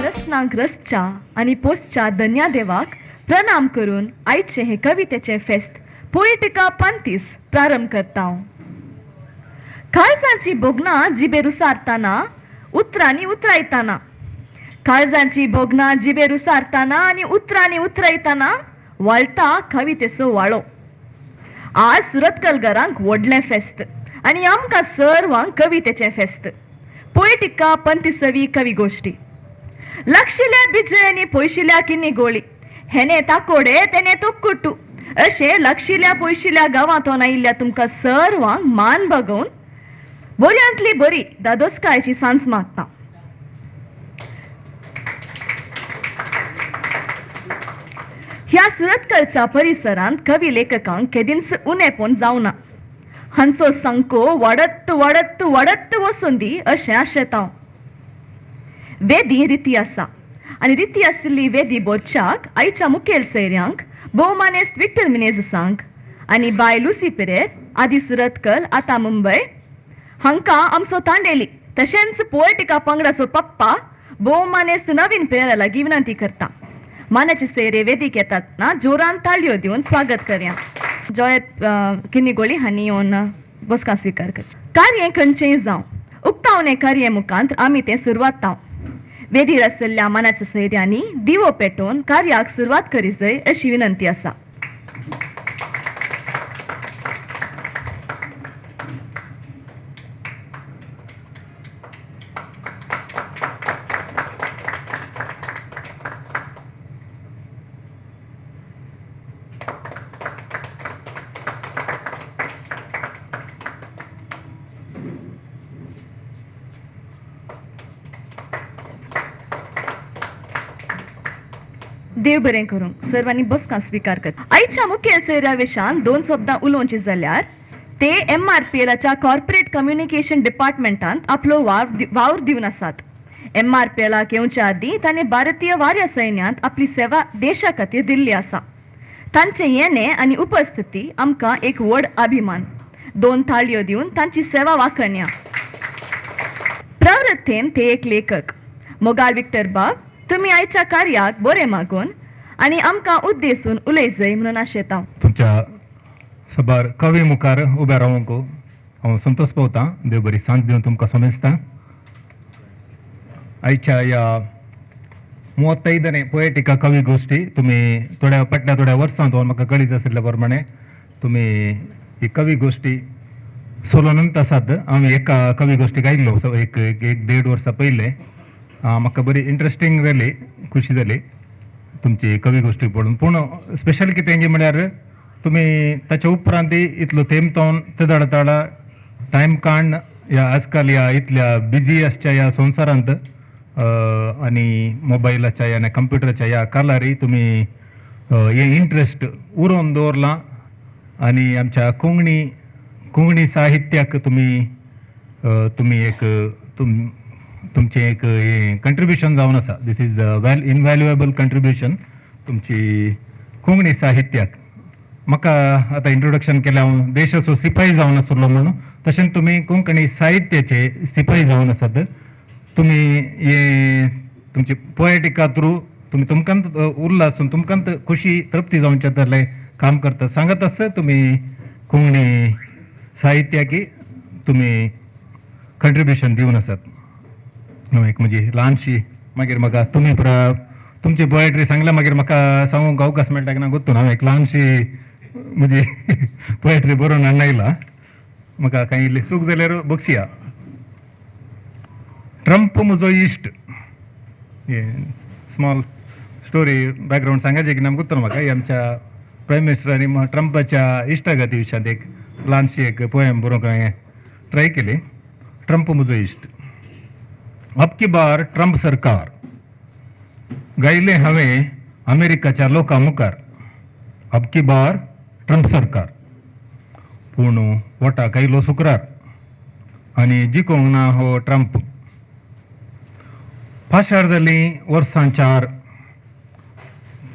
रचनाग्रस्तच्या आणि पोस्टच्या धन्या देवाक प्रणाम करून आयचे हे कवितेचे फेस्त पोएटिका पंतीस प्रारंभ करता. काळजांची बोगना जिबेर उसारताना उतरांनी उतरायताना, काळजांची बोगना जिबेर उसारताना आणि उतरांनी उतरायताना वळटा कवितेचो वाळो. आज सुरतकलगरांक व्हडलें फेस्त आणि आमकां सर्वांक कवितेचें फेस्त. पोएटिका पंतीसवी कवी गोष्टी. लक्षिल्या बिजय आणि पयशिल्या किन्नी गोळी, हेने ताकोडे तेने तो कुट्टू अशे लक्षिल्या पयशिल्या गांवांतून आयिल्ल्या तुमकां सर्वांक मान बगोवन बऱ्यांतली बरी दादोसकायची सांज मागता. ह्या सुरतकलच्या परिसरांत कवी लेखकांक केदींच उणेपण जावना. हांचो संको वाडत वाडत वाडत वचून दी अशें आशेतां. वेदी रिती आसा आणि रिती आशिल्ली वेदी बोरच्याक आयच्या मुखेल सैर्यांक भोवमानेस्त विठ्ठल मिनेझसांक आणि बाय लुसी पेरेर आदी सुरतकल आता मुंबय हांकां आमचो तांडेली तशेंच पोएटिका पंगडाचो पप्पा भोवमानेस्त नवीन पेरेरा लागीं विनंती करता. मानाचे सैरे वेदीक येतातना जोरान ताळयो दिवन स्वागत करया. जय किन्नी गोळी हांणी येवन बसका स्विकार कर. कार्य खंयचेंय जावं उक्तावणे कार्य मुखांत आमी तें सुरवातांव. वेदीर आसलेल्या मानाच्या सैर्यांनी दिवो पेटोवन कार्याक सुरवात करी जाय अशी विनंती आसा. देव बरें करूं. सर्वांनी बसका स्वीकार कर. आयच्या मुखेल सैऱ्या विशयान दोन शब्दां उलोवची जाल्यार ते MRPLच्या कॉर्पोरेट कम्युनिकेशन डिपार्टमेंटांत आपलो वावर दिवन आसात. MRPLाक येवच्या आदीं तांणी भारतीय वार्य सैन्यांत आपली सेवा देशा खातीर दिल्ली आसा. तांचे येणे आनी उपस्थिती आमकां एक व्हड अभिमान. दोन थाळयो दिवन तांची सेवा वाखणया. प्रवृत्तेन ते एक लेखक. मोगाल विक्टर बाब, तुम्ही आयच्या कार्याक बरे मागून आणि आमकां उद्देशून उलय जाय म्हणून आशेतां. तुमच्या सभार कवी मुखार उबे रावंक हांव संतोष पावतां. देव बरी सांज दिवन तुमकां सोमेजतां. आयच्या ह्या 35ನೇ पोएटिका कवी गोष्टी तुम्ही थोड्या वर्सांत म्हाका कळीत आशिल्ल्या प्रमाणे तुम्ही ही कवी गोष्टी सोलोनंत आसात. हांव एका कवी गोष्टीक आयिल्लो एक 1.5 वर्सां पयले. म्हाका बरी इंट्रस्टिंग जाली, खुशी जाली तुमची कवी गोष्टी पळोवन. पूण स्पेशल कितें म्हळ्यार तुमी ताच्या उपरांत इतलो थेंबतोन तडतडा टायम काडन ह्या आजकाल ह्या इतल्या बिजी आसच्या ह्या संवसारांत आनी मोबायलाच्या आनी कंप्युटराच्या ह्या कालारी तुमी हे इंट्रस्ट उरोवन दवरलां आनी आमच्या कोंकणी साहित्याक तुमी एक तुमचे एक कंट्रिब्युशन जावन आसा. दिस इज वेल इनवॅल्युएबल कंट्रिब्युशन तुमची कोंकणी साहित्याक. म्हाका आतां इंट्रोडक्शन केलें हांव देशाचो सिपाही जावन आसलो म्हणून, तशेंच तुमी कोंकणी साहित्याचे सिपाही जावन आसात. तुमी हे तुमचे पोएटिका थ्रू तुमकांत उल्हासून तुमकांत खुशी तृप्ती जावचे तसलें काम करता. सांगत आसा तुमी कोंकणी साहित्याक तुमी कंट्रिब्युशन दिवन आसात. एक म्हजी ल्हानशी मागीर म्हाका तुमची पोएट्री सांगल्या मागीर म्हाका सांगूंक अवकाश मेळटा की ना गुर्तून. हांव एक ल्हानशी म्हजी पोएट्री बरोवन हाडून आयला. म्हाका कांय इल्ली चूक जाल्यार बक्षिया. ट्रम्प म्हजो इश्ट. स्मॉल स्टोरी बॅकग्राऊंड सांगायचें की ना गुर्तून म्हाका. ही आमच्या प्रायम मिनिस्टरांनी ट्रम्पाच्या इश्टागती विशयांत एक ल्हानशी एक पोएम बरोवंक हांवें ट्राय केली. ट्रम्प म्हजो इश्ट. अब की बार ट्रम्प सरकार गायले हांवें अमेरिकाच्या लोकां मुखार. अब की बार ट्रम्प सरकार. पूण वोटाक आयलो शुक्रार आनी जिखोंक ना हो ट्रम्प. फाशार जालीं वर्सां 4.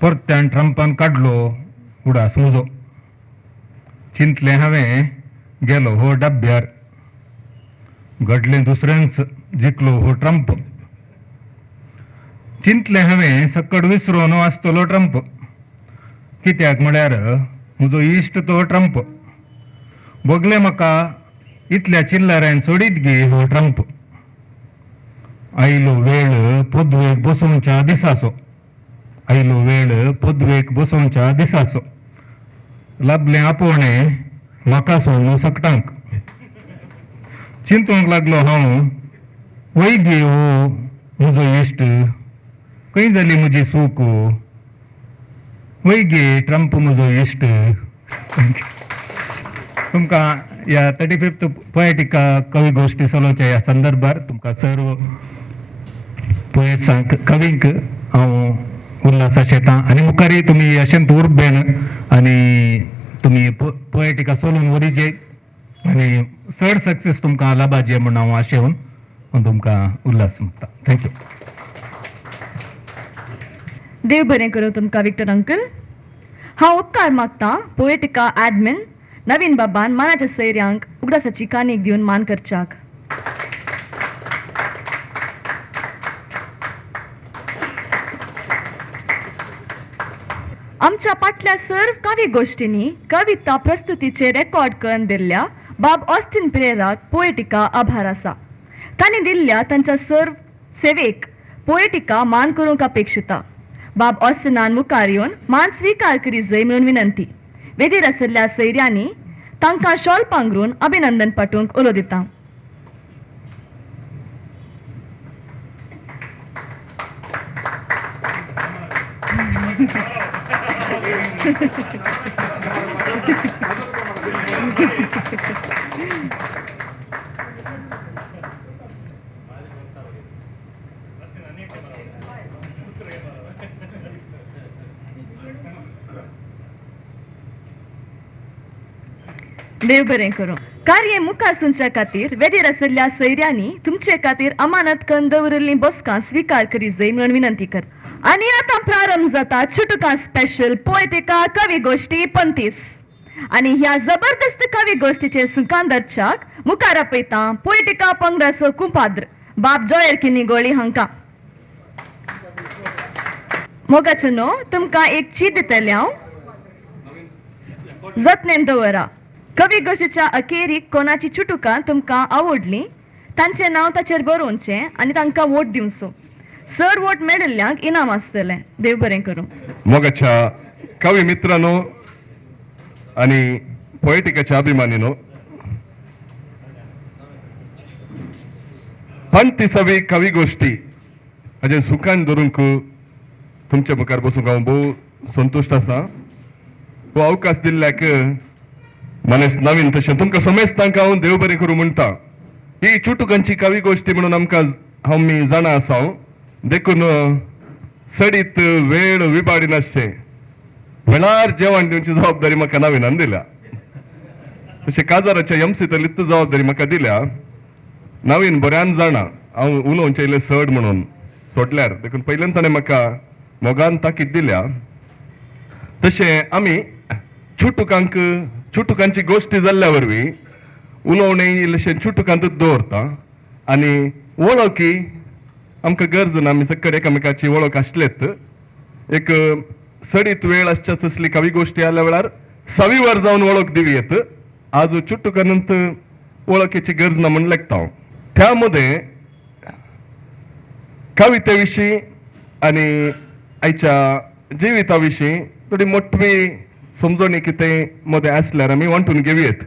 परत्यान ट्रम्पान काडलो उडास म्हजो. चिंतलें हांवें गेलो हो डब्यार. घडलें दुसऱ्यांच जिखलो हो ट्रम्प. चिंतलें हांवें सकट विसरून आसतलो ट्रम्प. कित्याक म्हळ्यार म्हजो इश्ट तो ट्रम्प. बगलें म्हाका इतल्या चिल्लऱ्यान सोडीत गे हो ट्रम्प. आयलो वेळ पदवेक बसोवच्या दिसाचो. आयलो वेळ पदवेक बसोवच्या दिसाचो. लाभलें आपोवणें म्हाका सोडून सकटांक. चिंतूंक लागलो हांव, वय गे हो म्हजो इश्ट, खंय जाली म्हजी सूक. वय गे ट्रम्प म्हजो इश्ट. तुमकां ह्या 35th पोएटिका कवी गोष्टी सोलोवच्या ह्या संदर्भार तुमकां सर्व पोएट्सांक कवींक हांव उल्हास आशेतां. आनी मुखारय तुमी अशेंच उर्बेन आनी तुमी पोएटिका सोलून वरीचे आनी चड सक्सेस तुमकां लाभाचे म्हूण हांव आशेवन तुमकां उल्हास मागता. थँक्यू. देव बरें करूं तुमकां विक्टर अंकल. हांव उपकार मागतां पोएटिका एडमिन नवीन बाबान मानाच्या सैर्यांक उगडासाची कानीक दिवन मान करच्याक. आमच्या फाटल्या सर्व कावी गोष्टींनी कविता प्रस्तुतीचे रेकॉर्ड करून दिल्ल्या बाब ऑस्टिन पेरेराक पोएटिका आभार आसा. तांणी दिल्ल्या तांच्या सर्व सेवेक पोएटिका मान करूंक अपेक्षिता. बाब ऑस्टिनान मुखार येवन मान स्वीकार करी जय म्हणून विनंती. वेदीर आशिल्ल्या सैर्यांनी तांकां शॉल पांघरून अभिनंदन पाठवूंक उलो दिता. देव बरें करूं. कार्य मुखार सुंच्या खातीर वेदीर आशिल्ल्या सैर्यांनी तुमचे खातीर अमानत करून दवरिल्लीं बसकां स्वीकार करी जय म्हणून विनंती कर. आनी आतां प्रारंभ जाता चुटुकां स्पेशल पोएटिका कवी गोष्टी 35. आनी ह्या जबरदस्त कवी गोष्टीचे सुकांदरच्याक मुखार आपयता पोएटिका पंगडाचो कुंपाद्र बाब जॉयर किनिगोळी हांकां. मोगाचो न्हू तुमकां एक चीट दितलें हांव, जतनेन दवरा. कवी गोष्टीच्या अखेरीक कोणाची चुटुकां तुमकां आवडली तांचें नांव ताचेर बरोवचें आनी तांकां वोट दिवचो. सर वोट मेळिल्ल्यांक इनाम आसतलें. देव बरें करूं. मोगाच्या कवी मित्रांनो आणि पोएटिकाच्या अभिमानीनो, 35वी कवी गोष्टी हाजे सुखान धरूंक तुमच्या मुखार बसूंक हांव भोव संतुश्ट आसा. हो अवकाश दिल्ल्याक मनेस नवीन तशें तुमकां समेस्तांक हांव देव बरें करूं म्हणटा. ही चुटुकांची कवी गोष्टी म्हणून आमकां आमी जाणा आसा. देखून सडीत वेळ विबाडी नासचें, वेळार जेवण दिवची जबाबदारी म्हाका नवीनान दिल्या. तशें काजाराच्या यमसीतलीच जबाबदारी म्हाका दिल्या. नवीन बऱ्यान जाणा हांव उलोवचें इल्लें सड म्हणून सोडल्यार, देखून पयल्यान ताणें म्हाका मोगान ताकीद दिल्या. तशें आमी चुटुकांची गोष्टी जाल्ल्या वरवीं उलोवणें इल्लेशें चुटुकांतूच दवरता. आनी वळखी आमकां गरज ना, आमी सकट एकामेकाची वळख आसलेत. एक सडीत वेळ आसच्या तसली कवी गोष्टी आल्या वेळार सवीवर जावन वळख दिवयेत. आज चुटुकानंत वळखीची गरज ना म्हण लेखता हांव. त्या मध्ये कविते विशीं आनी आयच्या जिविता विशीं थोडी मोठवी समजणी कितें मदें आसल्यार आमी वांटून घेवयेत.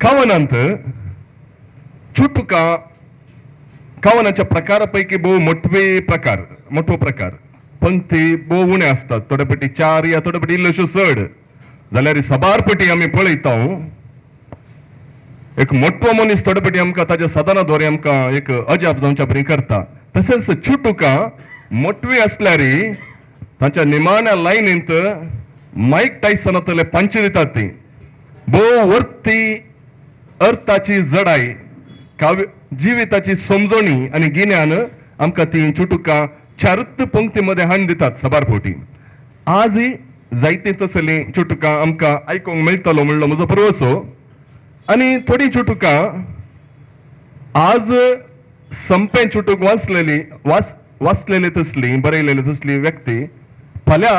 कवनांत चुटुका कवनाच्या प्रकारा पैकी भोव मोठो प्रकार पंक्ती भोव उणे असतात. थोडे पटी 4 या थोडे पटी इल्ल्योश्यो चड जाल्यार सबारपटी आमी पळयता. एक मोठो मनीस थोडे पटी आमकां ताच्या सदना द्वारे आमकां एक अजाप जावच्या परी करता. तशेंच चुटुका मोठवी आसल्यारय ताच्या निमाण्या लायनींत माईक टायसनातले पंच दितात. ती भोव वर्ती अर्थाची जडाय काव्य जिविताची समजणी आणि गिन्यान आमकां ती चुटुकां 4 पंक्तीमध्ये हाण दितात सबारपोटी. आजय जायती तसली चुटुकां आमकां आयकूंक मेळटलो म्हणलो म्हजो परवसो. आनी थोडी चुटुकां आज संपें चुटूक वाचलेली तसली बरयलेली तसली व्यक्ती फाल्यां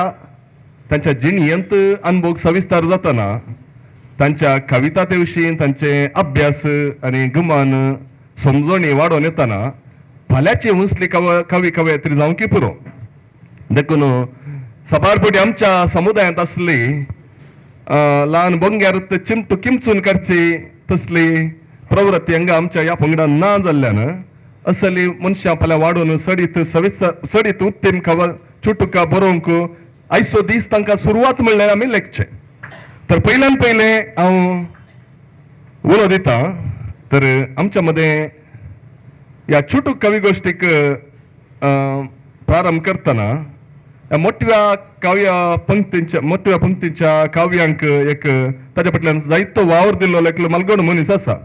तांच्या जिणयंत अनुभव सविस्तार जाताना तांच्या कविता ते विशीं तांचे अभ्यास आनी गुमान समजणी वाडोवन येताना फाल्यांची मुसली कवी कवयत्री जावंकी पुरो देखून सबारपटी आमच्या समुदायांत असली ल्हान भुरग्यार किमचून करची तसली प्रवृत्ती हांगा आमच्या ह्या पंगडान ना जाल्ल्यान असली मनशां फाल्यां वाडून सडीत उत्तीम चुटुका बरोवंक आयचो दीस तांकां सुरवात म्हणल्यार आमी लेखचे. तर पयल्यान पयले हांव उलो दितां तर आमच्या मदें ह्या चुटूक कवी गोश्टीक प्रारंभ करतना मोठव्या पंक्तीच्या काव्यांक एक ताच्या फाटल्यान जायतो वावर दिल्लो एकलो मलगड मनीस आसा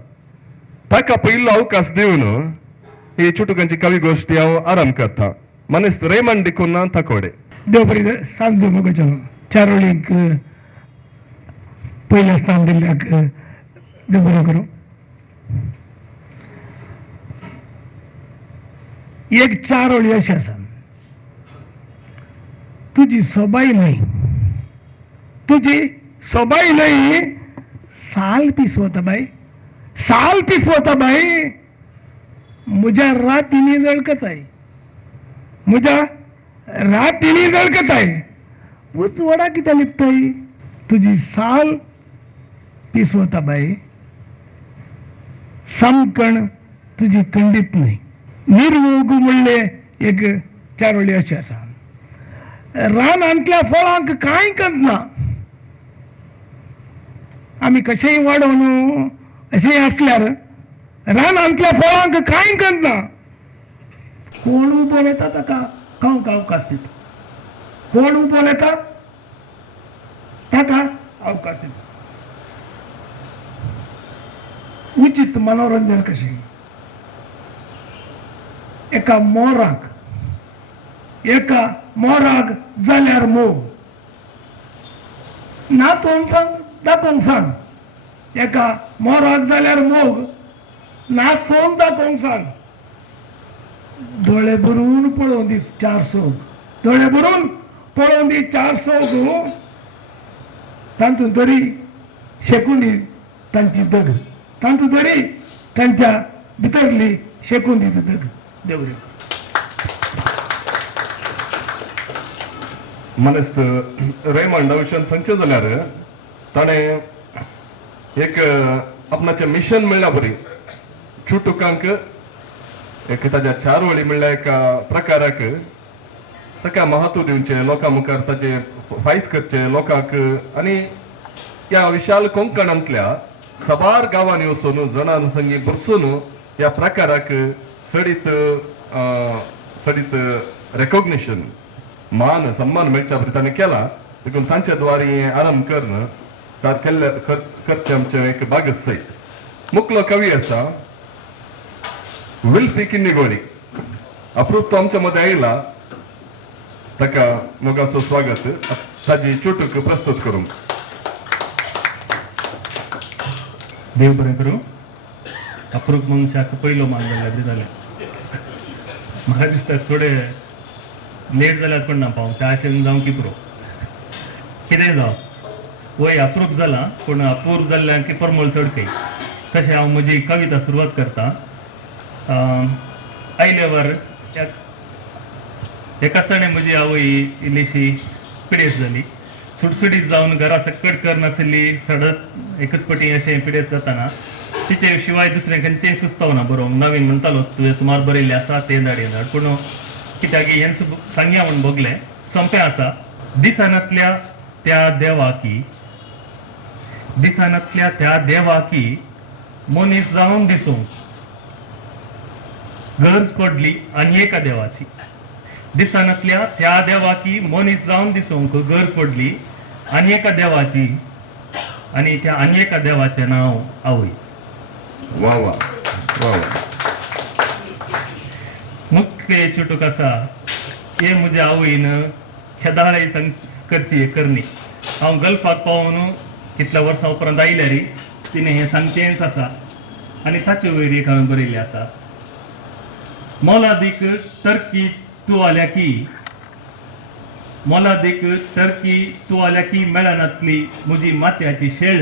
ताका पयलो अवकाश दिवन ही चुटुकांची कवी गोश्टी हांव आरंभ करता. मनीस रेमंड डिकोना थाकोडे. देव बरी सांग देव मोगाच्या चारोळीक पयल्या स्थान दिल्ल्याक देव बरें करूं. एक चारोळी अशी आसा तुजी सोबाई न्हय साल पिसवता बाई म्हज्या रातींनी जळकताय उचवडा कित्या लिपताय तुजी साल पिसवता बाई समकण तुजी खंडीत न्हय. निर्वोग म्हणले एक चारोळी अशी आसा. रानांतल्या फळांक कांय करना आमी कशेंय वाडोवन अशेंय आसल्यार रानांतल्या फळांक कांय करना. कोण उबो येता ताका खावंक अवकाश दिता. कोण उबो येता ताका अवकाश दिता. उचित मनोरंजन कशें एका मोराक जाल्यार मोग नाचोवन सांग दाखोवंक सांग. एका मोराक जाल्यार मोग नाचोवन दाखोवंक सांग. दोळे भरून पळोवन दी चार सोग तांतून तरी शेकून दी तांची दग तांतून तरी तांच्या भितरली शेकून दी दग. देवरे मनीस रेमंडा विशयान सांगचे जाल्यार ताणें एक आपणाचें मिशन म्हणल्यार बरी चुटुकांक एक ताच्या चारोळी म्हणल्यार एका प्रकाराक ताका महत्व दिवचें लोकां मुखार ताचे फायज करचे लोकांक आनी ह्या विशाल कोंकणांतल्या सबार गांवांनी वचून जणां संगी बसून ह्या प्रकाराक सडीत रेकॉग्निशन मान सन्मान मेळच्या परी ताणें केला. देखून तांच्या द्वारे हें आरंभ करून करचे आमचे एक बागस सयत मुखलो कवी आसा विल्फी किन्निगोडी. अप्रूप तो आमच्या मध्ये आयला ताका मोगाचो स्वागत ताजी चुटूक प्रस्तुत करूंक. देव बरें करूं. अप्रूप मनशाक पयलो मान जाल्यार म्हाका दिसता थोडे लेट जाल्यार कोण ना पावूंक त्या आशेन जावं की पुरो कितेंय जावं वय अप्रूप जाला पूण अपूर्व जाल्ल्यान की परमळ चडकय. तशें हांव म्हजी कविता सुरवात करता. आयले वर एका सणे म्हजी आवय इल्लीशी पिडेस जाली. सुटसुटीत जावन घरा सकट कर नासली सडत एकच पटी अशें पिडेस जाताना तिचे शिवाय दुसरें खंयचेंय सुचतावना बरोवंक. नवीन म्हणटालो तुवें सुमार बरयल्लें आसा तें धाड हें धाड पूण कित्याक हें सांगया म्हूण बगलें सोंपें आसा. दिसानांतल्या त्या देवाकी मनीस जावन दिसूंक गरज पडली आनी एका देवाची. दिसानांतल्या त्या देवाकी मनीस जावन दिसूंक गरज पडली आनी एका देवाची आनी त्या आनी एका देवाचें नांव आवय. वा वा वा. मुख्य चुटूक आसा हे म्हज्या आवयन खेदाळे करची करणी. हांव गल्फाक पावून कितल्या वर्सां उपरांत आयल्यार तिणें हें सांगचेंच आसा आनी ताचे वयर एक हांवें बरयल्लें आसा मोलादीक टर्की तूं आल्या की मोलादीक टर्की तूं आल्या की मेळनातली म्हजी माथ्याची शेळ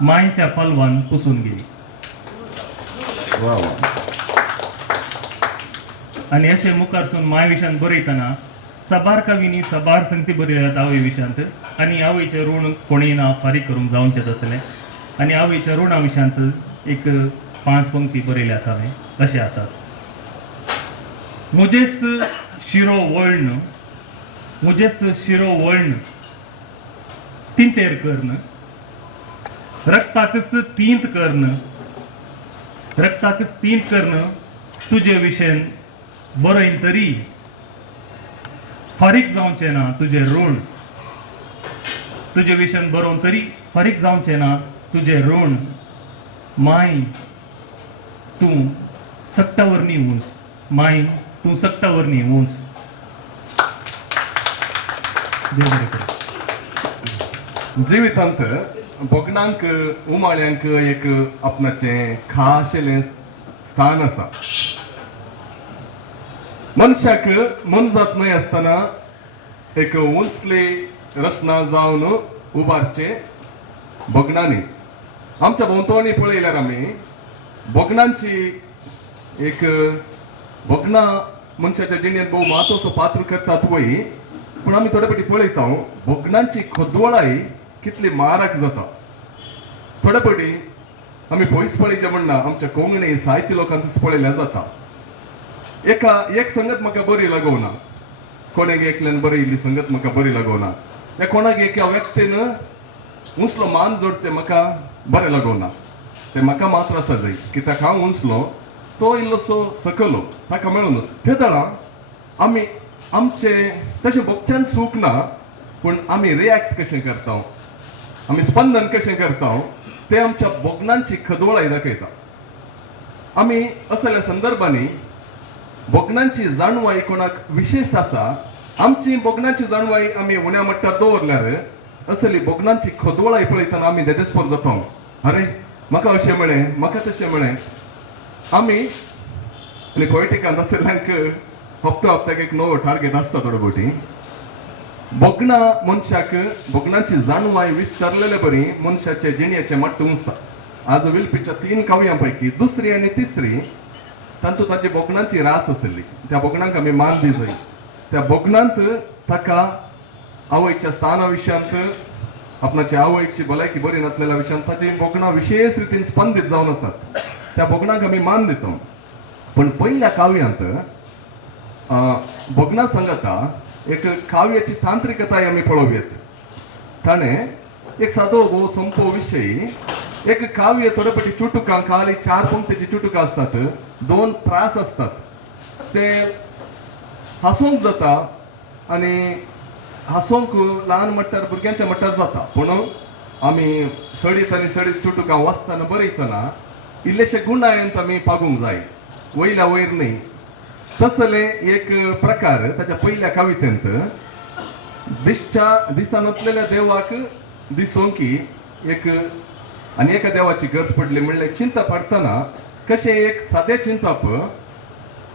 मायच्या पालवान पुसून गेली. वा वा. आनी अशें मुखारसून माय विशयान बरयतना साबार कवींनी साबार संगती बरयल्यात आवय विशयांत आनी आवयचें ऋण कोणेंय ना फारीक करूंक जावचेंच आसलें आनी आवयच्या ऋणा विशयांत एक 5 पंक्ती बरयल्यात हांवें अशें आसात. मुजेस शिरो वळण तिंतेर कर्ण रक्ताकस तींत कर्ण तुजे विशयन बरयन तरी फारीक जावचें ना तुजें ऋण तुजे विशयन बरोवन तरी फारीक जावचें ना तुजें ऋण माय तूं सक्टावरणी उंच माय तूं सक्टावरणी उंच. देव बरें करूं. जिवितांत भोगणांक उमाळ्यांक एक आपणाचें खाशेलें स्थान आसा. मनशाक मन जात न्हय आसतना एक उंचली रचना जावन उबारचे भोगणांनी. आमच्या भोंवतणी पळयल्यार आमी भोगणांची एक भोगणां मनशाच्या जिणेंत भोव म्हत्वाचो पात्र करतात वय पूण आमी थोडे फावटी पळयता भोगणांची खोदवळाय कितली मारक जाता. थोडे फावटी आमी पयसपळीचें म्हणना आमच्या कोंकणी साहित्य लोकांत पळयल्या जाता. एक संगत म्हाका बरी लागोना कोणेक एकल्यान बरयल्ली संगत म्हाका बरी लागोना या कोणाक एका व्यक्तीन उंचलो मान जोडचें म्हाका बरें लागोना. तें म्हाका मात्र आसा जाय कित्याक हांव उंचलो तो इल्लोसो सकलो ताका मेळून ते दळा आमी आमचें तशें भोगच्यान चूक ना पूण आमी रिएक्ट कशें करता आमी स्पंदन कशें करता तें आमच्या भोगणांची खदवळाय दाखयता. आमी असल्या संदर्भांनी भोगणांची जाणवाय कोणाक विशेष आसा आमची भोगणांची जाणवाय आमी उण्या मट्टार दवरल्यार असली भोगणांची खोदवळाय पळयतना आमी देदेस्पर जाता. अरे म्हाका अशें मेळ्ळें म्हाका तशें मेळ्ळें. आमी आनी पोयटिकांत असल्यांक हप्त्याक एक नवो टार्गेट आसता थोडे फावटी. भोगणां मनशाक भोगणांची जाणवाय विस्तारलेले बरी मनशाचे जिणेचे मट्ट उंचता. आज विलपीच्या 3 काव्यां पैकी दुसरी आनी तिसरी तातूंत ताची भोगणांची रास आसली. त्या भोगणांक आमी मान दी जाय. त्या भोगणांत ताका आवयच्या स्थाना विशयांत आपणाची आवयची भलायकी बरी नासलेल्या विशयांत ताची भोगणां विशेष रितीन स्पंदीत जावन आसात. त्या भोगणांक आमी मान दिता. पण पयल्या काव्यांत भोगणां सांगता एक काव्याची तांत्रिकताय आमी पळोवयात. ताणें एक सादो भोव सोंपो विशय एक काव्य थोडे फावटी चुटुकां खाली 4 पंक्तीची चुटुकां आसतात 2 प्रास आसतात. ते हांसूंक जाता आनी हांसूंक ल्हान मट्टार भुरग्यांच्या मट्टार जाता पूण आमी सडीत आनी सडीत चुटुकां वाचतना बरयतना इल्लेशे गुणायंत आमी पागूंक जाय वयल्या वयर न्ही. तसले एक प्रकार ताच्या पयल्या कवितेंत दिसान वतलेल्या देवाक दिसोंकी एक आनी एका देवाची गरज पडली म्हणल्यार चिंता पडटना कशें एक सादें चिंतप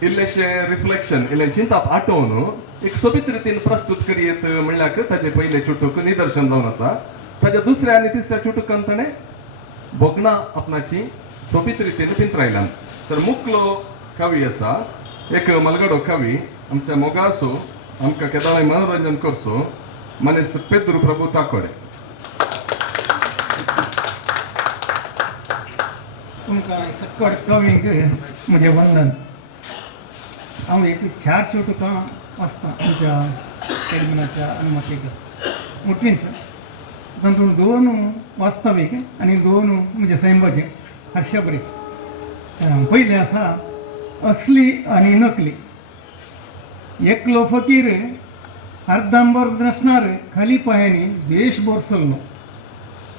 इल्लेशें रिफ्लेक्शन इल्लें चिंतप आटोवन एक सोबीत रितीन प्रस्तूत करीत म्हणल्यार ताचें पयलें चुटूक निदर्शन जावन आसा. ताच्या दुसऱ्या आनी तिसऱ्या चुटुकांत ताणें भोगणां आपणाची सोबीत रितीन पिंतरायल्यान. तर मुखलो कवी आसा एक मलगडो कवी आमच्या मोगासो आमकां केदाळाय मनोरंजन करचो मनेस्त पेद्रू प्रभू ताकोडे. तुमकां सकट कवींक म्हजें वंदन. हांव एक 4 चुटुकां वाचतां तुमच्या टेलिमनाच्या आनी म्हाका एक मुठीन तातूंत 2 वास्तवीक आनी 2 म्हणजे सैमाचे हास्यबरी. पयलें आसा असली आनी नकली. एकलो फकीर अर्धांबर नसणार खाली पांयांनी देशभर चल्लो.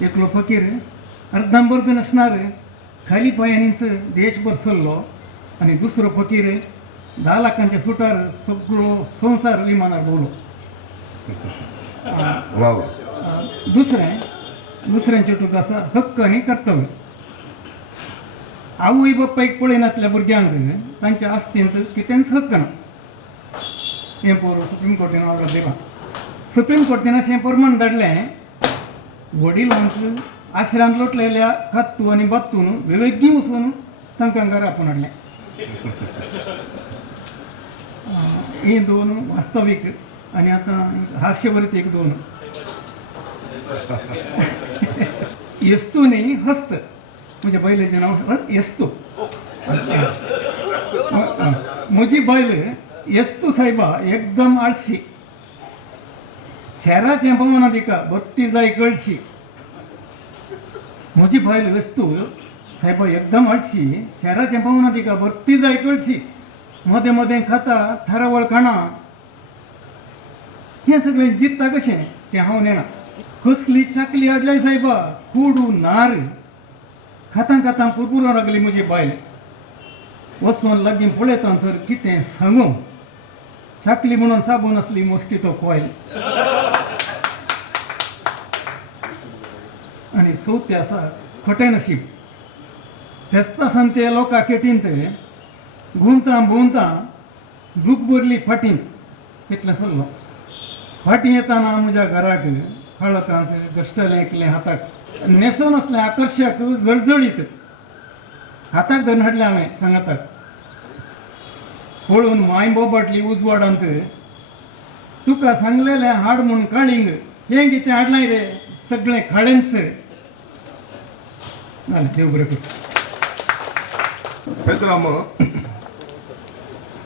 एकलो फकीर अर्धांबर नसणार खाली पांयांनीच देशभर चल्लो आनी दुसरो फकीर 10 लाखांच्या सुटार सगळो संवसार विमानार भोंवलो. दुसरें चुटूक आसा हक्क आनी कर्तव्य. आवय बापायक पळयनातल्या भुरग्यांक तांच्या आस्तेंत कितेंच हक्क ना हें पळोवन सुप्रीम कोर्टीन ऑर्डर दिला सुप्रीम कोर्टीन अशें परमण धाडलें वडिलांक आसऱ्यान लोटलेल्या खात्तू आनी बात्तून वेगळी वचून तांकां घरा आपूण हाडलें ही दोन वास्तवीक आणि आता हास्यभरीत एक दोन येस्तू न्ही हस्त म्हज्या बैलेचें नांव येस्तू म्हजी बैल येस्तू सायबा एकदम आळशी शेराचें भवना दिका बत्ती जाय कळशी म्हजी बैल येस्तू सायबा एकदम आळशी शेराचें भवना दिका बत्ती जाय कळशी मदें मदें खाता थारावळ खाणा हें सगळें जित्ता कशें तें हांव नेना कसली चाकली हाडल्या सायबा कुडू नार खातां खातां पुरपुरो लागली म्हजी बायल वचून लागीं पळयता तर कितें सांगू चाकली म्हणून साबून आसली मॉस्किटो कॉयल आनी चवथें आसा खोटें नशीब फेस्तां सांते लोकां केटींत घुंवता भोंवता दूख भरली फाटींत तितलें सरलो फाटीं येताना म्हज्या घराक हळकांत घश्टलें एकलें हाताक न्हेसून असलें आकर्शक जळजळीत हाताक धरून हाडलें हांवें सांगाताक पळोवन माय बोबाटली उजवाडांत तुका सांगलेलें हाड म्हूण काळींग हें कितें हाडलां रे सगळें खाळेंच जालें देव बरें कर पेद्राम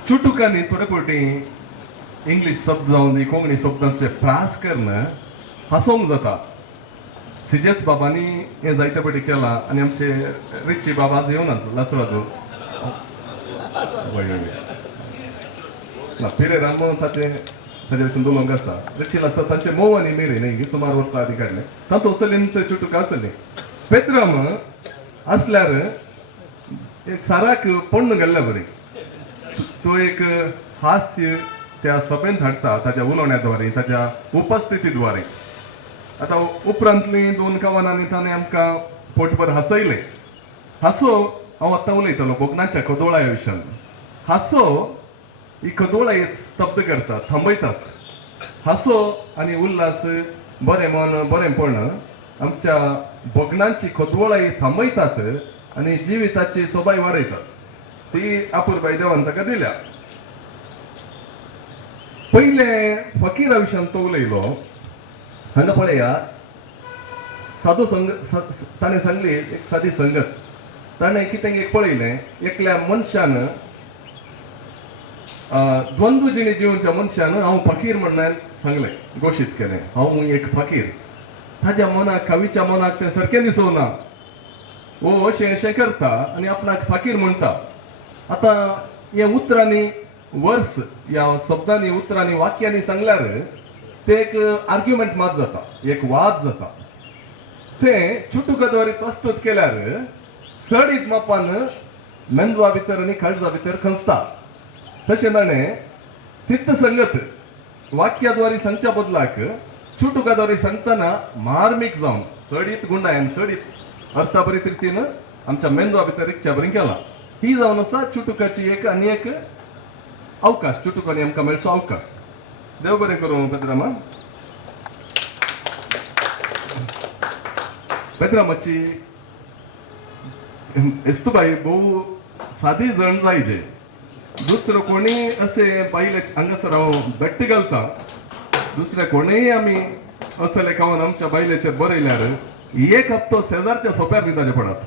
चुटुकांनी थोडे फावटी इंग्लीश शब्द जावन दी कोंकणी शब्दांचे प्रास करणं हांसोंक जाता सिजेस बाबांनी हें जायते फावटी केलां आनी आमचे रिची बाबा आज येवनात लासराचो ना पिरे राम ताचे ताचे भशेन उलोवंक आसा रिची लासर तांचे मोव आनी मेरे न्ही सुमार वर्सां आदी काडले तातूंत असलें चुटुका आसली पेद्राम आसल्यार एक साराक पण्ण गेल्ल्या बरी तो एक हास्य त्या सभेंत हाडटा ताच्या उलोवण्याद्वारे ताच्या उपस्थितीद्वारे आता उपरांतली दोन कवनांनी ताणें आमकां पोटभर हांसयलें हांसो हांव आतां उलयतलो बोगनाच्या खदोळा विशयान हांसो ही खदोळाय स्तब्ध करता थांबयतात हांसो आनी उल्हास बरें मन बरेंपण आमच्या बोगनांची खोदवळाय थांबयतात आनी जिविताची सोबाय वाडयतात ती आपुरबाई देवान ताका दिल्या पयले फकीरा विशयान तो उलयलो हांगा पळया सादो ताणें सांगली एक सादी संगत ताणें कितें एक पळयलें एकल्या मनशान द्वंद्व जिणी जिवनच्या मनशान हांव फकीर म्हणून सांगलें घोशीत केलें हांव एक फकीर ताच्या मनाक कवीच्या मनाक तें सारकें दिसोना वो अशें अशें करता आनी आपणाक फकीर म्हणटा आतां हे उतरांनी वर्स ह्या शब्दांनी उतरांनी वाक्यांनी सांगल्यार ते एक आर्ग्युमेंट मात जाता एक वाद जाता तें चुटुकाद्वारे प्रस्तुत केल्यार सडीत मापान मेंदवा भितर आनी काळजा भितर खंचता तशें ताणें तित्त संगत वाक्याद्वारे सांगच्या बदलाक चुटुकाद्वारे सांगतना मार्मीक जावन सडीत गुंडायन सडीत अर्थाभरीत रितीन आमच्या मेंदवा भितर इच्छा बरी केला ही जावन आसा चुटुकाची एक आनी एक अवकाश चुटुकांनी आमकां मेळचो अवकाश देव बरें करूं पेद्रामा पेद्रामाची एस्तुबाई भोव सादी जण जायजे दुसरो कोणी असे बायले हांगासर हांव बेट्ट घालता दुसरे कोणीय आमी असले खावन आमच्या बायलेचेर बरयल्यार एक हप्तो शेजारच्या सोप्यार दिताचे पडत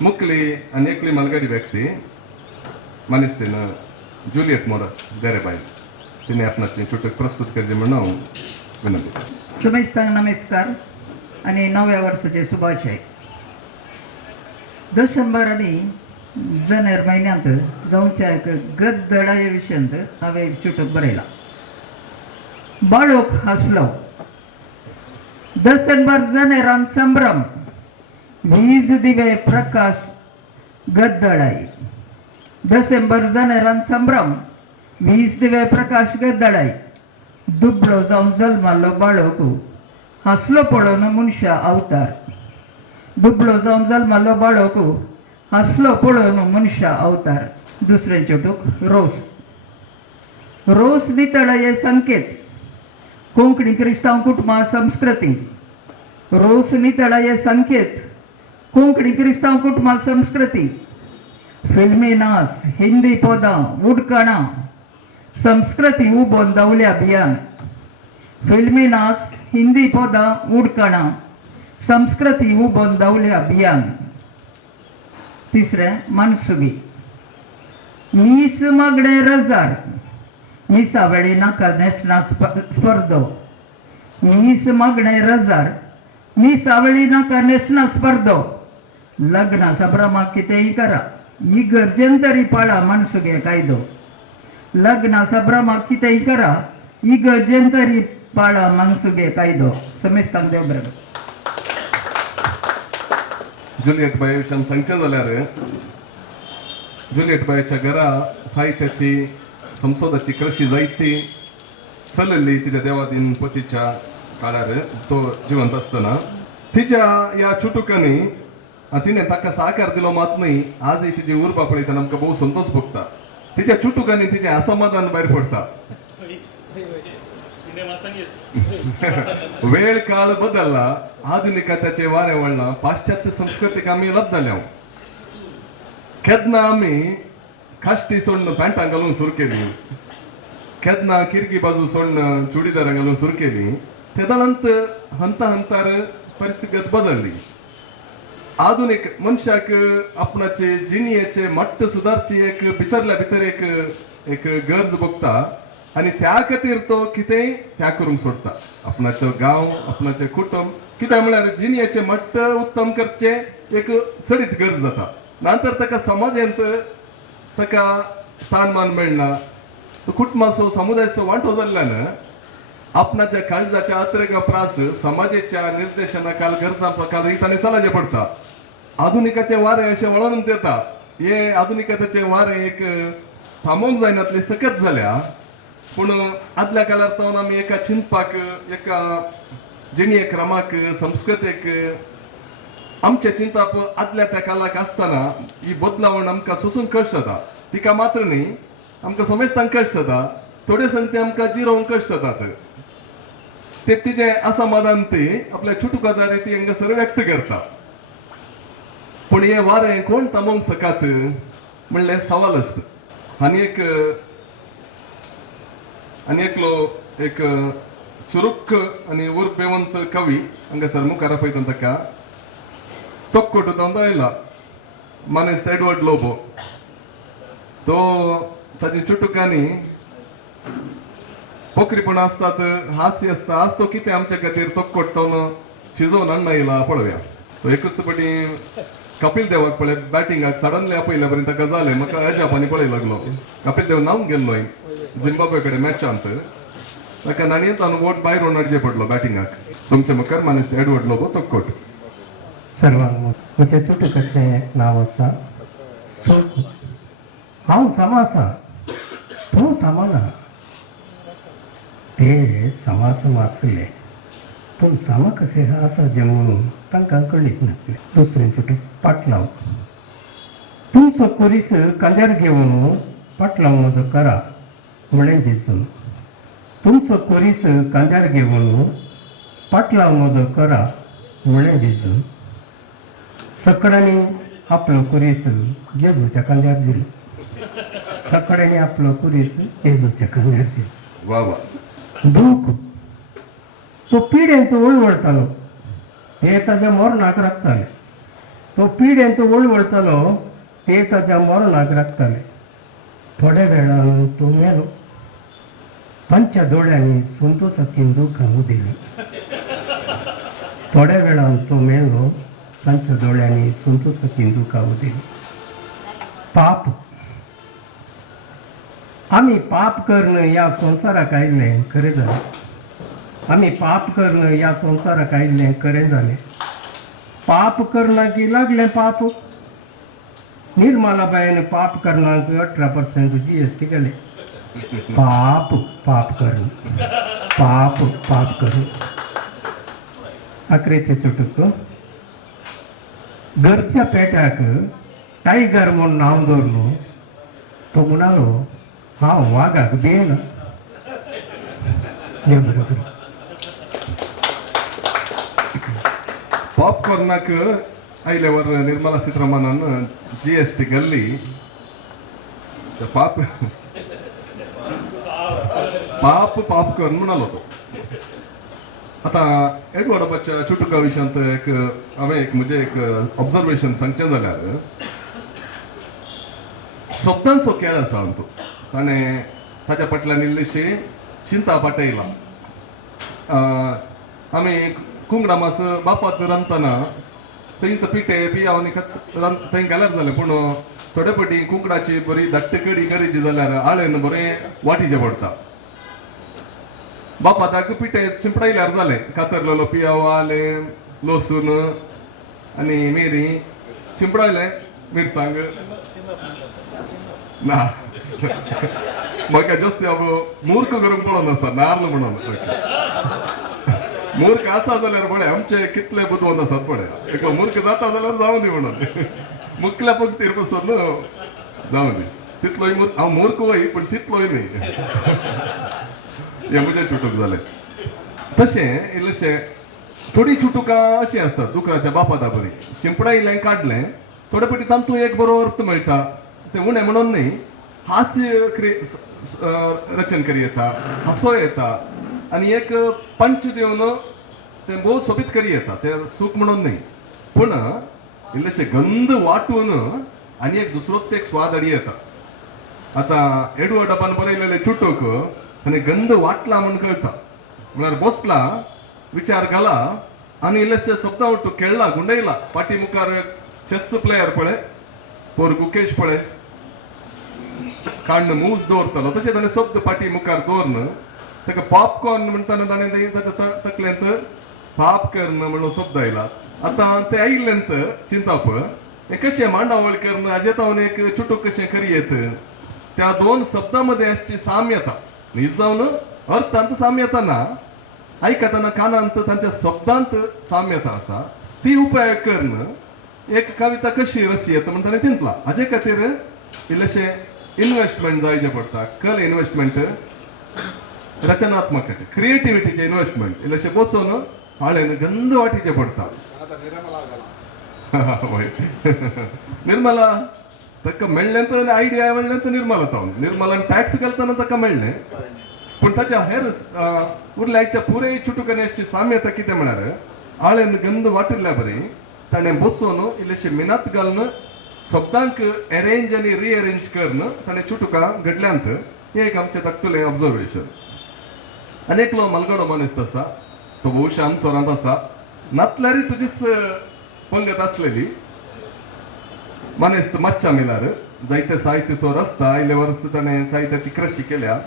मुकली आनी एकली मालगाडी व्यक्ती मानिस्तीन जुलियट मोरस देरे बायल तिने आपणाची चुटूक प्रस्तुत केली म्हणून हांव विनंती शुभेच्छा नमस्कार आणि नव्या वर्षाचे शुभाशय डिसेंबर आणि जानेर महिन्यांत जाऊच्या गद्दळा या विशयांत हांवें चुटूक बरयला बाळूक हासलो डिसेंबर जानेरान संभ्रम वीज दिवे प्रकाश गद्दळाई डिसेंबर जानेरान संभ्रम वीज दिवे प्रकाश गद्दळाई दुबळो जावन जल्मालो बाळक हसलो पळोवन मनशा अवतार. दुबळो जावन जल्मालो बाळक हसलो पळोवन मनशा अवतार. दुसरे चोटूक रोस. रोस नितळये संकेत कोंकणी क्रिस्तांव कुटुंबा संस्कृती. रोस नितळये संकेत कोंकणी क्रिस्तांव कुटुंबा संस्कृती. फिल्मी नाच हिंदी पदां उडकणां संस्कृती उबोन दवले अभियान. फिल्मी नाच हिंदी पदां उडकणां संस्कृती उबोन दवले अभियान. तिसरें मनसुबी. मीस मागणे रजार मिसावळी नाका नेसना स्पर्धो. मीस मागणे रजार मिसावळी नाका नेसना स्पर्धो. लग्न संभ्रमाक कितेंय करा ही गरजेन तरी पाळा मनसुगे कायदो. लग्न संभ्रमाक कितेंय करा ही गरजेन तरी पाळा मनसुगे कायदो. समेस्तांक देव बरें. जुलियट बाये विशयान सांगचें जाल्यार जुलियट बायेच्या घरा साहित्याची संसोदाची कृशी जायती चलली तिच्या देवादीन पतीच्या काळार तो जिवंत असतना. तिच्या ह्या चुटुकांनी तिणें ताका साकार दिलो मात न्ही आजय तिची उर्बा पळयतना आमकां भोव संतोश भोगता. तिच्या चुटुकांनी तिचें असमाधान भायर पडटा. वेळ काळ बदलला आधुनिकतेचे वारे वळना पाश्चात्य संस्कृतीक आमी लब्धल्या. केदना आमी काश्टी सोडून पॅन्टां घालून सुरू केली. केदना किरकी बाजू सोडून चुडीदारां घालून सुरू केली. ते दळांत हंता हंतार परिस्थिती बदलली. आधुनिक मनशाक आपणाचे जिणयेचे मट्ट सुदारची एक भितरल्या भितर एक गरज भोगता आनी त्या खातीर तो कितेंय त्या करूंक सोडता. आपणाचो गांव आपणाचें कुटुंब कित्याक म्हळ्यार जिणयेचे मट्ट उत्तम करचे एक सडीत गरज जाता. नंतर ताका समाजांत ताका स्थानमान मेळना. कुटुंबाचो समुदायाचो वांटो जाल्ल्यान आपणाच्या काळजाच्या अत्रेगा प्रास समाजाच्या निर्देशनाखाल गरजा प्रकार ताणें चलाचें पडटा. आधुनिकाचे वारे अशें वळोनूच येता. हे आधुनिकतेचे वारे एक थांबोवंक जायनातले सकत जाल्या. पूण आदल्या काळार तावन आमी एका चिंतपाक एका जिणये क्रमाक संस्कृतेक आमचे चिंतप आदल्या त्या काळाक आसतना ही बदलावण आमकां सोसूंक कश्ट जाता. तिका मात्र न्ही आमकां समेस्तांक कश्ट जाता. थोडे संगती आमकां जिरोवंक कश्ट जातात. ते तिचे असमाधान ती आपल्या चुटुकाद्वारे ती हांगासर व्यक्त करता. पूण हे वारें कोण थांबोवंक सकात म्हणलें सवाल आसता. आनी एकलो एक चुरुक्क आनी उर्बेवंत कवी हांगासर मुखार पळयता ताका टोक्कोट जावन आयला. मानेस्त एडवर्ड लोबो. तो ताची चुटुकांनी पोखरीपण आसतात हास्य आसता. आज तो कितें आमच्या खातीर तोक्कोट तावन शिजोवन हाडून आयला पळोवया. तो एकच फावटी कपिल देवाक पळय बॅटिंगाक सडनली आपयल्या पर्यंत ताका जालें. म्हाका अजापांनी पळय लागलो. कपिल देव नावून गेल्लो झिम्बाब्वे कडेन मॅचांत. ताका नाणयेंत वोट भायर हाडचें पडलो बॅटिंगाक. तुमचे मुखार मानेस्त एडवर्ड लोबो तोक्कोट. सर्वांक म्हज्या चुटुकाचें नांव आसा सोड. हांव सामा आसा तूं सामाना. ते समासम आसले पूण सामा कशें आसा जें म्हणून तांकां कळीत नासलें. दुसरें चुटूक पाटलाव. तुमचो कुरीस कांद्यार घेवन पाटलाव म्हजो करा म्हळें जेजून. तुमचो कुरीस कांद्यार घेवन पाटलाव म्हजो करा म्हळें जेजून. सकड्यांनी आपलो कुरीस जेजूच्या कांद्यार दिलो. सकड्यांनी आपलो कुरीस जेजूच्या कांद्यार दिलो. वा वा. दूख तो पिड्यांत वळवळतालो ते ताच्या मरणाक राखताले. तो पिड्यांत वळवळतालो ते ताच्या मरणाक राखताले. थोड्या वेळान तो मेलो. तांच्या दोळ्यांनी संतोशाची दुखां उदिली. थोड्या वेळान तो मेलो. तांच्या दोळ्यांनी संतोशाची दुखां उदिली. पाप. आमी पाप करून ह्या संवसाराक आयिल्लें खरें जालें. आमी पाप करून ह्या संवसाराक आयिल्लें खरें जालें. पाप करनाकी लागलें पाप. निर्मलाबाईन पाप करनाक 18% GST केलें. पाप करून पाप पाप करू अकरेचे चुटुक घरच्या पेट्याक टायगर म्हणून नाव दवरलो तो म्हणालो हांव वाघाक भियेना देव बरें करूं. पॉपकॉर्नाक आयले वर निर्मला सीतारामनान GST घाल्ली पाप पॉपकॉर्न म्हणालो तो. आता एडवर्डाच्या चुटुका विशयांत एक हांवें एक म्हणजे एक ऑब्जर्वेशन सांगचें जाल्यार शब्दांचो खेळ आसा तो ताणें ताच्या फाटल्यान इल्लीशी चिंता पाटयला. आमी कुंगडा मास बापात रांदतना थंय पिठे पियावनी थंय गेल्यार जालें पूण थोडे फावटी कुंकडाची बरी धाट्ट कडी करची जाल्यार आळेन बरें वाटीचें पडटा. बापाताक पिठे शिंपडायल्यार जालें कातरलेलो पियाव आलें लसूण आनी मिरी शिंपडायलें मिरसांग ना म्हाका जस्ट मूर्ख करूंक पडोन आसा नाल्ल म्हणून मूर्ख आसा जाल्यार बरें आमचे कितले बुदवंत आसात बरें एक मूर्ख जाता जाल्यार जावं दी म्हणून मुखल्या पंक्तीर बसून जावं दी तितलोय हांव मूर्ख वय पूण तितलोय न्ही हे म्हणजे चुटूक जालें. तशें इल्लेशें थोडी चुटुकां अशीं आसतात दुकराच्या बापाता बरी शिंपडायलें काडलें थोडे फावटी तातूंत एक बरो अर्थ मेळटा तें उणें म्हणून न्ही हास्य रचन करी येता हांसो येता आनी एक पंच दिवन तें भोव सोबीत करी येता तें सूख म्हणून न्ही पूण इल्लेशें गंध वाटून आनी एक दुसरोच एक स्वाद हाडी येता. आतां एडवर्ड अपान बरयलेले चुटूक आनी गंध वाटला म्हूण कळटा म्हळ्यार बसला विचार घाला आनी इल्लेशें सोपता उठू खेळला गुंडयला पाटी मुखार चेस प्लेयर पळय पोर गुकेश पळय काण्ण मूस दवरतलो तशें ताणें शब्द पाटी मुखार दवरन ताका पॉपकॉर्न म्हणटाना ताणें ताच्या तकलेंत पॉपकॉर्न म्हणून शब्द आयला. आतां ते आयिल्लेंत चिंताप हें कशें मांडावळ करून हाजे तावन एक चुटूक कशें करी येत त्या दोन शब्दां मदें अशी साम्यता न्ही जावन अर्थांत साम्यता ना आयकतना कानांत तांच्या शब्दांत साम्यता आसा ती उपयोग करून एक कविता कशी रस येता म्हण ताणें चिंतला. हाजे खातीर इल्लेशें इन्वेस्टमेंट जायचें पडटा कल इन्वेस्टमेंट रचनात्मकाचें क्रिएटिविटीचें इन्वेस्टमेंट इल्लेशें बसून हाळेन गंध वाटीचें पडटा. निर्मला ताका मेळ्ळें तर आयडिया मेळ्ळें तर निर्मला तावन निर्मलान टॅक्स घालतना ताका मेळ्ळें पूण ताच्या हेर उरल्याच्या पुरे चुटुकांनी अशी साम्यता कितें म्हळ्यार हाळेन गंध वाटिल्ल्या बरी ताणें बसून इल्लेशें मिनात घालून शब्दांक अरेंज आनी रिअरेंज करून ताणें चुटुकां घडल्यांत हें एक आमचें धाकटुलें ऑब्जर्वेशन. आनी एकलो मलगडो मनीस आसा तो भोवश्याम स्वरांत आसा नातल्यारी तुजीच पंगत आसलेली मनीस मातशा मिलार जायते साहित्याचो रस्ता आयले वर्स ताणें साहित्याची कृशी केल्या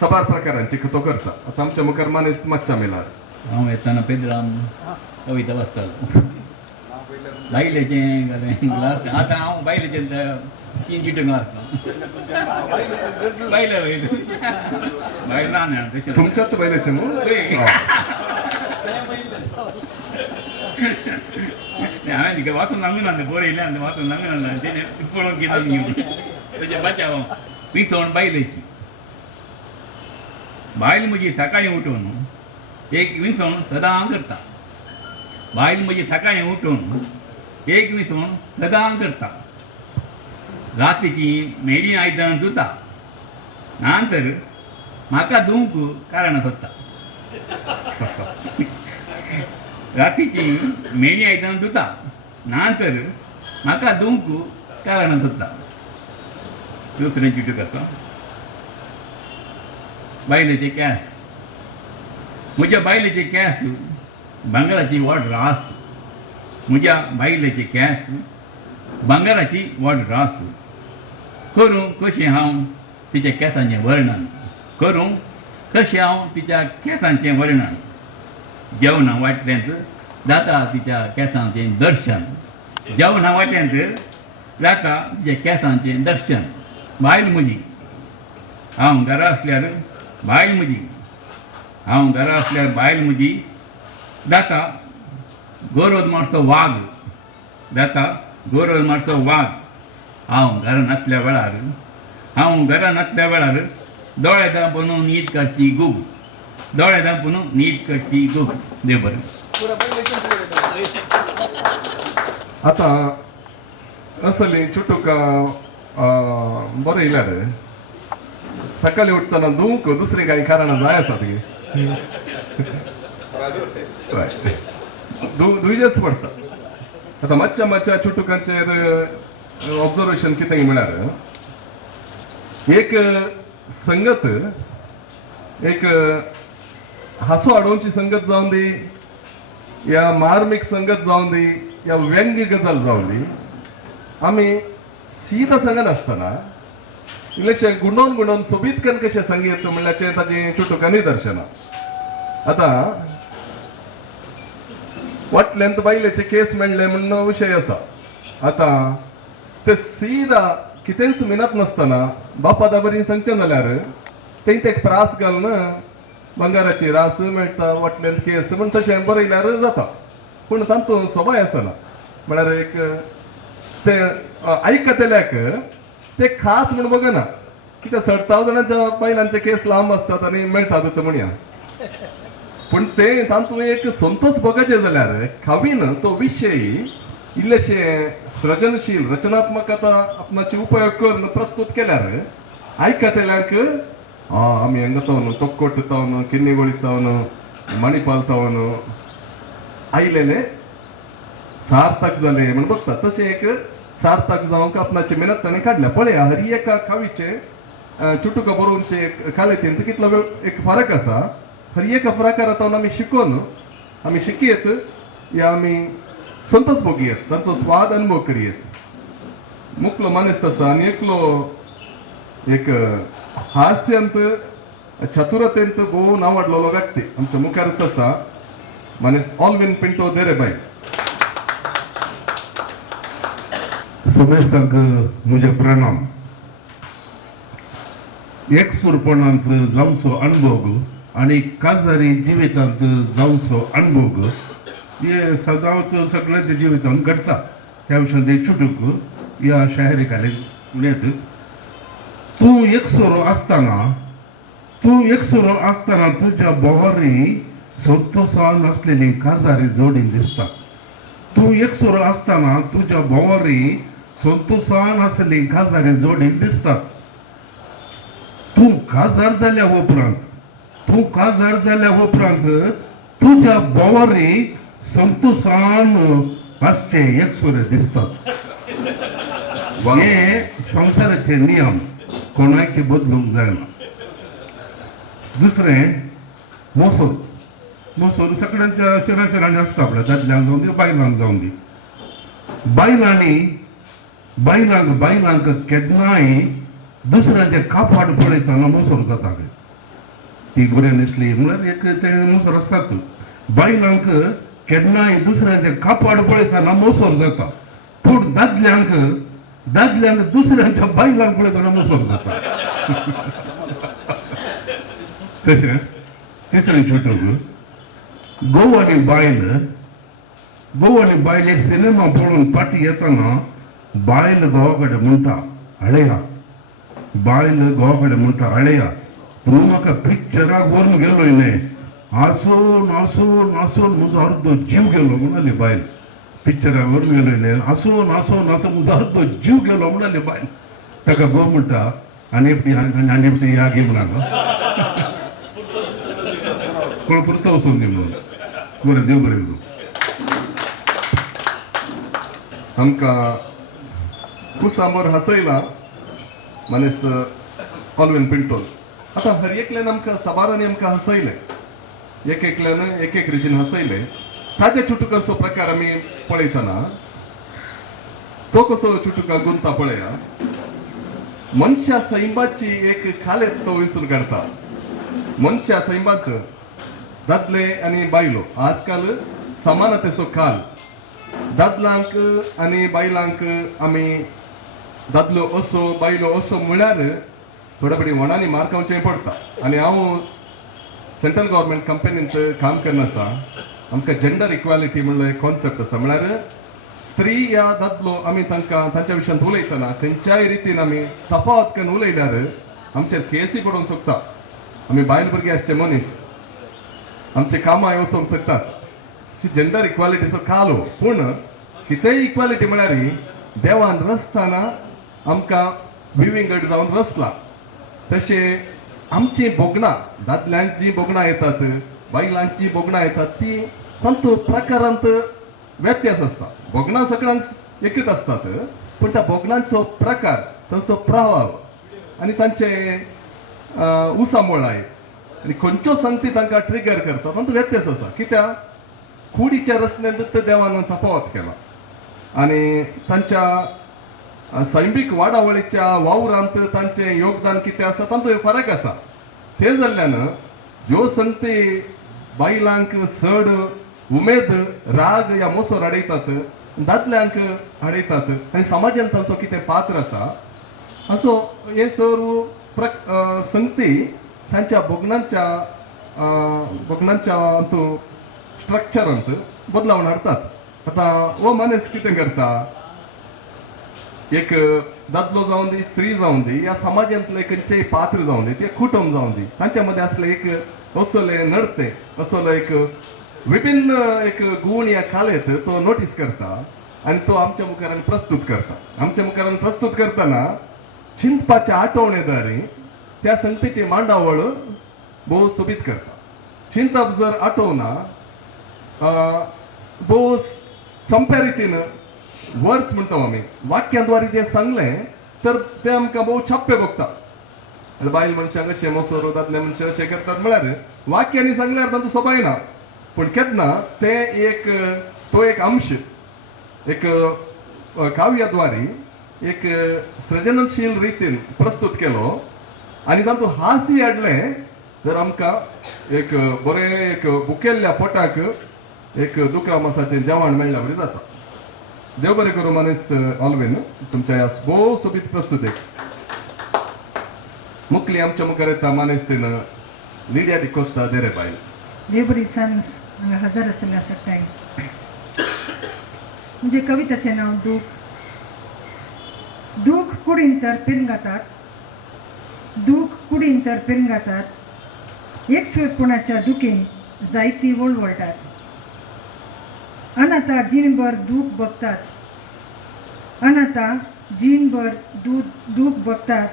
सबार प्रकारांची तो करता. आतां आमच्या मुखार मनीस मातशा मिलार हांव येताना पेद्राम कविता वाचतालो बायलेचें घालें आतां हांव बायलेचें 3 चिटुकां आसता बायले वयले बायलां न्ही तशें तुमच्याच बायलेचें न्हू हांवें तिका वाचून सांगून ना बरयलें वाचून सांगून ना तेणें पळोवन कितें घेवन तशें बचाव विसवण बायलेची बायल म्हजी सकाळीं उठून एक विसवण सदां करता. बायल म्हजी सकाळीं उठून एक विसवण सदां करता. रातीची मेडी आयदनां धुता नंतर म्हाका धुवंक कारण सोदता. रातीची मेडी आयदनां धुता नंतर म्हाका धुवंक कारण सोदता. दुसरें चिटूक आसा बायलेचे केंस म्हज्या बायलेचे केंस भांगराची व्हड रास म्हज्या बायलेचे केंस भांगराची व्हड रास करूं कशें हांव तिच्या केंसांचें वर्णन करूं कशें हांव तिच्या केंसांचें वर्णन जेवणा वाटल्यांत जाता तिच्या केंसांचें दर्शन जेवणा वाट्यांत जाता तिच्या केंसांचें दर्शन. बायल म्हजी हांव घरा आसल्यार बायल म्हजी हांव घरा असल्यार बायल म्हजी जाता गरज मातसो वाग जाता गरज मातसो वाग हांव घरान आसल्या वेळार दोळे धांपून न्हीद करची गूग दोळे धांपून न्हीद करची गूग देव बरें. आता असली चुटूक बरं येयल्यार सकाळी उठताना दूक दुसरी काही कारण जाय आसा ती दुयेच पडटा. आता मातशा चुटुकांचेर ऑब्जर्वेशन कितें म्हळ्यार एक संगत एक हांसो हाडोवची संगत जावन दी या मार्मीक संगत जावन दी या व्यंग्य गजाल जावन दी आमी सीदा सांगनासतना इल्लेशें गुणोवन सोबीतकन कशें संगीत म्हणल्याचें ताची चुटुकां निदर्शनां. आतां वाटल्यांत बायलेचे केस मेळ्ळे म्हणून विशय आसा. आतां ते सीदा कितेंच मिनत नासतना बापा दाबरी सांगचें जाल्यार तें एक प्रास घालून बंगाराची रास मेळटा वाटल्यांत केस म्हण तशें बरयल्यार जाता. पूण तातूंत सोबाय आसना. म्हळ्यार एक ते आयकतल्याक ते खास म्हण बघना कित्याक 60,000 बायलांचे केस लांब असतात आनी मेळटात म्हणया. पूण ते तातूंत एक संतोष बघचे जाल्यार खावीन तो विशय इल्लेशे सृजनशील रचनात्मकता आपणाची उपयोग करून प्रस्तुत केल्यार आयकतल्याक आमी हांगा तावन तोक्कोट तावन किन्नी तावन मणिपाल तावन आयलेले सार्थक जाले म्हण बघता. तशें एक सार्थक जावंक आपणाची मेहनत ताणें काडल्या. पळया हर एका कावीचे चुटुका बरोवचे कालेतीन कितलो वेळ एक फरक आसा. हर एका प्रकारांत आमी शिकून आमी शिकयत या आमी संतोष भोगयत तांचो स्वाद अनुभव करियत. मुखलो मनीस आसा आनी एकलो एक हास्यंत चतुरतेंत भोव नांवाडलेलो व्यक्ती आमच्या मुखारच आसा मनीस ऑल्विन पिंटो देरेबाई. समेस्तांक म्हजे प्रणाम. एकसुरपणांत जावचो अनुभव आणि काजारी जिवितांत जावचो अनुभव हे सदांच सगळ्यांच्या जिवितांत घडटा. त्या विशयान चुटूक या शायरीकाले म्हणत तूं एकसुरो आसतना तुज्या बोवारी संतोषान आसलेली काजारी जोडीन दिसतात. तूं एकसुरो आसतना तुज्या बोवारी संतोषान आसलेली काजारी जोडीन दिसतात. तूं काजार जाल्या उपरांत तुज्या बोवारी संतोषान आसचे एकसुरे दिसतात. हे संसाराचे नियम कोणाक बदलूंक जायना. दुसरें मोसोर सगळ्यांच्या शहरांनी आसता आपल्या दादल्यांक जावन दी बायलांक जावन दी. बायलांक केन्नाय दुसऱ्यांचे कापाड पळयतना मोसोर जाता. ती बरें न्हेसली म्हळ्यार एक ते मोसोर आसताच. बायलांक केन्नाय दुसऱ्यांचे कापाड पळयतना मोसोर जाता. पूण दादल्यांक दुसऱ्यांच्या बायलांक पळयतना मोसोर जाता. तशें तिसरें चुटूक घोव आनी बायल एक सिनेमा पळोवन फाटी येतना बायल घोवा कडेन म्हणटा आळया तूं म्हाका पिक्चराक व्हरून गेलोय न्ही. आसून म्हजो अर्दो जीव गेलो म्हणली बायल. पिक्चराक व्हरून गेलोय न्ही आसून म्हजो अर्दो जीव गेलो म्हणली बायल. ताका घोव म्हणटा आनी एकटी ह्या घे म्हणा कोण पुरतो वचून दी म्हणून. बरें देव बरें करूं. आमकां कुसांबर हसयला मनीस ऑल्विन पिंटो. आतां हर एकल्यान आमकां सबारांनी आमकां हसयले. एकल्यान एक रितीन हसयले. ताच्या चुटुकांचो प्रकार आमी पळयतना तो कसो चुटुका गुंता पळया. मनशा सैमाची एक खालेत तो विसरून काडटा. मनशा सैमात दादले आनी बायलो आजकाल समानतेचो काल. दादल्यांक आनी बायलांक आमी दादलो असो बायलो असो म्हळ्यार थोड्या बडी वणांनी मार्कावचें पडटा आनी हांव सेंट्रल गव्हर्मेंट कंपनींत काम करना आसा आमकां जेंडर इक्वालिटी म्हणलो एक कॉन्सेप्ट आसा म्हळ्यार स्त्री या दादलो आमी तांकां तांच्या विशयान उलयतना खंयच्याय रितीन आमी तफावत करून उलयल्यार आमचेर केसी पडोवंक शकता आमी बायल भुरगे आसचे मनीस आमचे कामां येवंक शकतात जेंडर इक्वालिटीचो कालो पूण कितेंय इक्वालिटी म्हळ्यार देवान रचतना आमकां विविंगड जावन रचला तशें आमची बोगणां दादल्यांची बोगणां येतात बायलांची बोगणां येतात ती तांतू प्रकारांत व्यत्यास आसता बोगणां सगळ्यांक एकच असतात पूण त्या बोगणांचो प्रकार तांचो प्रभाव आनी तांचे उसामोळाय आनी खंयच्यो संगती तांकां ट्रिगर करता तांचो व्यत्यास आसा कित्याक कुडीच्या रचनेंत देवान तफावत केला आनी तांच्या सैमीक वाडावळीच्या वावरांत तांचें योगदान कितें आसा तांचो फरक आसा ते जाल्ल्यान ज्यो संगती बायलांक चड उमेद राग या मोसोर हाडयतात दादल्यांक हाडयतात आनी समाजान तांचो कितें पात्र आसा हाचो हे सर्व संगती तांच्या बोगणांच्या स्ट्रक्चरांत बदलावण हाडतात आतां हो मनीस कितें करता एक दादलो जावन दी स्त्री जावन दी या समाजांतले खंयचेय पात्र जावन दी ते कुटुंब जावन दी तांच्या मदें असले एक असले नडते असलो एक विभिन्न एक गुण या खालेत तो नोटीस करता आनी तो आमच्या मुखारान प्रस्तुत करता आमच्या मुखारान प्रस्तुत करतना चिंतपाच्या आठवणेदारी त्या संगतीची मांडावळ भोव सोबीत करता चिंतप जर आठवना भोव सोंप्या रितीन वर्स म्हणटा आमी वाक्यांद्वारे जे सांगलें तर ते आमकां भोव छाप्पे भोगता बायल मनशांक अशें मोसोर दादले मनशां अशें करतात म्हळ्यार वाक्यांनी सांगल्यार तांचो सोबाय ना पूण केन्ना ते तो एक अंश एक काव्याद्वारे एक सृजनशील रितीन प्रस्तुत केलो आनी तातूंत हास्य हाडलें तर आमकां एक बरें एक भुकेल्ल्या पोटाक एक दुकरा मासाचें जेवण मेळ्ळ्या बरें जाता देव बरें करूं मानेस्त ऑल्वेन तुमच्या ह्या भोव सोबीत प्रस्तुतेक मुखली आमच्या मुखार येता मानेस्तीन लिडिया डिकोस्टा देरे बायल देव बरी सांज हांगा हजर आशिल्ले आसताय म्हणजे कविताचें नांव दूख दूख कुडीन तर पिरंगातात दूख कुडीन तर पिरंगातात एक सुरपुणाच्या दुखीन जायती वळवळटात अनाथा जीणभर दूख बगतात अनाथा जीणभर दूख बगतात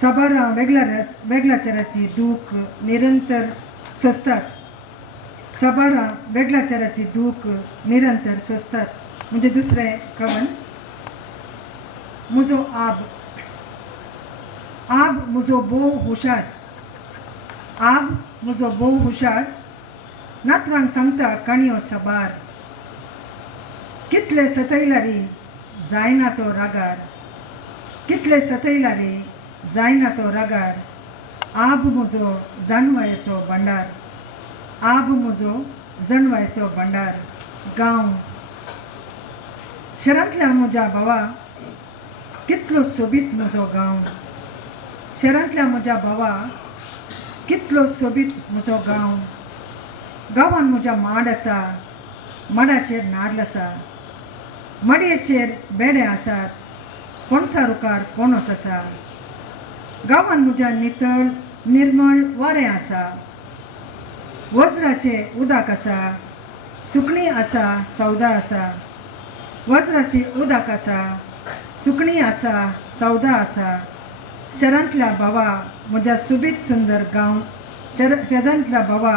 साबारां वेगळाचाराची दूख निरंतर सोंसतात साबारां वेगळाचाराची दूख निरंतर सोंसतात म्हणजे दुसरें कवन म्हजो आब म्हजो बोव हुशार आब म्हजो बोव हुशार नातवांक सांगता काणयो साबार कितले सतयलारी जायना तो रागार कितले सतयलारी जायना तो रागार आब म्हजो जाणवायेचो भांडार आब म्हजो जाणवायेचो भांडार गांव शहरांतल्या म्हज्या भावा कितलो सोबीत म्हजो गांव शहरांतल्या म्हज्या भावा कितलो सोबीत म्हजो गांव गांवांत म्हज्या माड आसा माडाचेर नाल्ल आसा मडयेचेर बेडे आसात पणसा रुकार पणस आसा गांवांत म्हज्या नितळ निर्मळ वारें आसा वज्राचे उदक आसा सुकणी आसा सौदा आसा वज्राचे उदक आसा सुकणी आसा सौदा आसा शहरांतल्या भावा म्हज्या सुबीत सुंदर गांव शहरांतल्या भावा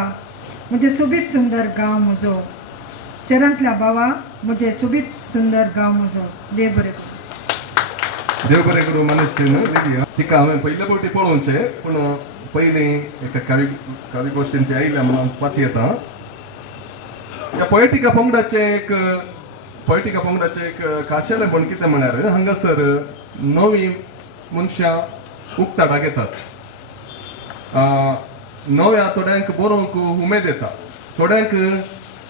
म्हणजे सुबीत सुंदर गांव म्हजो शहरांतल्या भावा म्हणजे सुबीत सुंदर गांव म्हजो देव बरें करूं मानेस्तीन तिका हांवें पयले फावटी पळोवचें पूण पयलीं एका कावी गोश्टीन ती आयल्या म्हणून पाती येता ह्या पोएटिका पंगडाचें एक खाशेलेपण कितें म्हळ्यार हांगासर नवीं मनशां उक्ताडाक येतात नव्या थोड्यांक बरोवंक उमेद येता थोड्यांक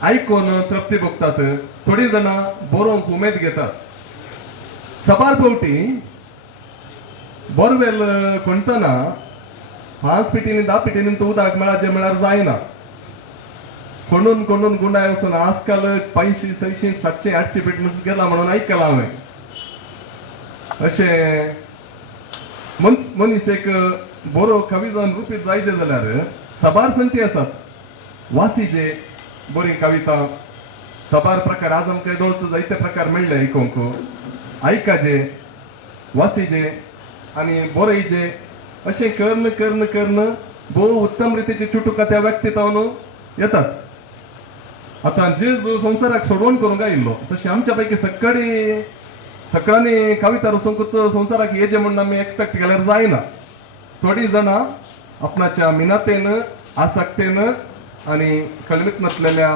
आयकून तृप्ती भोगतात थोडीं जाणां बरोवंक उमेद घेतात सबार फावटी बोरवेल खणतना 5 पिटींनी 10 पिटींनी तो उदक मेळाचे म्हळ्यार जायना. खणून खणून गुंडाय वचून आजकाल 500 600 700 800 पीट गेला म्हणून ऐकला हांवें. अशें मनीस एक बरो कवी जावन रुपीत जायचे जाल्यार साबार संती आसात. वासीचे बरी कविता, साबार प्रकार आज आमकां दोळचो जायते प्रकार मेळ्ळे आयकोंक. आयकाचे, वासीचे आनी बरयचे अशें कर्ण कर्ण कर्ण भोव उत्तम रितीचे चुटुका त्या व्यक्तीतावन येतात. आतां जे जो संवसाराक सोडवण करूंक आयिल्लो तशें आमच्या पैकी सगळ्यांनी कविता रचूंक संवसाराक येजे म्हणून आमी एक्सपेक्ट केल्यार जायना. थोडी जाणां आपणाच्या मिनतेन, आसक्तेन आनी कळमीत नासलेल्या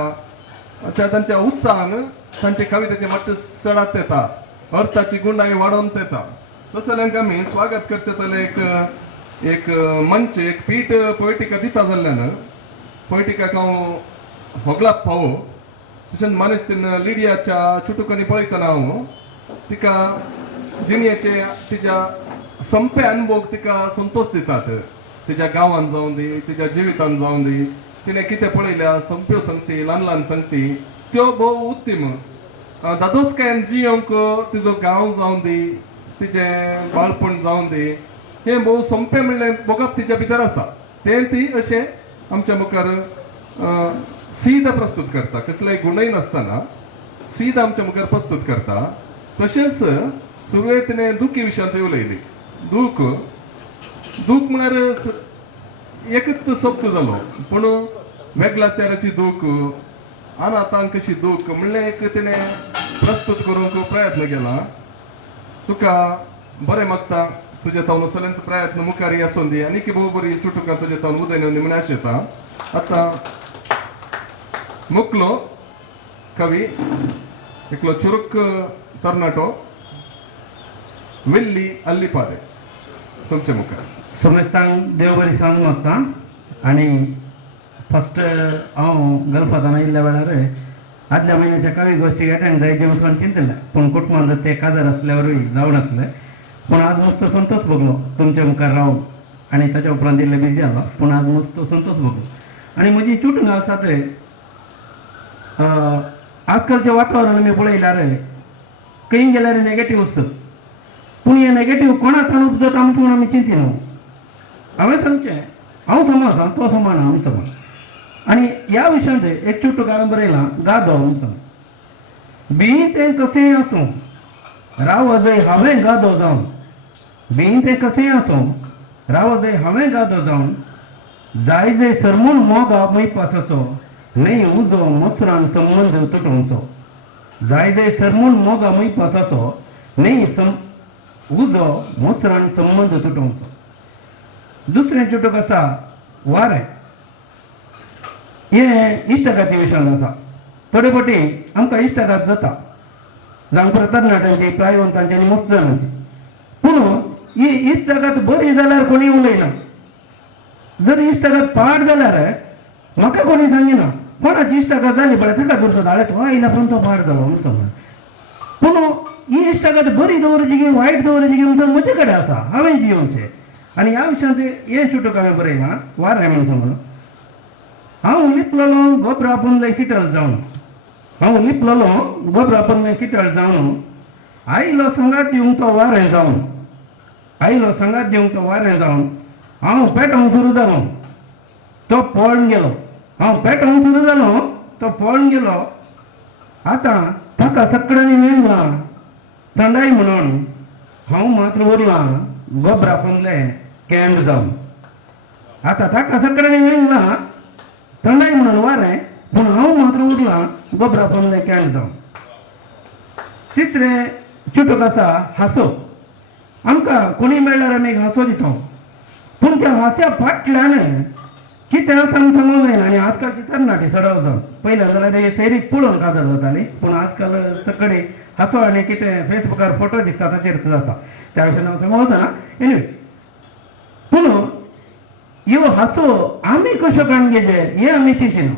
तांच्या उत्साहान तांचे कवितेचे मट्ट चडात येता, अर्थाची गुंडाई वाडोवन येता. तसल्यांक आमी स्वागत करचे जाल्यार एक मंच, एक पीठ पोयटिका दिता जाल्ल्यान पोयटिकाक हांव होगलाप फावो. तशेंच मानेस्तीन लिडियाच्या चुटुकांनी पळयतना हांव तिका जिणेचे तिच्या संपे अनुभव तिका संतोष दितात. तिच्या गांवांत जावं दी, तिच्या जिवितांत जावं दी, तिणें कितें पळयल्या संप्यो संगती, ल्हान ल्हान संगती त्यो भोव उत्तम. दादोसकायन जियोंक तिजो गांव जावं दी, तिचें बाळपण जावं दी, हें भोव सोंपें म्हणलें बोगप तिच्या भितर आसा. तें ती अशें आमच्या मुखार सीद प्रस्तूत करता, कसलेय गुणय नासतना सीद आमच्या मुखार प्रस्तूत करता. तशेंच सुरवेक तिणें दुखी विशयांत उलयली. दूख म्हळ्यार एकच शब्द जालो, पूण मेघलाचाराची दूख, अनाथांकशी दूख म्हणलें एक तिणें प्रस्तूत करूंक प्रयत्न केला. तुका बरें मागता, तुजे तावन सलंत प्रयत्न मुखार आसून दी आनी की भोव बरी चुटुकां तुजे तावन उदय येवन दी म्हण आशेता. आतां मुखलो कवी एकलो चुरुक तरणाटो विल्ली अल्लीपारे तुमच्या मुखार. समेस्तांक देव बरी सांगूंक मागता. आनी फस्ट हांव गल्फातान आयिल्ल्या वेळार आदल्या म्हयन्याच्या कवी गोश्टीक अटेंड जायचे वचून चिंतलें, पूण कुटुंबांत ते काजार आसल्यावरूय जावं नासलें. पूण आज मस्त संतोष भोगलो तुमच्या मुखार रावन आनी ताच्या उपरांत इल्लें बिजी जालो, पूण आज मस्त संतोष भोगलो. आनी म्हजी चुटूंग आसा ते आजकालचें वातावरण आमी पळयल्यार खंय गेल्यार नेगेटीव आसत, पूण हें नेगेटीव कोणाक उपजत आमकां आमी चिंतिना. हांवें सांगचें, हांव समान आसा, तो समान हांव समान. आनी ह्या विशयांत एक चुटूक हांवें बरयलां, गादो म्हणटा. बी तें कशेंय आसूं, राव जंय हांवें गादो जावन, बी तें कशेंय आसूं, राव जंय हांवें गादो जावन, जाय जंय सरमून मोगा मैपासाचो, न्हय उजो मसरान संबंद तुटोवचो. जाय जंय सरमून मोगा मैपासाचो, न्हय उजो मसरान संबंद तुटोवचो. दुसरें चुटूक आसा वारें. हें इश्टगाती विशयान आसा. थोडे फावटी आमकां इश्टगात जाता, जावं तरणाट्यांची, प्रायवंतांची आनी मस्त जाणांची. पूण ही इश्टगात बरी जाल्यार कोणी उलयना. जर इश्टगात पाड जाल्यार म्हाका कोणी सांगिना, कोणाची इश्टगात जाली पळय ताका दुसरो धाडे तो आयला पूण तो पाड जालो म्हणटा. पूण ही इश्टगात बरी दवरची की वायट दवरची की म्हणटा म्हजे कडेन आसा, हांवें जियोवचें. आनी ह्या विशयांत हें चुटूक हांवें बरयलां, वारें म्हणटा म्हणून. हांव लिपलोलो गोब्रा पुनलें किटल जावन, हांव लिपलोलो गोब्रा पुनलें किटल जावन, आयलो संगात दिवंक तो वारें जावन, आयलो संगात दिवंक तो वारें जावन, हांव पेटोवंक सुरू जालो, तो पळून गेलो. हांव पेटोवंक सुरू जालो, तो पळून गेलो. आतां ताका सकडनी मेळना थंडाय म्हणून, हांव मात्र उरलां गोब्रा पुनलें कॅम्प जावन. आतां ताका सकडनी मेळना थंडाय म्हणून वारें, पूण हांव मात्र उरलां गोब्रा पुनलें कॅम्प जावन. तिसरें चुटूक आसा हांसो. आमकां कोणी मेळ्ळ्यार आमी एक हांसो दिता, पूण त्या हांस्या फाटल्यान कितें आसा आमकां सांगूंक जायना. आनी आजकालची तरणाटी सडव जावन पयलें जाल्यार हे सैरीक पळोवन काजार जाताली, पूण आजकाल सगळे हांसो आनी कितें फेसबुकार फोटो दिसता ताचेर आसा, त्या विशयान हांव सांगूंक वचना. एनिवे, पूण ह्यो हांसो आमी कश्यो काडून घेवचे हें आमी चिंतिना.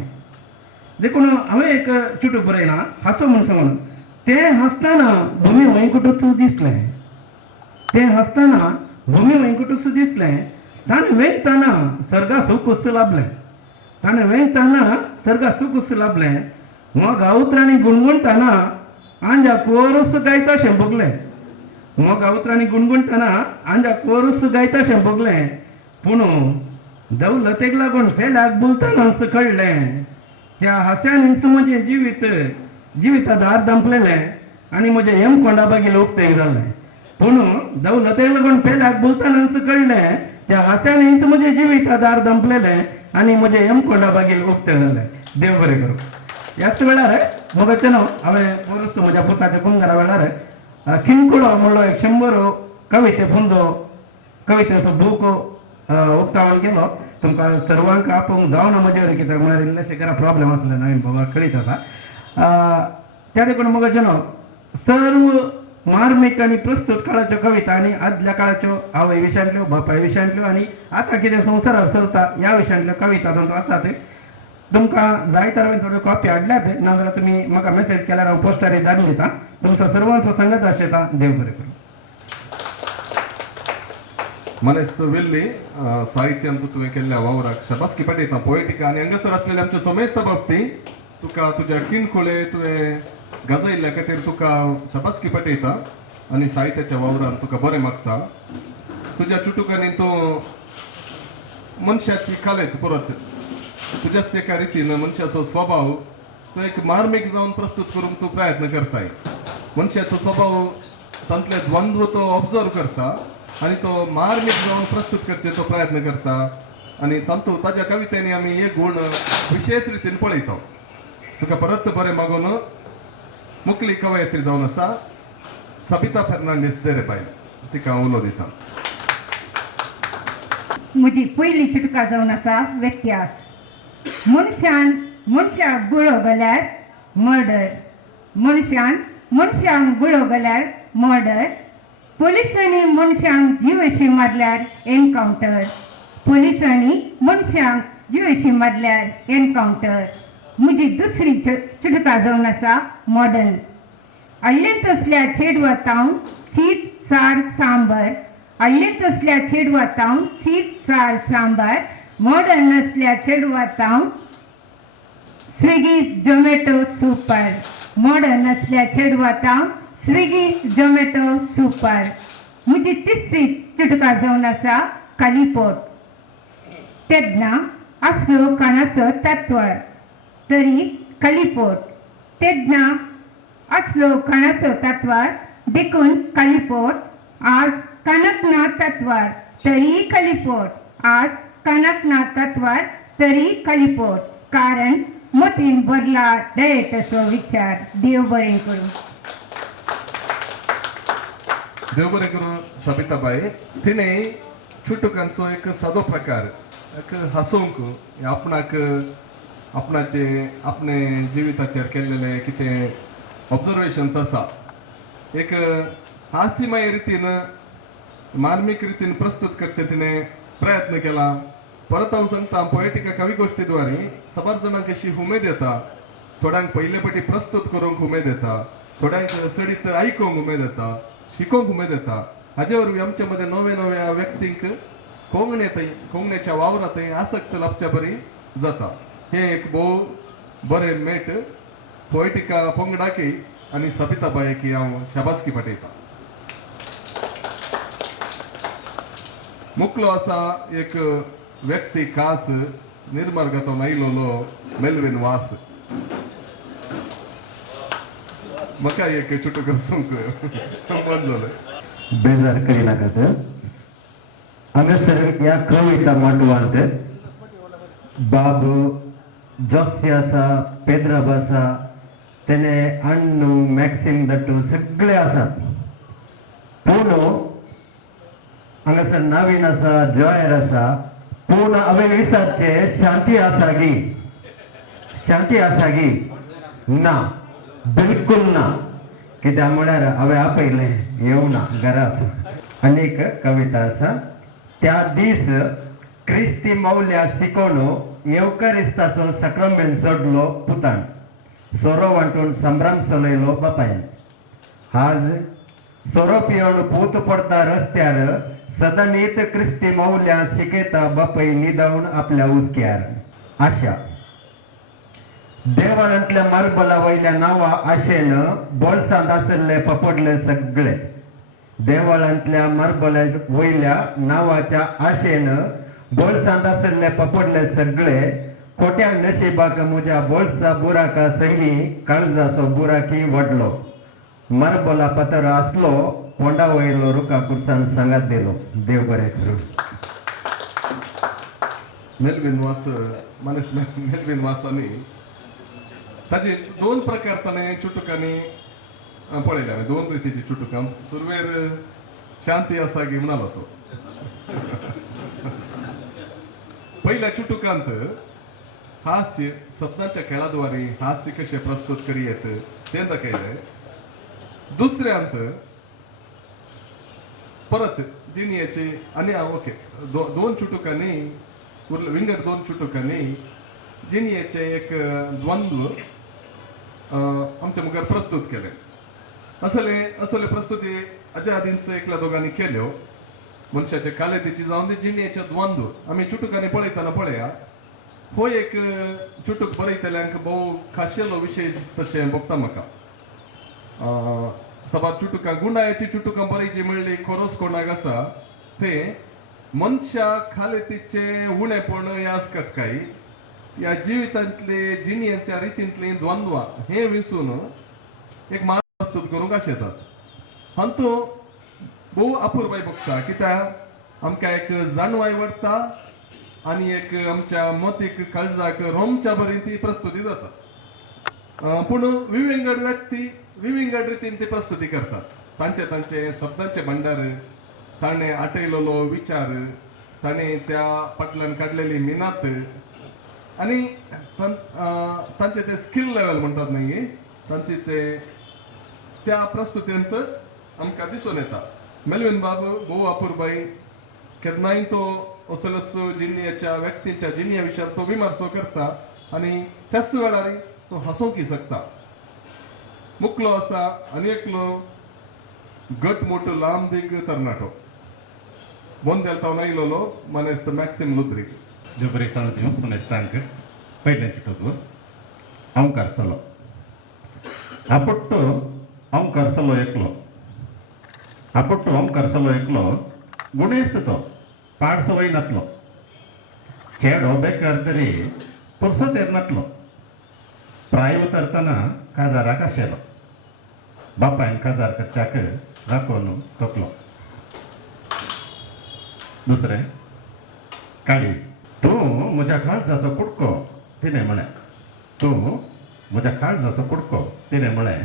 देखून हांवें एक चुटूक बरयलां, हांसो म्हूण सांगून. तें हांसतना भुमी वैकुंठ दिसलें, तें हांसतना भूमी वेंकटूस दिसलें ताणें वेंगताना सर्गा सुकुस लाभलें ताणें वेंगताना सर्गा सुकुस लाभलें हो गांवत्राणी गुणगुणटाना आंजा कोरुस गायताशें बगलें हो गांवत्राणी गुणगुणटाना आंजा कोरुस गायताशें बगलें पूण दौलतेक लागून फेल्याक बुलताना कळलें त्या हास्यानीच म्हजें जिविताधार दंपलेलें आनी म्हजें हेम कोंडाबागेल उक्तें जालें पूण दौलतेक लागून फेल्याक बुलताना कळलें त्या हास्यानीच म्हजें जिविताधार दंपलेलें आनी म्हजें हेम कोंडाबागेल उक्तें जालें देव बरें करूं ह्याच वेळार मोगाचें नांव हांवें परस म्हज्या पुताच्या कुंगारा वेळार किणकुळो म्हणलो एक 100 कविते फुंदो कवितेचो बूक उक्तावण केलो तुमकां सर्वांक आपोवंक जावना म्हजे कडेन कित्याक म्हळ्यार इल्लेशे घरा प्रॉब्लेम आसले नवीन बाबा कळीत आसा त्या देखून मोगाचें नांव सर्व मार्मीक आनी प्रस्तुत काळाच्यो कविता आनी आदल्या काळाच्यो आवय विशयांतल्यो बापाय विशयांतल्यो आनी आतां कितें संवसारार चलता ह्या विशयांतल्यो कविता तातूंत आसात तुमकां जाय तर हांवें थोड्यो कॉपी हाडल्यात नाजाल्यार तुमी म्हाका मेसेज केल्यार हांव पोस्टार धाडून दिता तुमचो सर्वांचो संगत आशेता देव बरें करूं मनेस्त वेल्ली साहित्यान तुवें केल्ल्या वावराक शाबासकी पटयता पोएटिका आनी हांगासर आसलेले आमचे सोमेस्त बाबती तुका तुज्या किणकुळे तुवें गाजयल्ल्या खातीर तुका शाबासकी पटयता आनी साहित्याच्या वावरान तुका बरें मागता तुज्या चुटुकांनी तूं मनशाची कालेत परत तुज्याच एका रितीन मनशाचो स्वभाव तो एक मार्मीक जावन प्रस्तुत करूंक तूं प्रयत्न करताय मनशाचो स्वभाव तांतले द्वंद्व तो ऑब्जर्व करता आनी तो मार्मीक जावन प्रस्तुत करचेचो प्रयत्न करता आनी तांतू ताज्या कवितेनी आमी हे गूण विशेष रितीन पळयता तुका परत बरें मागून मुखली कवयत्री जावन आसा सबिता फर्नांडीस देरेबाय तिका हांव उलो दिता म्हजी पयली चुटका जावन आसा व्यत्यास मनशाक गुळो जाल्यार मर्डर मनशांक गुळो जाल्यार मर्डर पोलिसांनी मनशांक जीव अशी मारल्यार एनकावंटर पोलिसांनी मनशांक जीव अशी मारल्यार एनकावंटर म्हजी दुसरी चुटका जावन आसा मॉडर्न अडले तसल्या चेडवातांव शीत सार सांबर अडले तसल्या चेडवातांव शीत सार सांबार मॉडर्न असल्या चेडवातांव स्विगी झोमॅटो सुपर मॉडर्न असल्या चेडवातांव स्विगी झोमॅटो सुपर म्हजी तिसरी चुटका जावन आसा कालीपोट तेन्ना आसलो कानाचो तत्वार तरी कालीपोट तेन्ना आसलो कानाचो तत्वार देखून कालीपोट आज कानक ना तत्वार तरी कालीपोट आज कानक ना तत्वार तरी कालीपोट कारण मतीन भरला डायरेक्टरचो विचार देव बरें करूं देव बरें करूं सबिताबाई तिणें चुटुकांचो एक सादो प्रकार एक हांसूंक आपणाचे आपणे जिविताचेर केल्लेले कितें ऑब्जर्वेशन्स आसा एक हास्यमय रितीन मार्मीक रितीन प्रस्तुत करचे तिणें प्रयत्न केला परत हांव सांगता पोएटिका कवी गोश्टीद्वारे सबार जाणांक अशी उमेद येता थोड्यांक पयले फावटी प्रस्तुत करूंक उमेद येता थोड्यांक सडीत आयकूंक उमेद येता शिकोवंक उमेद येता हाजे वरवीं आमचे मदें नव्या व्यक्तींक कोंकणीच्या वावरांतय आसक्त लाभच्या बरी जाता हे एक भोव बरें मेट पोएटिका पंगडाकी आनी सबिताबायेकी हांव शाबासकी पटयता मुखलो आसा एक व्यक्ती खास निर्मार्गांतून आयिल्लो मेल्विन वास म्हाका एक चुटुको सांग बंद जालें बेजार करिनाकात हांगासर ह्या कविता मांडवांत बाबू जॉसी आसा पेद्राब आसा तेने अण्णू मॅक्सिम दट्टू सगळे आसात पूण हांगासर नवीन आसा जॉयर आसा पूण हांवें विचारचे शांती आसा गी ना बिलकुल ना कित्याक म्हळ्यार हांवें आपयलें येवना घरा आसा आनीक कविता आसा त्या दीस क्रिस्ती मौल्या शिकोवन येवकारिस्ताचो सक्रामेंत जोडलो पुतान सोरो वांटून संभ्रम चलयलो बापायन आज सोरो पिवन पूत पडता रस्त्यार सदनीत क्रिस्ती मौल्या शिकेता बापय निदावून आपल्या उचक्यार आशा देवाळांतल्या मार्बला वयल्या नावा आशेनं बोळसांत आसले पपडले सगळे देवाळांतल्या मार्बला वयल्या नावाच्या आशेनं बोळसांत आसले पपडले सगळे खोट्या नशिबाक म्हज्या बोळसा बुराका सैनी काळजाचो बुराकी वडलो मार्बला पतर आसलो पोंडा वयलो रुका कुर्सान सांगात दिलो देव बरें करूं. मेल्विन वास मनीस मेल्विन वासांनी ताचे 2 प्रकार ताणें चुटुकांनी पळयल्या. 2 रितीची चुटुकां. सुरवेर शांती आसा गी म्हणालो तो. पहिल्या चुटुकांत हास्य शब्दांच्या खेळाद्वारे हास्य कशें प्रस्तुत करीत तें दाखयलें. दुसऱ्यांत परत जिनियाचे आनी ओके 2 चुटुकांनी विंगड 2 चुटुकांनी जिनियाचे एक द्वंद्व आमच्या मुखार प्रस्तुत केले. असले प्रस्तुती हाज्या आदींच एकल्या दोगांनी केल्यो. मनशाच्या कालेतीची जावन ती जिनियाचे द्वंद्व आमी चुटुकांनी पळयतना पळया. हो एक चुटूक बरयतल्यांक भोव खाशेलो विशय तशें भोगता म्हाका. सबार चुटुकां गुंडायाची चुटुकां बरयची म्हणली खरोच कोणाक आसा ते मनशा खालेतीचे उणेपण हे आसतात काय ह्या जिवितांतले जिणेच्या रितींतली द्वंद्वा हे विसरून एक मार्ग प्रस्तुत करूंक आशेतात. हातूं भोव अपुरबाय भोगता कित्याक आमकां एक जाणवाय वाडटा आनी एक आमच्या मतीक काळजाक रोमच्या बरी ती प्रस्तुती जाता. पूण विविंगड व्यक्ती विविंगड रितीन ती प्रस्तुती करतात. तांचे शब्दांचे भंडार ताणें आटयलेलो विचार ताणें त्या फाटल्यान काडलेली मिनात आनी तांचे ते स्किल लेवल म्हणटात न्ही तांचे ते त्या प्रस्तुतेंत आमकां दिसून येता. मेल्विन बाब भोव अपुरबाई केन्नाय तो असलो जिनियाच्या व्यक्तीच्या जिनिया विशयार तो विमर्शो करता आनी त्याच वेळार तो हसूंक शकता. मुखलो आसा आनी एकलो गट मोठो लांब दीग तरणाटो बोंदेल आयिल्लो मनेस्त मॅक्सिम लुद्री. जबरी सांगतो सुनेस्तांक पयलें चिटोतूर हांव करसलो आपट्टो हांव करसलो एकलो आपट्टो हांव करसलो एकलो गुणेस्त तो पाडसो वयनातलो चेडो बेकार तरी पुरसो तेरनातलो प्राय उतरतना काजाराक आशेलो बापायन काजार करच्याक राखून तोकलो. दुसरें काळीज तूं म्हज्या काळजाचो कुडको तिणें म्हळें तूं म्हज्या काळजाचो कुडको तिणें म्हळें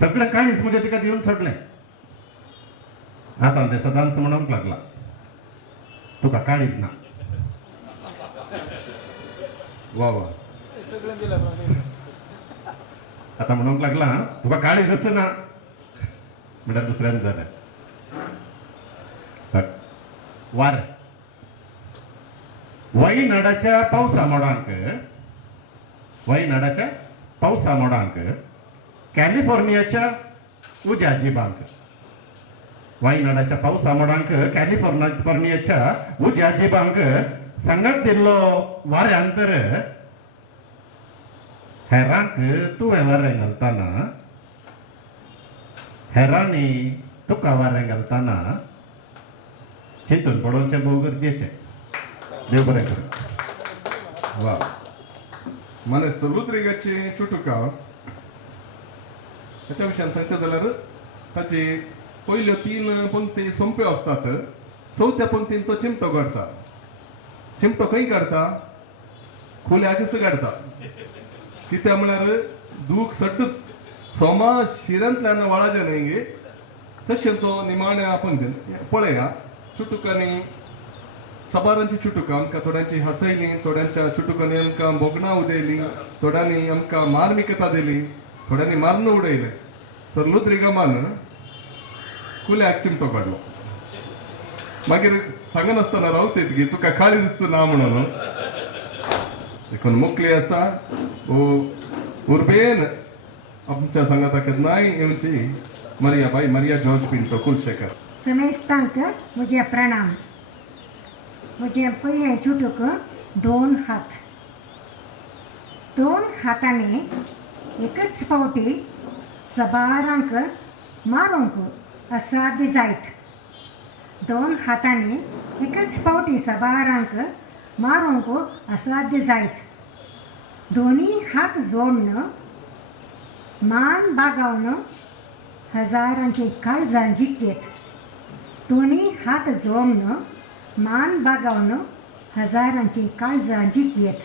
सगळें काळीज म्हणजे तिका दिवन सोडलें. आतां तें सदांच म्हणूंक लागला तुका काळीज ना. वा वा आतां म्हणूंक लागला तुका काळीज आसना म्हणल्यार दुसऱ्यान जालें. वारें वयनाडाच्या पावसा मोडांक कॅलिफोर्नियाच्या उज्या जिबांक वयनाडाच्या पावसा मोडांक कॅलिफोर्नियाच्या उज्या जिबांक सांगत दिल्लो वाऱ्यान तर हेरांक तुवें वारें घालतना हेरांनी तुका वारें घालतना चिंतून पडोवचें भोव गरजेचें. देव बरें करूं. वा मनेस्त लुद्रिगाची चुटुकां ताच्या विशयान सांगचें जाल्यार ताची पयल्यो 3 पंक्ती सोंप्यो आसतात. 4थ्या पंक्तीन तो चिमटो काडटा. चिमटो खंय काडटा खुल्या कस काडटा कित्याक म्हळ्यार दूख सट्ट सोमा शिरांतल्यान वळाचें न्हय गे तशें तो निमाण्या पंक्तीन पळया. चुटुकांनी सबारांची चुटुकां आमकां थोड्यांची हसयली थोड्यांच्या चुटुकांनी आमकां बोगणां उडयली थोड्यांनी आमकां मार्मिकता दिली थोड्यांनी मारून उडयले. तर लुद्रिगामान कुल्याक चिमटो काडलो. मागीर सांगनासतना रावतीत गी तुका काळी दिसना म्हणून देखून मुखली आसा उर्बेन आमच्या सांगाता केन्नाय येवची मारिया जॉर्ज पिंटो कुलशेकर. समेस्तांक म्हजे प्रणाम. म्हजे पयलें चुटूक 2 हात. 2 हातांनी एकच फावटी सबारांक मारूंक असाध्य जायत. 2 हातांनी एकच फावटी सबारांक मारूंक असाध्य जायत. दोन्ही हात जोडून मान बागावन हजारांची काळजां जिखेत. दोन्ही हात जोडून मान बागावन हजारांची काळजां जिखेत.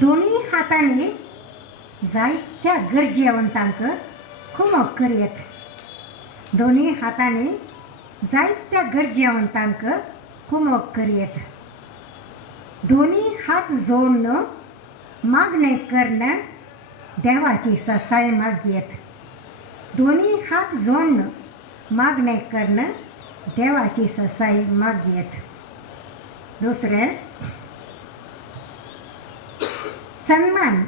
दोन्ही हातांनी जायत्या गरजेवंतांक कुमक करीत. दोन्ही हातांनी जायत्या गरजेवंतांक कुमक करीत. दोन्ही हात जोडून मागणे करणं देवाची ससाय मागयेत. दोन्ही हात जोडून मागणे करणं देवाची ससाय मागयेत. दुसरें सन्मान.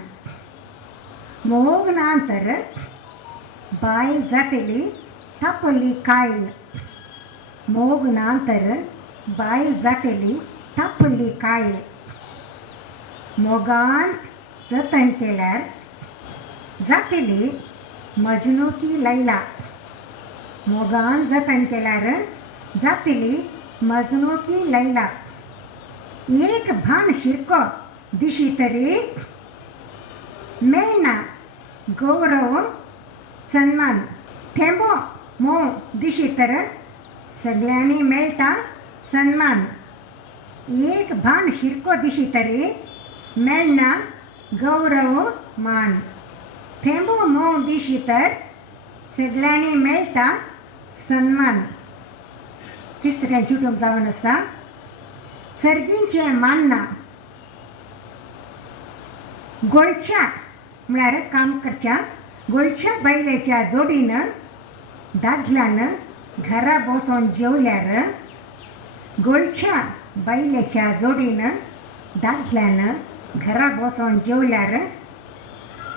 मोगनांतर बायल जातेली तापली कायल. मोगनांतर बायल जातेली तापली कायल. मोगान जतन केल्यार जातेली मजनू की लैला. मोगान जतन केल्यार जातेली मजनू की लैला. एक भान शिरको दिशी तरी मेळना गौरव सन्मान. थेंबो मोव दिशी तर सगळ्यांनी मेळटा सन्मान. एक भान शिरको दिशी तरी मेळना गौरव मान. थेंबो मोव दिशी तर सगळ्यांनी मेळटा सन्मान. तिसरें चुटूक जावन आसा सर्गींचें मानना. गोळच्या म्हळ्यार काम करच्या गोळच्या बायलेच्या जोडीन दादल्यान घरा बसून जेवल्यार. गोळच्या बायलेच्या जोडीन दादल्यान घरा बसून जेवल्यार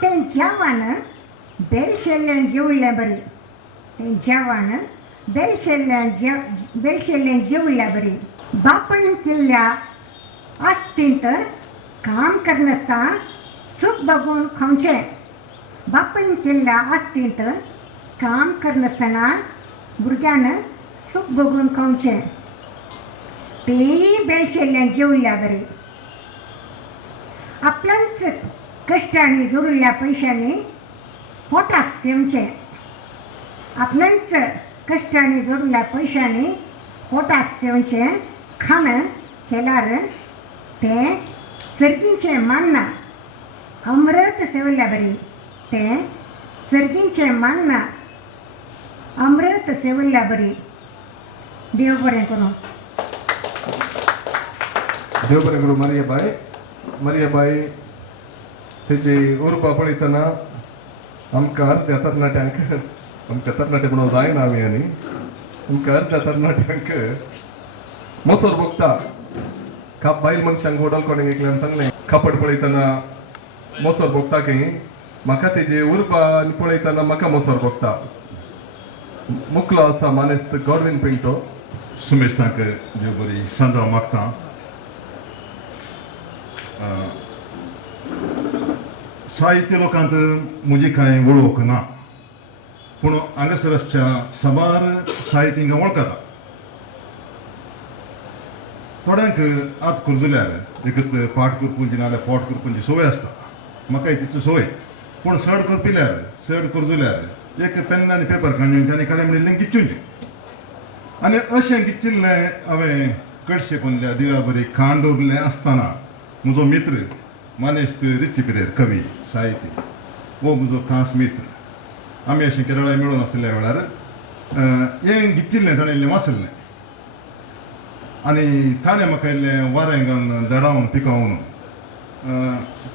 तें जेवण बेलशेल्ल्यान जेवल्लें बरी. तें जेवण बेलशेल्ल्यान जेवल्ल्या बरी. बापायन केल्ल्या आस्तींत काम करनासतना सुख बघून खावचें. बापायन केल्ल्या आस्तींत काम करनासतना भुरग्यान सुख बघून खावचें. तेंय बेलशेल्ल्यान जेवल्ल्या बरी. आपल्याच कश्टांनी जोडिल्ल्या पयशांनी पोटाक सेवचें. आपल्याच कश्टांनी जोडिल्ल्या पयशांनी पोटाक सेवचें. खाण केल्यार तें सर्गींचें मानना. अमृत सेवल्ल्या बरी. तें सर्गींचें मानना. अमृत सेवल्ल्या बरी. देव बरें करूं. देव बरें करूं. मारियाबाई तेची उर्बा पळयतना आमकां अर्ध्या तरणाट्यांक आमकां तरणाटे म्हणून जायना आमी आनी आमकां अर्ध्या तरणाट्यांक मोसोर भोगता. बायल मनशांक वडल कोणें एकल्यान सांगलें कापड पळयतना मोसोर भोगता की म्हाका तेजी उर्बा पळयतना म्हाका मोसोर भोगता. मुखलो आसा मानेस्त गॉडविन पिंटो. सुमेस्तांक देव बरी सांजाव मागता. साहित्य लोकांत म्हजी कांय वळख ना पूण हांगासरच्या साबार साहित्यींक वळखता. थोड्यांक आत कुरजुल्यार एकत पाठ करपूंची नाल्यार पोट करपूंची संवय आसता. म्हाकाय तिची संवय. पूण चड करपिल्यार चड कुरजुल्यार एक पेन आनी पेपर काडून आनी काले म्हणिल्लें गिच्चुंचें. आनी अशें गिच्चिल्लें हांवें कडशे पोंदल्या दिव्या बरी खाण दवरलें आसतना म्हजो मित्र मानेस्त रिची पिरेर कवी साहिती वो म्हजो खास मित्र. आमी अशें केरळा मेळून आसलेल्या वेळार हें गिच्चिल्लें ताणें इल्लें वाचल्लें आनी ताणें म्हाका इल्लें वारें घालून दडावन पिकावन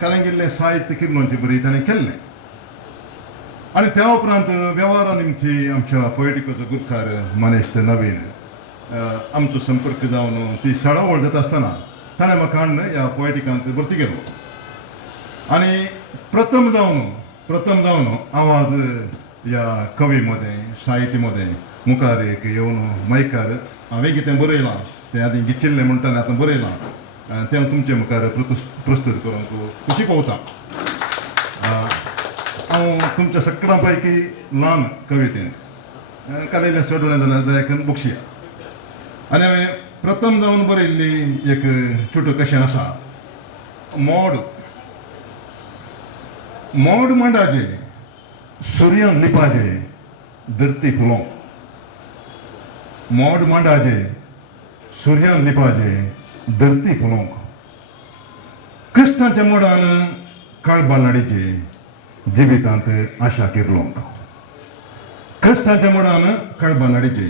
कालेंगिल्लें साहित्य किर्णोची बरी ताणें केल्लें. आनी त्या उपरांत वेव्हारा निमची आमच्या पोएटिकोचो गुरकार मानेस्त नवीन आमचो संपर्क जावन ती सडावळ जाता आसतना ताणें म्हाका हाडून ह्या पोएटिकांत भरती केलो. आनी प्रथम जावन आवाज ह्या कवी मदें साहित्य मदें मुखार एक येवन मायकार हांवें कितें बरयलां तें आदी गिचिल्लें म्हणटालें आतां बरयलां तें तुमचे मुखार प्रस्तूत करूंक कशी पळोवता हांव तुमच्या सगळ्यां पैकी ल्हान कवितेन काडलेलें सोडून जाल्यार दयाकन बक्षिया आनी हांवें प्रथम जावन बरयल्ली एक चुटूक कशें आसा मोड मोड मांडाजे सूर्यान लिपाजे धरती फुलोंक मोड मांडाजे सूर्यान लिपाजे धरती फुलोंक कश्टाच्या मोडान काळबालाडीचे जिवितांत आशा किरलोंक कश्टाच्या मोडान काळबालाडीचे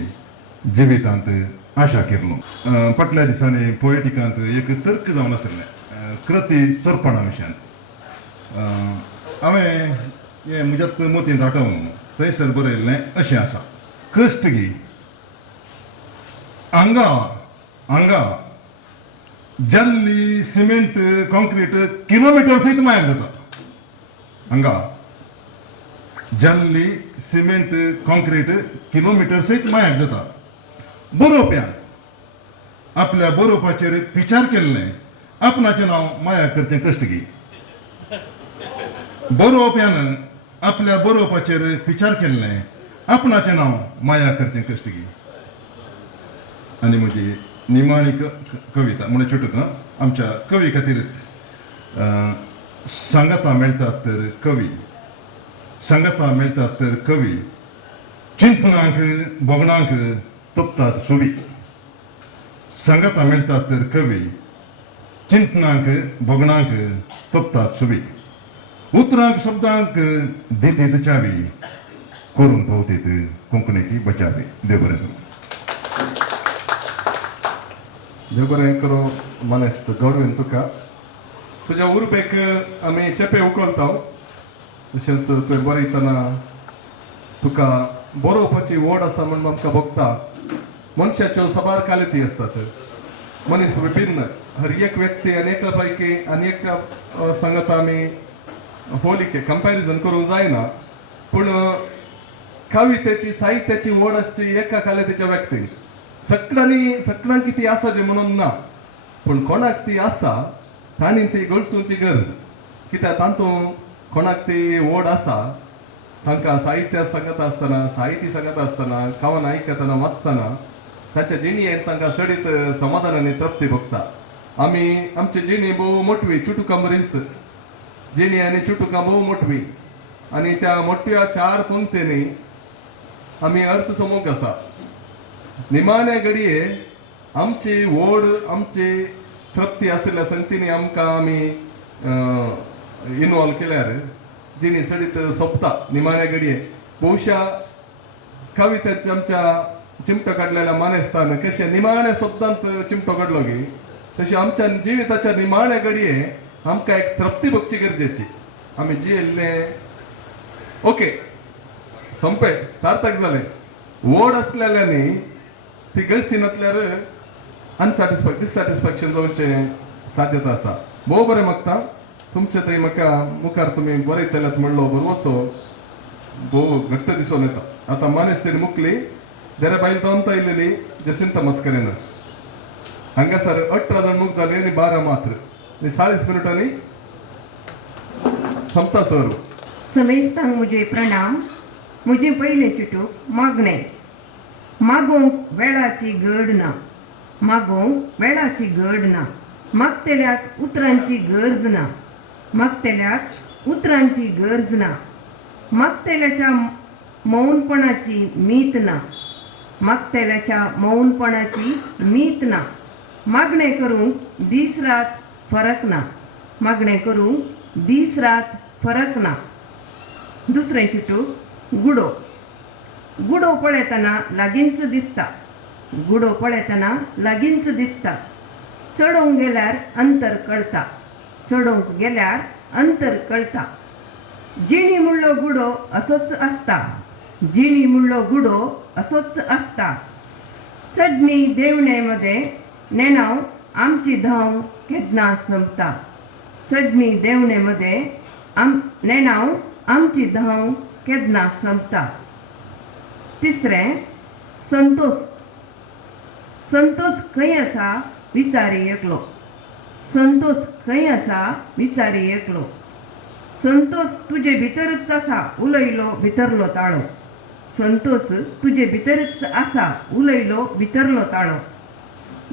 जिवितांत आशा किरलोंक फाटल्या दिसांनी पोएटिकांत एक तर्क जावन आशिल्लें कृती सोरपणा विशयांत हांवें हें म्हज्याच मोतीन दाटोवन थंयसर बरयल्लें अशें आसा कश्ट घे हांगा जल्ली सिमेंट कॉन्क्रीट किलोमिटर सयत मायाक जाता हांगा जल्ली सिमेंट कॉन्क्रीट किलोमिटर सयत मायाक जाता बरोवप्यान आपल्या बरोवपाचेर विचार केल्लें आपणाचें नांव माया करचें कश्ट घे बरोवप्यान आपल्या बरोवपाचेर विचार केल्लें आपणाचें नांव माया करचें कश्ट घे आनी म्हजी निमाणी कविता म्हणून चुटूक आमच्या कवी खातीर सांगता मेळटात तर कवी सांगता मेळटात तर कवी चिंतनांक बोगणांक तोपतात सुवी सांगता मेळटात तर कवी चिंतनांक बोगणांक तोपतात सुवी उतरांक शब्दांक दितीत चावी करून भोवतीत कोंकणीची बचावी देव बरें करूं देव बरें करूं मनेस्त घडोवन तुका तुज्या उर्बेक आमी चेपे उखलता तशेंच तुवें बरयतना तुका बरोवपाची ओड आसा म्हूण आमकां भोगता मनशाच्यो सबार कालिती आसतात मनीस विभिन्न हर एक व्यक्ती अनेक पैकी अनेक सांगता आमी होलिके कंपॅरिजन करूंक जायना पूण कवितेची साहित्याची ओड आसची एका कालितीच्या व्यक्तीक सगळ्यांक ती आसा जे म्हणून ना पूण कोणाक ती आसा तांणी ती गळसूंची गरज कित्याक तातूंत कोणाक ती ओड आसा तांकां साहित्य सांगता आसतना साहित्य सांगता आसतना कावन आयकतना वाचतना तांच्या जिणयेंत तांकां सडीत समाधान आनी तृप्ती भोगता आमी आमची जिणी भोव मोटवी चुटुकां बरीच जिणी आनी चुटुकां भोव मोटवी आनी त्या मोटव्या 4 पंक्तींनी आमी अर्थ समूक आसा निमाणे घडये आमची ओड आमची तृप्ती आशिल्ल्या संगतींनी आमकां आमी इनवॉल्व केल्यार जिणी सडीत सोंपता निमाणे घडये भोवशा कवितेचे आमच्या चिमटो काडलेल्या मानेस्तान कशें निमाणे शब्दांत चिमटो काडलो गी तशें आमच्या जिविताच्या निमाणे घडये आमकां एक तृप्ती भोगची गरजेची आमी जियेल्लें ओके संपे सार्थक जालें ओड आसलेल्यांनी ती गळसी नासल्यार डिससॅटिस्फॅक्शन जावचें साध्यता आसा भोव बरें मागता तुमचे थंय म्हाका मुखार तुमी बरयतल्यात म्हणलो बरोवचो भोव घट्ट दिसून येता आतां मानेस्तेरी मुकली जरा बायल दोन आयलेली जसिंता मस्करेनस हांगासर 18 जाण मुख जाली आनी 12 मात्र 40 मिनटांनी संपता सर समेस्तांक मुझे प्रणाम मुझे पयले चुटूक मागणे मागोवंक वेळाची गड ना मागोवंक वेळाची गड ना मागतेल्याक उतरांची गरज ना मागतेल्याक उतरांची गरज ना मागतेल्याच्या मौनपणाची मीत ना मागतेल्याच्या मौनपणाची मीत ना मागणे करूंक दीस रात फरक ना मागणे करूंक दीस रात फरक ना दुसरें चुटूक गुडो गुडो पळयतना लागींच दिसता गुडो पळयतना लागींच दिसता चडोवंक गेल्यार अंतर कळटा चडोवंक गेल्यार अंतर कळटा जिणी म्हणलो गुडो असोच आसता जिणी म्हणलो गुडो असोच आसता चडणी देवणे मध्ये नेणाव आमची धांव केदना संपता चडणी देवणे मध्ये नेणाव आमची धांव केदना संपता तिसरें संतोष संतोष खंय आसा विचारी एकलो संतोष खंय आसा विचारी एकलो संतोष तुजे भितरच आसा उलयलो भितरलो ताळो संतोष तुजे भितरच आसा उलयलो भितरलो ताळो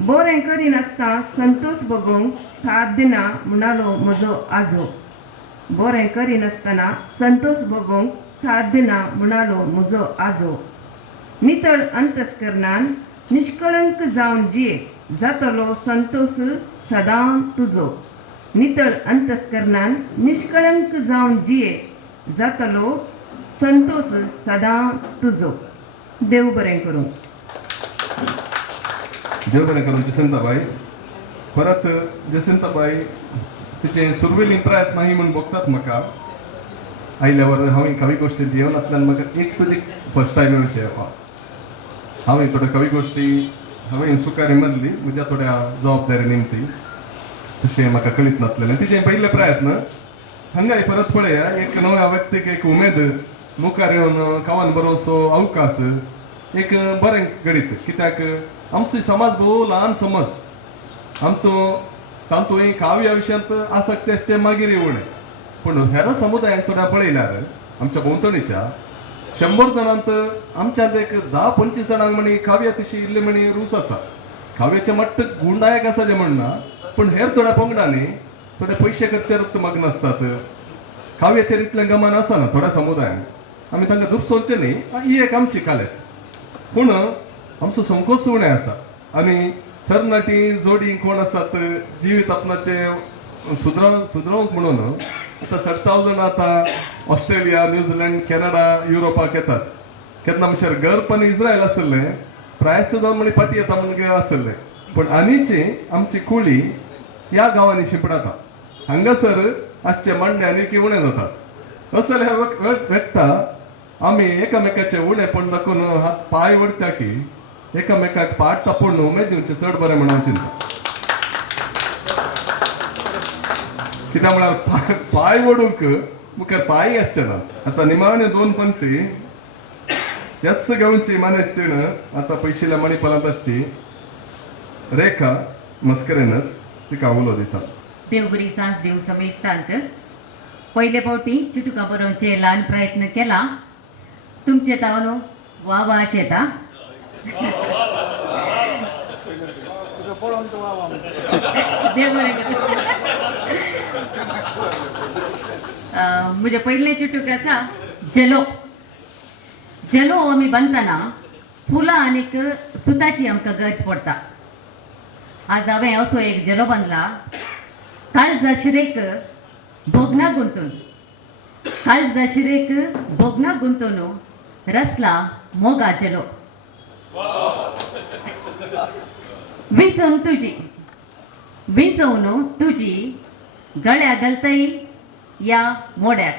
बरें करिनासता संतोष बगोवंक साथ दिना म्हणालो म्हजो आजो बरें करिनासतना संतोष बगोवंक साथ दिना म्हणालो म्हजो आजो नितळ अंतस्करणान निष्कळंक जावन जिये जातलो संतोष सदां तुजो नितळ अंतस्करणान निष्कळंक जावन जिये जातलो संतोष सदां तुजो देव बरें करूं देव बरें करून जसंताबाई परत जसंताबाई तिचे सुरवेली प्रयत्न ही म्हणून बघतात म्हाका आयल्यावर हांवें कवी गोश्टी देवनांतल्यान म्हाका एक तुजी फर्स्ट टायम मेळचे हांवें थोड्यो कवी गोश्टी हांवें सुकारी मदली म्हज्या थोड्या जबाबदारी निमती तशें म्हाका कळीत नासलेलें तिचे पयले प्रयत्न हांगा परत पळया एक नव्या व्यक्तीक एक उमेद मुखार येवन कावान बरोवचो अवकाश एक बरें घडीत कित्याक आमचो समाज भोव ल्हान समज आमचो तातूंय काव्या विशयांत आसक्ती आसचे मागीर उणें पूण हेर समुदायाक थोड्या पळयल्यार आमच्या भोंवतणीच्या 100 जाणांत आमच्यात एक 10-25 जाणांक म्हणी काव्य तशी इल्ली म्हणी रूच आसा काव्याचे मट्ट गुणायक आसा जें म्हणना पूण हेर थोड्या पंगडांनी थोडे पयशे खर्चेर मग्न आसतात काव्याचेर इतलें गमन आसना थोड्या समुदायांक आमी तांकां दूख सोदचें न्ही ही एक आमची कालेत पूण आमचो समकोच उणें आसा आनी तरणाटी जोडी कोण आसात जिवीत आपणाचे सुदरोवंक म्हणून आतां 60,000 आतां ऑस्ट्रेलिया न्यूझीलंड कॅनडा युरोपाक येतात केन्ना म्हणल्यार गर्प आनी इस्रायल आसले प्रायस्त जावन म्हणी पाटी येता म्हणून आसले पूण आनीची आमची कुळी ह्या गांवांनी शिंपडाता हांगासर आसचे मांड्यांनी की उणें जातात असले व्यक्ता आमी एकामेकाचे उणेपण दाखोवन हात पांय ओडच्या की एकामेकाक पाट तापोवन उमेद दिवचे चड बरें म्हणून चिंता कित्याक म्हळ्यार पांय ओडूंक मुखार पांय आसचे ना आतां निमाणे 2 पंथी यस गांवची मानेस्तीण आतां पयशिल्ल्या मणिपालांत आसची रेखा मस्करेनस तिका उलो दिता देव बरी सांज देव समेस्तांक पयले फावटी चुटुका बरोवचे ल्हान प्रयत्न केला तुमचे तावनो वा वा अशें येता देव बरें करूं म्हजे पयले चुटूक आसा जेलो जेलो आमी बांदतना फुलां आनीक सुताची आमकां गरज पडटा आज हांवें असो एक जेलो बांदला काळजा शिरेक बोगना गुंतून काळजा शिरेक बोगना गुंतून रसला मोगा जेलो विंसवन तुजी गळ्या घालतय या मोड्याक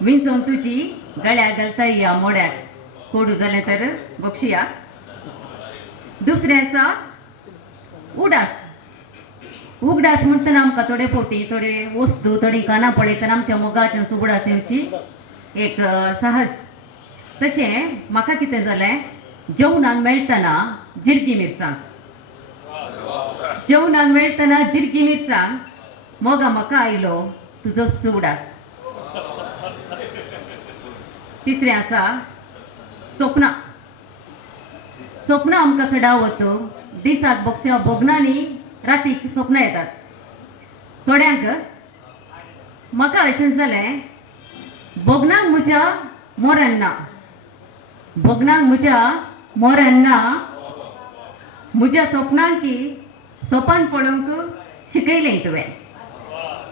विंसवन तुजी गळ्या घालतय या मोड्याक कोडू जालें तर बक्षिया दुसरें आसा उडास उगडास म्हणटना आमकां थोडे फावटी थोडे वस्तू थोडी कानां पळयतना आमच्या मोगाच्यान सुगडास येवची एक सहज तशें म्हाका कितें जालें जेवणान मेळटना जिरगी मिरसांग जेवणान मेळटना जिरगी मिरसांग मोगा म्हाका आयलो तुजो सुगडास तिसरें आसा स्वप्नां स्वप्नां आमकां चडावत दिसाक बगच्या बोगनांनी रातीक स्वप्नां येतात थोड्यांक म्हाका अशें जालें बोगनाक म्हज्या मोरान ना बोगनाक म्हज्या मोरान ना म्हज्या स्वप्नांक की सोपान पळोवंक शिकयलें तुवें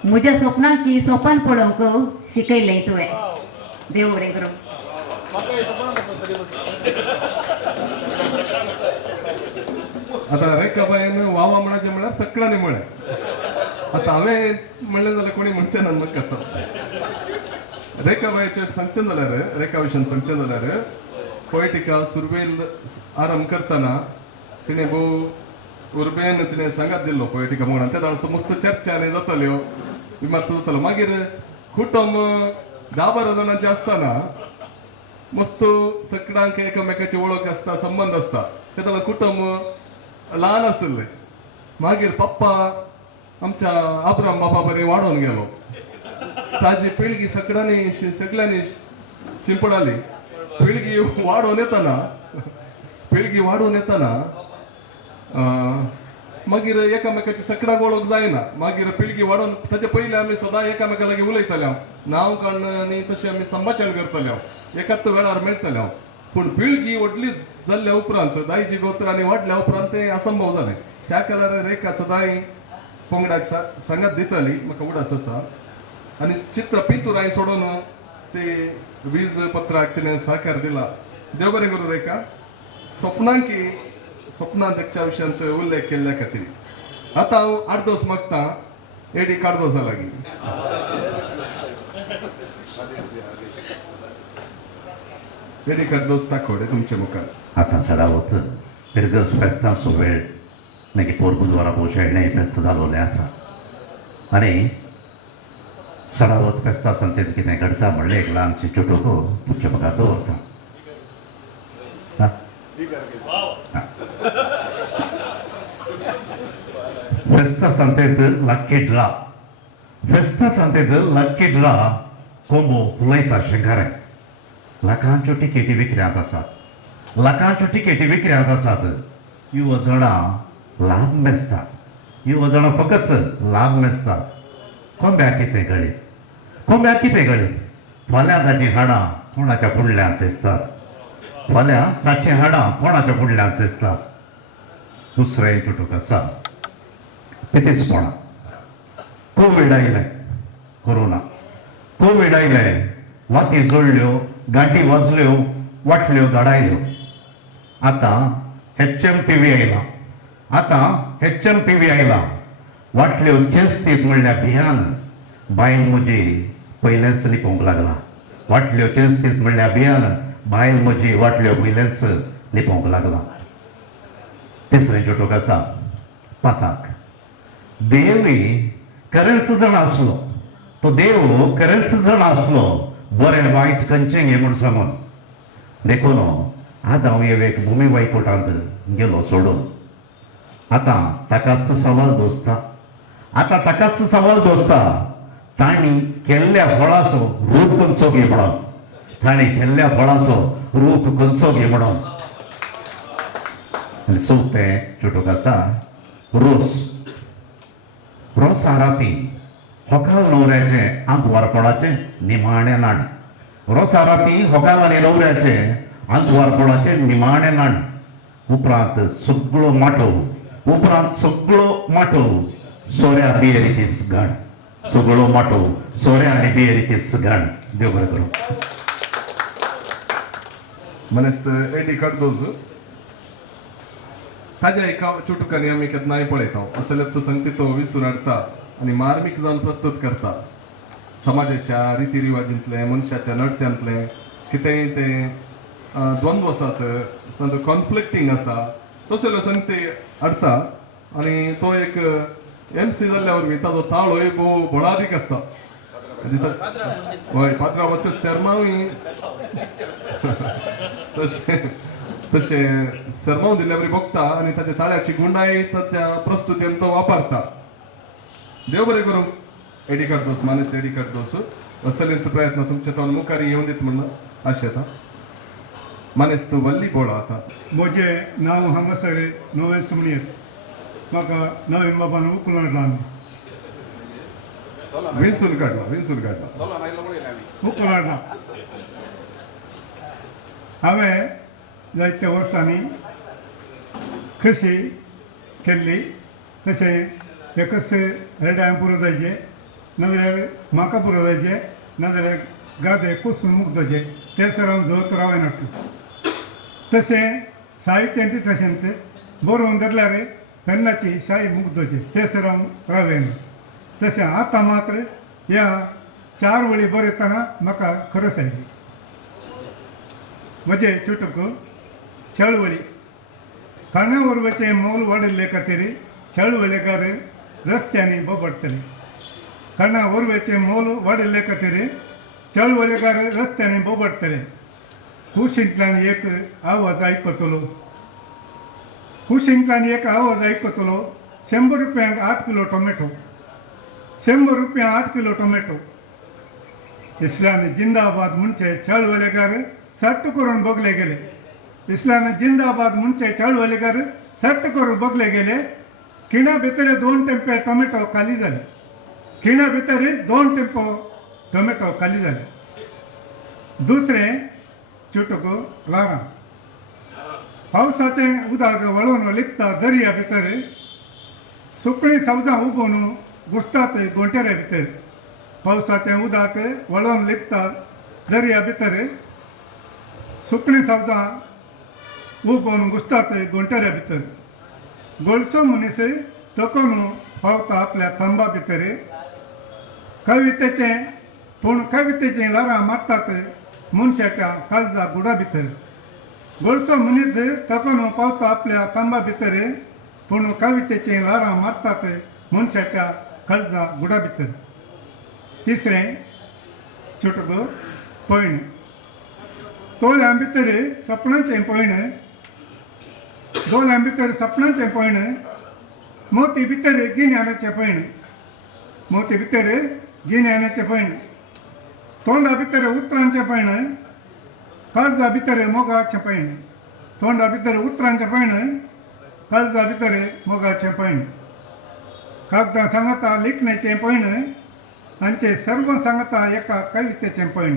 म्हज्या स्वप्नांक की सोपान पळोवंक शिकयलें तुवें देव बरें करूं आता रेखाबाईन वावा म्हणाचे म्हळ्यार सकाळी म्हळें आता हांवें म्हणलें जाल्यार कोणी म्हणचे ना म्हाका कळटा रेखाबाईचें सांगचें जाल्यार रेखा विशयान सांगचें जाल्यार पोयटिका सुरवेल आरंभ करतना तिणें भोव उर्बेन तिणें सांगात दिल्लो पोयटिका म्हणून त्या दाणचो मस्त चर्चा आनी जाताल्यो विमर्श जातालो मागीर कुटुंब 10-12 जाणांचे आसतना मस्त सगळ्यांक एकामेकाची वळख असता संबंध असता तेन्ना कुटुंब ल्हान आसले मागीर पप्पा आमच्या आब्राम बाबा बरें वाडोवन गेलो ताजी पिळगी सगळ्यांनी शिंपडाली पिळगी वाडोवन येताना मागीर एकामेकाची सगळ्यांक वळख जायना मागीर पिळगी वाडोवन ताचे पयलीं आमी सदां एकामेका लागीं उलयताले नांव काडना आनी तशें आमी संभाशण करताले एकाच वेळार मेळटाले पूण पिळगी व्हडली जाल्ल्या उपरांत दायजी गोत्रांनी वाडल्या उपरांत तें असंभव जालें त्या काळार रेखा सदांय पंगडाक सांगात दिताली म्हाका उडास आसा आनी चित्र पितूर हांवें सोडून ते वीज पत्राक तिणें सहकार दिला देव बरें करूं रेखा स्वप्नांत एकच्या विशयांत उल्लेख केल्ल्या खातीर आतां हांव आर्दोस मागतां एडी कार्दोसा लागीं एडी कार्दोस दाखोवडे तुमचे मुखार आतां सदावत पिरगस फेस्तांचो वेळ मागीर पोर बुधवारा पोशेळणें फेस्त जालोलें आसा आनी सदावत फेस्ता संतेन कितें घडटा म्हणलें एक ल्हानशी चुटूक तुमच्या मुखार दवरता फेस्ता संतेंत लक्की ड्रा कोंबो उलयता शिंगारे लाखांच्यो टिकेटी विक्र्यांत आसात ह्यो वजणां लांब मेजतात ह्यो वजणां फकत लांब मेजतात कोंब्याक कितें गळीत फाल्यां ताची हाडां कोणाच्या फुडल्यान सेजतात दुसरें चुटूक आसा पितेचपणां कोवीड आयलें वाती जोडल्यो गांठी वाजल्यो वाटल्यो धाडायल्यो आतां HMPV आयला वाटल्यो चेस्तीत म्हणल्यार भियान बायल म्हजी पयलेंच लिपोवंक लागला वाटल्यो चेस्तीत म्हणल्यार भियान बायल म्हजी वाटल्यो पयलेंच लिपोवंक लागला तिसरें चुटूक आसा पाताक देवूय खरेंच जाण आसलो तो देव खरेंच जाण आसलो बरें वायट खंयचें घे म्हूण सांगून देखून आज हांव एक भुमी वायकोटांत गेलो सोडून आतां ताकाच सवाल दोस्ता तांणी केल्ल्या फळाचो रूप खंयचो घे म्हणून आनी चवथें चुटूक आसा रोस आराती होकाल न्हवऱ्याचें आंग वारपणाचें निमाणें नाड रोस आराती होकाल आनी न्हवऱ्याचें आंग वारपणाचें निमाणें नाड उपरांत सगळो माटो सोऱ्या बियेरीची घाण सगळो माटो सोऱ्या आनी बियेरीची घाण देव बरें करूं मनेस्त एडी कार्दोस ताज्या एका चुटुकांनी आमी केन्नाय पळयता असले तूं सांगता तो विसरून हाडटा आनी मार्मीक जावन प्रस्तुत करता समाजाच्या रितीरिवाजींतले मनशाच्या नडत्यांतले कितेंय ते द्वंद्व आसात कॉन्फ्लिक्टींग आसा तसल्यो संगती हाडटा आनी तो एक MC जाल्ल्या वरवीं ताजो ताळोय भोव बळादीक आसता हय पात्रांव वचत शर्मावूय तशें शर्माव दिल्ल्या बरी बगता आनी ताच्या ताळ्याची गुंडाय ताच्या प्रस्तुतेन तो वापरता देव बरें करूं एडी कार्दोस मानेस्त एडी कार्दोस असलेंच प्रयत्न तुमचे तोंड मुखार येवं दीत म्हणून आशेता मानेस्त वल्ली बोळा आतां म्हजें नांव हांगासर नोवेल सुमणीर म्हाका नवीन बाबान उखलून हाडला विणसून काडला उखलून हाडला हांवें जायत्या वर्सांनी कृशी केल्ली तशें एकच रेड्यां पुरो जायचे नाजाल्यार म्हाका पुरो जायचे नाजाल्यार गादे कुसून मुक्ताचे ते सर हांव धोत रावय नाटलो तशें साहित्यांत तशेंच बरोवन धरल्यार पेन्नाची शाई मुक्ताचे ते सर हांव रावयना तशें आतां मात्र ह्या 4 वळी बरयतना म्हाका खरच आयली म्हजे चुटूक चळवळी काण्या वरवेचें मोल वाडिल्ले खातीर चळवळेकार रस्त्यांनी बोबडटले काण्या वरवेचें मोल वाडिल्ले खातीर चळवळेकार रस्त्यांनी बोबडटले कुशिंतल्यान एक आवाज आयकतलो. कुशिंतल्यान एक आवाज आयकतलो. 100 रुपयांक 8 किलो टोमॅटो. 100 रुपया 8 किलो टोमॅटो. इसल्यान जिंदाबाद म्हणचे चळवळीकार सट्ट करून बगले गेले. इसल्यान जिंदाबाद म्हणचे चळवळीकार सट्ट करून बगले गेले. खिणा भितर 2 टेंपे टोमॅटो खाली जाले. खिणा भितर 2 टेंपो टोमॅटो खाली जाले. दुसरें चुटूक लारां. पावसाचें उदक वळून लिपता दर्या भितर. सुकणीं सवजां उबून घुसतात गोंटेऱ्या भितर. पावसाचें उदक वळून लिपता दर्या भितर. सुकणीं सवजां उबून घुसतात गोंटेऱ्या भितर. गोडसो मनीस तकून पावता आपल्या तंबा भितर. कवितेचें पूण कवितेचीं ल्हारां मारतात मनशाच्या काळजा गुडा भितर. गोडसो मनीस तकून पावता आपल्या तंबा भितर. पूण कवितेचीं ल्हारां मारतात मनशाच्या काळजा गुडा भितर. तिसरें चुटूक पयण. तोळ्यां भितर सपनांचें पयण. दोळ्यां भितर सपनांचें पयण. मोती भितर गिन्यानाचें पयण. मोती भितर गिन्यानाचें पयण. तोंडा भितर उतरांचें पयण. काळजा भितर मोगाचें पयण. तोंडा भितर उतरांचें पयण. काळजा भितर मोगाचें पयण. कागदां सांगता लिखणेचें पयण. हांचे सर्व सांगता एका कवितेचें पयण.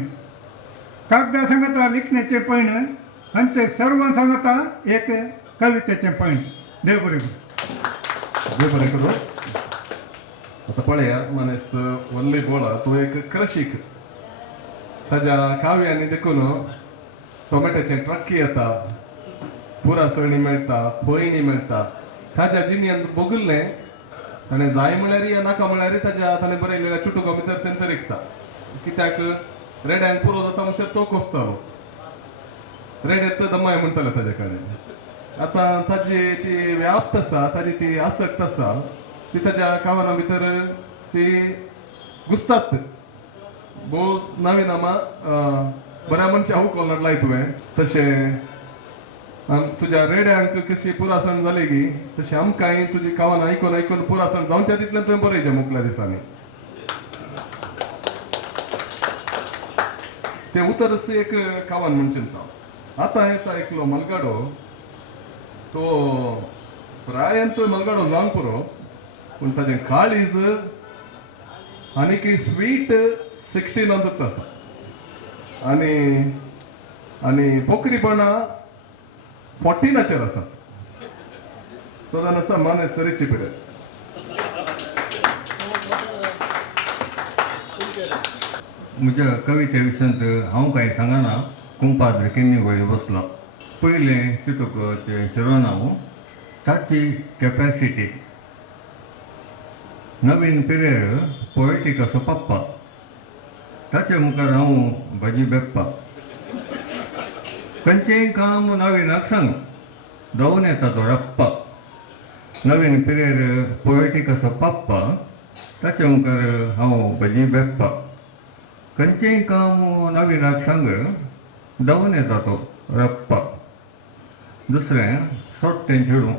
कागदां सांगता लिखणेचें पयण. हांचे सर्व सांगता एक कवितेचें पयण. देव बरें करूं. देव बरें करूं. आतां पळया मनीस व्हडली बोळा तो एक कृषीक. ताज्या काव्यांनी देखून टोमॅटोचे ट्रक्की येता. पुरासणी मेळटा. पयणी मेळटा. ताज्या जिणेंत बगुल्लें ताणें जाय म्हळ्यार या नाका म्हळ्यार ताणें बरयलेल्या चुटुका भितर तें तरिकता. कित्याक रेड्यांक पुरो जाता म्हणसर तो कोसतालो. रेडे दमाय म्हणटाले ताजे कडेन. आतां ताजी ती व्याप्त आसा. ताजी ती आसक्त आसा ती ताज्या कावना भितर ती घुसतात. भोव नवीन नामा बऱ्या मनशा हुकोल लाय तुवें तशें तुज्या रेड्यांक कशी पुरासण जाली की तशी आमकांय तुजी कावनां आयकून आयकून पुरासण जावच्या तितलें तुवें बरयचें मुखल्या दिसांनी. तें उतर एक कावन म्हण चिंता. आतां येता एकलो मलगाडो. तो प्रायान तो मलगाडो जावंक पुरो पूण ताजें काळीज आनीक स्वीट 16 आसा. आनी बोकरीपणां 14 आसात. तो जावन आसा मानेस तरेची पिरेड. म्हज्या कविते विशयांत हांव कांय सांगना. कुंपाद्र किन्नी वयर बसलो. पयलें चुटुकाचें शिरोनांव ताची कॅपॅसिटी. नवीन पिरेर पोएटीक असो पप्पा. ताचे मुखार हांव भाजी बेप्पा. खंयचेंय काम नवीनाक सांग जावन येता तो रप्पा. नवीन पिरेर पोएटीक असो पप्पा. ताचे मुखार हांव भाजी बेप्पा. खंयचेंय काम नवीनाक सांग जावन येता तो रप्पा. दुसरें सोट्टें चेडूं.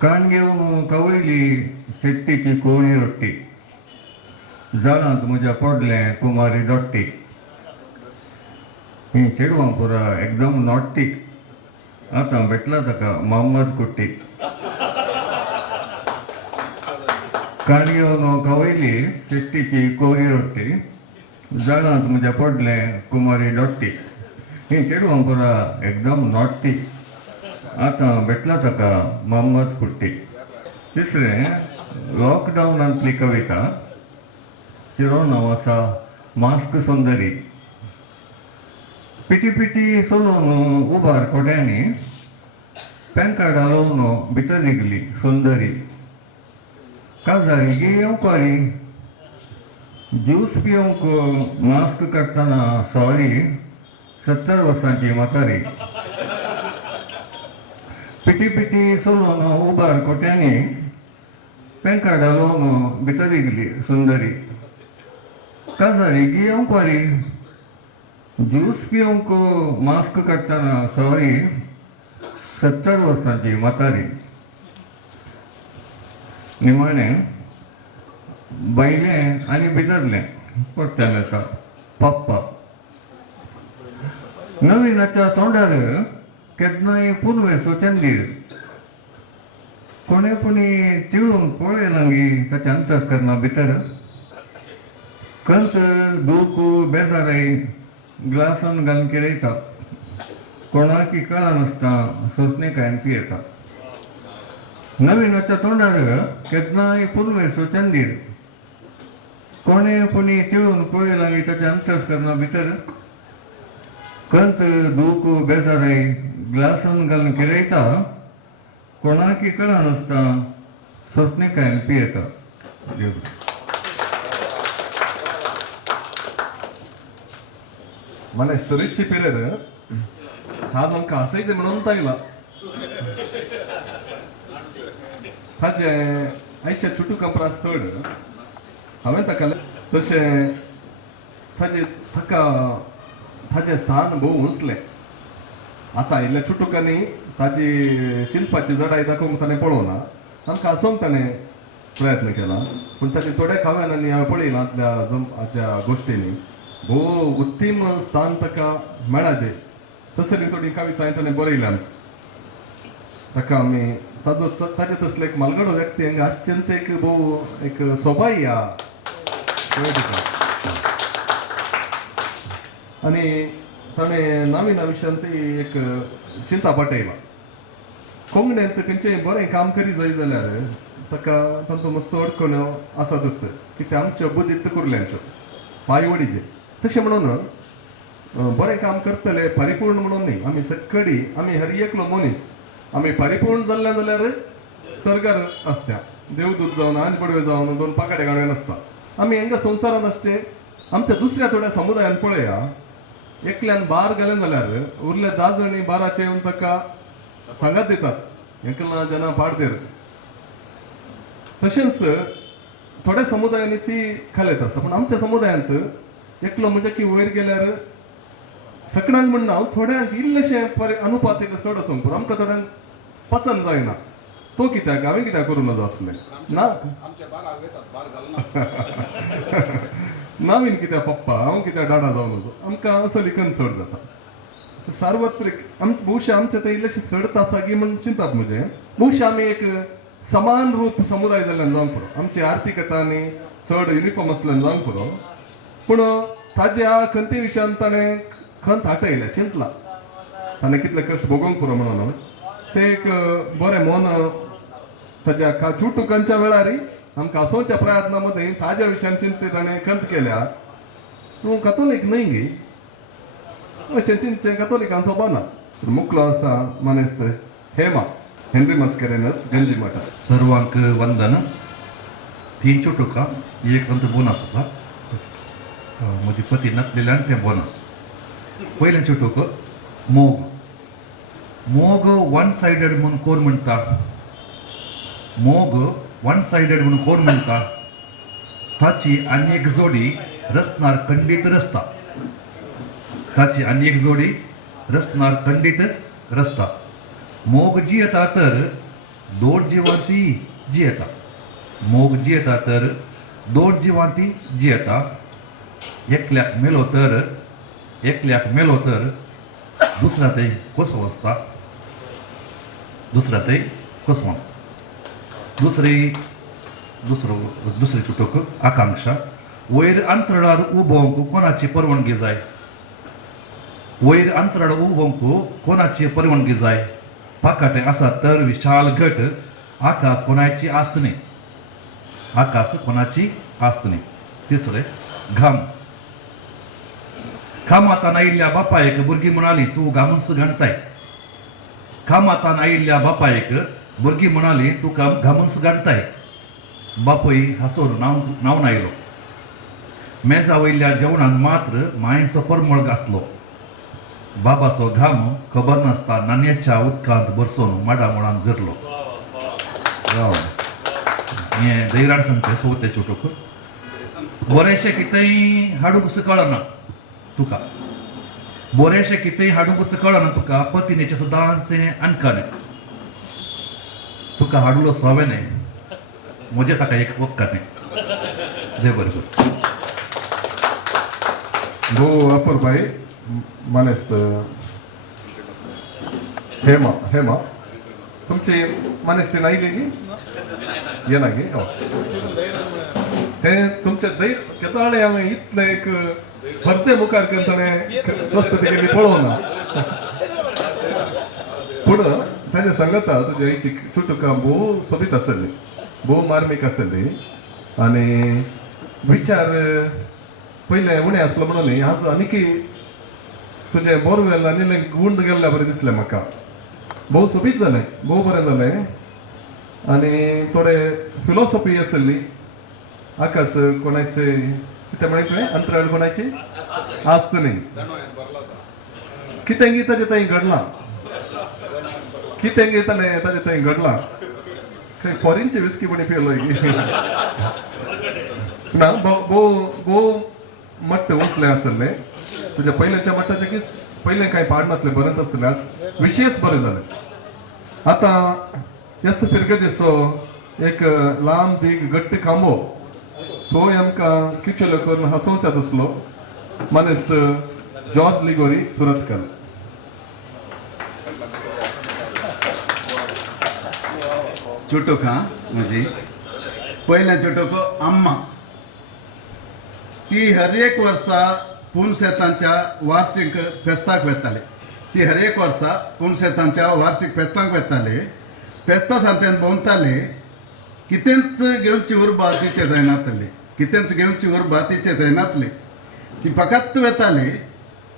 काण घेवन कवयली शेट्टीची कोवळी रोट्टी. जाणांत म्हज्या पडलें कुमारी दोट्टी. ही चेडवां पुरा एकदम नॉट्टी. आतां भेटला ताका मोहम्मद कुट्टी. काण घेवन कवयली शेट्टीची कोवळी रोट्टी. जाणांत म्हज्या पडलें कुमारी दोट्टी. ही चेडवां पुरा एकदम नॉट्टी. आतां भेटला ताका मोहम्मद कुट्टी. तिसरें लॉकडावनांतली कविता. शिरोनांव आसा मास्क सुंदरी. पिटी पिटी चलोवन उबार कोड्यांनी पॅन कार्ड लावन भितर निघली सुंदरी. काजारी गे येवकारी. ज्यूस पिवंक मास्क काडटना सॉरी 70 वर्सांची म्हातारी. पिटी पिटी चलोवन उबार कोट्यांनी पॅन कार्ड लावन भितर निघली सुंदरी. काजारी गे येवकारी. ज्यूस पिवंक मास्क काडटना सवारी 70 वर्सांची म्हातारी निमाणें बैलें आनी भितरलें पडटलें आसा पप्पा नवीनाच्या तोंडार केन्नाय पुनवेचो चंदीर कोणे पुणी तिळून पळयलांगी ताच्या अंतस्करणा भितर कंत दूख बेजाराय ग्लासान घालून किरयता कोणाकी कळा नासता सोंसणेकायन पियेता नवीनाच्या तोंडार केन्नाय पुनवेचो चंदीर कोणे पुणी तिळून पळयलांगी ताच्या अंतस्करणा भितर कंत दूख बेजाराय ग्लासान घालून किरयता कोणाकी कळा नासता सोंसणेकायन पियेता మన ಸ್ತುರಿಚ್ಚಿ ಪಿರೇರ್ हा आमकां आसयचे म्हणून तायला ताचे आयच्या चुटू कंपरा चड हांवें ताका तशें ताचें स्थान भोव उंचलें आतां आयिल्ल्या चुटुकांनी ताची चिंतपाची जडाय दाखोवंक ताणें पळोवना आमकां आसोवंक ताणें प्रयत्न केला पूण ताचे थोड्या खाव्यांनी हांवें पळयलां आदल्या गोश्टींनी भोव उत्तीम स्थान ताका मेळाचें तसली थोडी कविताय ताणें बरयल्यात ताका आमी ताचे तसले एक मालगडो व्यक्ती हांगा अत्यंत एक भोव एक सोबाई ह्या आनी ताणें नवीन आयुश्यांत एक चिंता पटयला कोंकणींत खंयचेंय बरें काम करी जाय जाल्यार ताका तांचो मस्तो अडकण्यो आसातच कित्याक आमच्यो बुद्दीत कुर्ल्यांच्यो पांयवडीचे तशें म्हणून बरें काम करतले परिपूर्ण म्हणून न्ही आमी सगळी आमी हर एकलो मनीस आमी परिपूर्ण जाल्ले जाल्यार सरकार आसत्या देवदूत जावन आनी पडवे जावन 2 पाकाडे गाणवे नासता आमी हांगा संवसारांत आसचे आमच्या दुसऱ्या थोड्या समुदायान पळया एकल्यान बार गेलें जाल्यार उरले 10 जणी बाराचे येवन ताका सांगात दितात एकला जना पाडदेर तशेंच थोड्या समुदायांनी ती खालेत आसता पूण आमच्या समुदायांत एकलो म्हणजे की वयर गेल्यार सगळ्यांक म्हणना हांव थोड्यांक इल्लेशें अनुपात एक चड आसूंक पुरो आमकां थोड्यांक पसंद जायना तो कित्याक हांवें कित्याक करूं नजो आसलें ना नवीन कित्याक पप्पा हांव कित्याक डाडा जावन नजो आमकां असो लिखन चड जाता सार्वत्रीक भोवशे आमचे ते इल्लेशें चडत आसा की म्हण चिंतात म्हजें भोवशे आमी एक समान रूप समुदाय जाल्ल्यान जावंक पुरो आमची आर्थिकता आनी चड युनिफॉर्म आसल्यान जावंक पुरो पूण ताज्या खंती विशयान ताणें खंत हाटयलें चिंतलां ताणें कितले कश्ट भोगोवंक पुरो म्हणून ते एक बरें मन ताज्या चुटुकांच्या वेळारय आमकां आसोवच्या प्रयत्ना मदीं ताज्या विशयान चिंते ताणें खंत केल्या तूं कॅथोलीक न्हय गे अशें चिंतचें कॅथोलिकांचो बाना मुखलो आसा मनेस्त हेमा हेनरी मस्करेनस गंजी मठ सर्वांक वंदन 3 चुटुकां एक अंत बोनस आसा म्हजी पती नासलेल्यान तें बोनस पयलें चुटूक मोग मोग वन सायडेड म्हणून कोण म्हणटा मोग वन सायडेड म्हणून कोण म्हणटा ताची आनी एक जोडी रचणार खंडीत रस्ता ताची आनी एक जोडी रचणार खंडीत रस्ता मोग जियेता तर 2 जिवांती जियेता मोग जियेता तर 2 जिवांती जियेता एकल्याक मेलो तर दुसरा ते कसो आसता दुसरी चुटूक आकांक्षा वयर अंतराळार उबोवंक कोणाची परवानगी जाय वयर अंतराळ उबोवंक कोणाची परवानगी जाय पाकाटे आसा तर विशाल घट आकाश कोणाची आस्तनी तिसरे घाम खामातान आयिल्ल्या बापायक भुरगीं म्हणाली तूं घामस घाणताय खामातान आयिल्ल्या बापायक भुरगीं म्हणाली तूं घामस घाणताय बापूय हांसोर नांवन आयलो मेजा वयल्या जेवणान मात्र मायेचो परमळ आसलो बाबाचो घाम खबर नासता नान्याच्या उदकांत बरसून माडा मुळान झरलो हें दैराड सांगता सोते चुटूक बरेंशें कितेंय हाडूंक कळना तुका बोरेशे कितेंय हाडूंक कसं कळना तुका पतीनेचे सदांचे अनकाने तुका हाडुलो सोवेने म्हजे ताका एक वक्काने देव बरें करूं. भो अपूर्बाई मनेस्त हेमा हेमा तुमची मनेस्ती नाही गेली ये ना गे ते तुमचे दै केताळे हांवें इतले एक भरते मुखार करताने मस्त तेगेली पळोवना पूण ताजे सांगता तुज्या आईची चुटुका भोव सोबीत आसली भोव मार्मीक आसली आनी विचार पयले उणें आसलो म्हणून न्ही आज आनीक तुजें बोरवेल आनी गुंड गेल्ल्या बरें दिसलें म्हाका भोव सोबीत जालें भोव बरें जालें आनी थोडे फिलॉसॉफी आसली आकाश कोणाचे कितें म्हणलें तुवें अंतराळ कोणाची आसतली कितें गी ताजे थंय घडलां कितें गी ताणें ताजे थंय घडलां खंय फॉरीनची विस्की म्हणी पियलो ना भोव मट्ट वचलें आसलें तुज्या पयलेच्या मट्टाचें की पयलें कांय पाड नासलें बरेंच आसलें आज विशेश बरें जालें आतां यस फिरगेजेचो एक लांब दीग घट्ट खांबो तो आमकां किचलो करून हसोवच्यात आसलो मनेस्त जॉर्ज लिगोरी सुरतकर. चुटुका म्हजी पयलें चुटुको अम्मा ती हर एक वर्सा पुणशेतांच्या वार्षिक फेस्ताक वेताली ती हर एक वर्सा पुणशेतांच्या वार्षिक फेस्ताक वेताली फेस्ता सांतेन भोंवताली कितेंच घेवची उर्बा तिचे थंय नासली कितेंच घेवची उर्बा तिचे थंय नासली ती फकत वेताली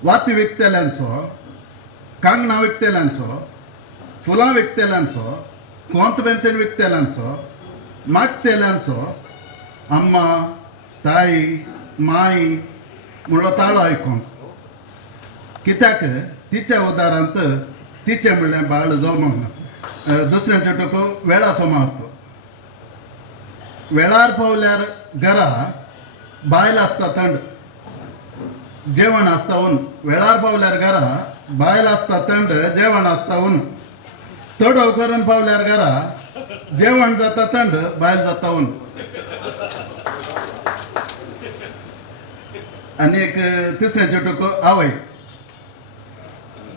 वाती विकतेल्यांचो कांगणां विकतेल्यांचो फुलां विकतेल्यांचो कोंत बेंतेन विकतेल्यांचो मागतेल्यांचो अम्मा ताई माई म्हणलो ताळो आयकूंक कित्याक तिच्या उदारांत तिचें म्हणलें बाळ जल्माक ना. दुसरें चुटुको वेळाचो महत्व वेळार पावल्यार घरा बायल आसता थंड जेवण आसता ऊन वेळार पावल्यार घरा बायल आसता थंड जेवण आसता ऊन चड करून पावल्यार घरा जेवण जाता थंड बायल जाता ऊन. आनी एक तिसरें चुटुको आवय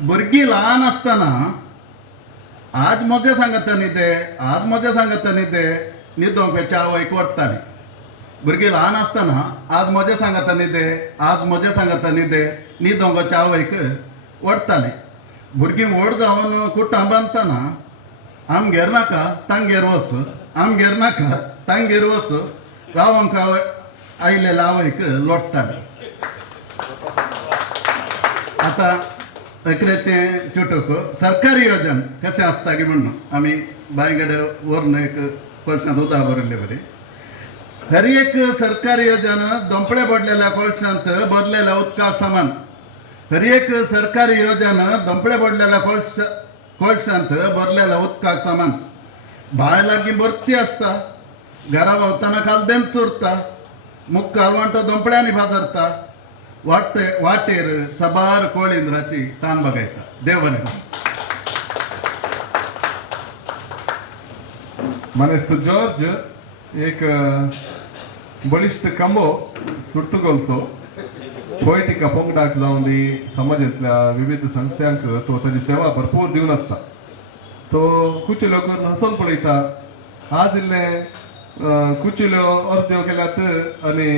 भुरगीं ल्हान आसतना आज मजा सांगता न्ही ते आज मजा सांगता न्ही ते न्हिदोंक वेच्या आवयक व्हरताली भुरगीं ल्हान आसतना आज मजा सांगता न्ही ते आज मजा सांगता न्ही ते न्हिदोंक वेच्या आवयक व्हरताली. भुरगीं व्हड जावन कुटां बांदतना आमगेर नाका तांगेर वच आमगेर नाका तांगेर वच रावंक आयलेल्या आवयक लोटताली. आतां अकरेचें चुटुको सरकारी येवजण कशें आसता की म्हणून आमी बांयगडे व्हरून एक कोळशांत उदक भरिल्लें बरें हर एक सरकारी येवजण दंपळे पडलेल्या कोळशांत भरलेल्या उदकाक समान हर एक सरकारी येवजण दंपळे पडलेल्या कोळशांत भरलेल्या उदकाक समान. बाय लागीं भरती आसता घरा भोंवतना कालदेंत चुरता मुखार वांटो दंपळ्यांनी भाजरता वाटेर सबार कोळिंद्राची तान बगयता. देव बरें करूं. मनेस्त जॉर्ज एक बलिश्ट कांबो सुर्तुगोलचो पोयटिका पंगडाक जावन समाजांतल्या विविध संस्थांक तो ताची सेवा भरपूर दिवन आसता. तो कुचिल्यो करून हसून पळयता आज इल्ले कुचिल्यो अर्द्यो केल्यात आनी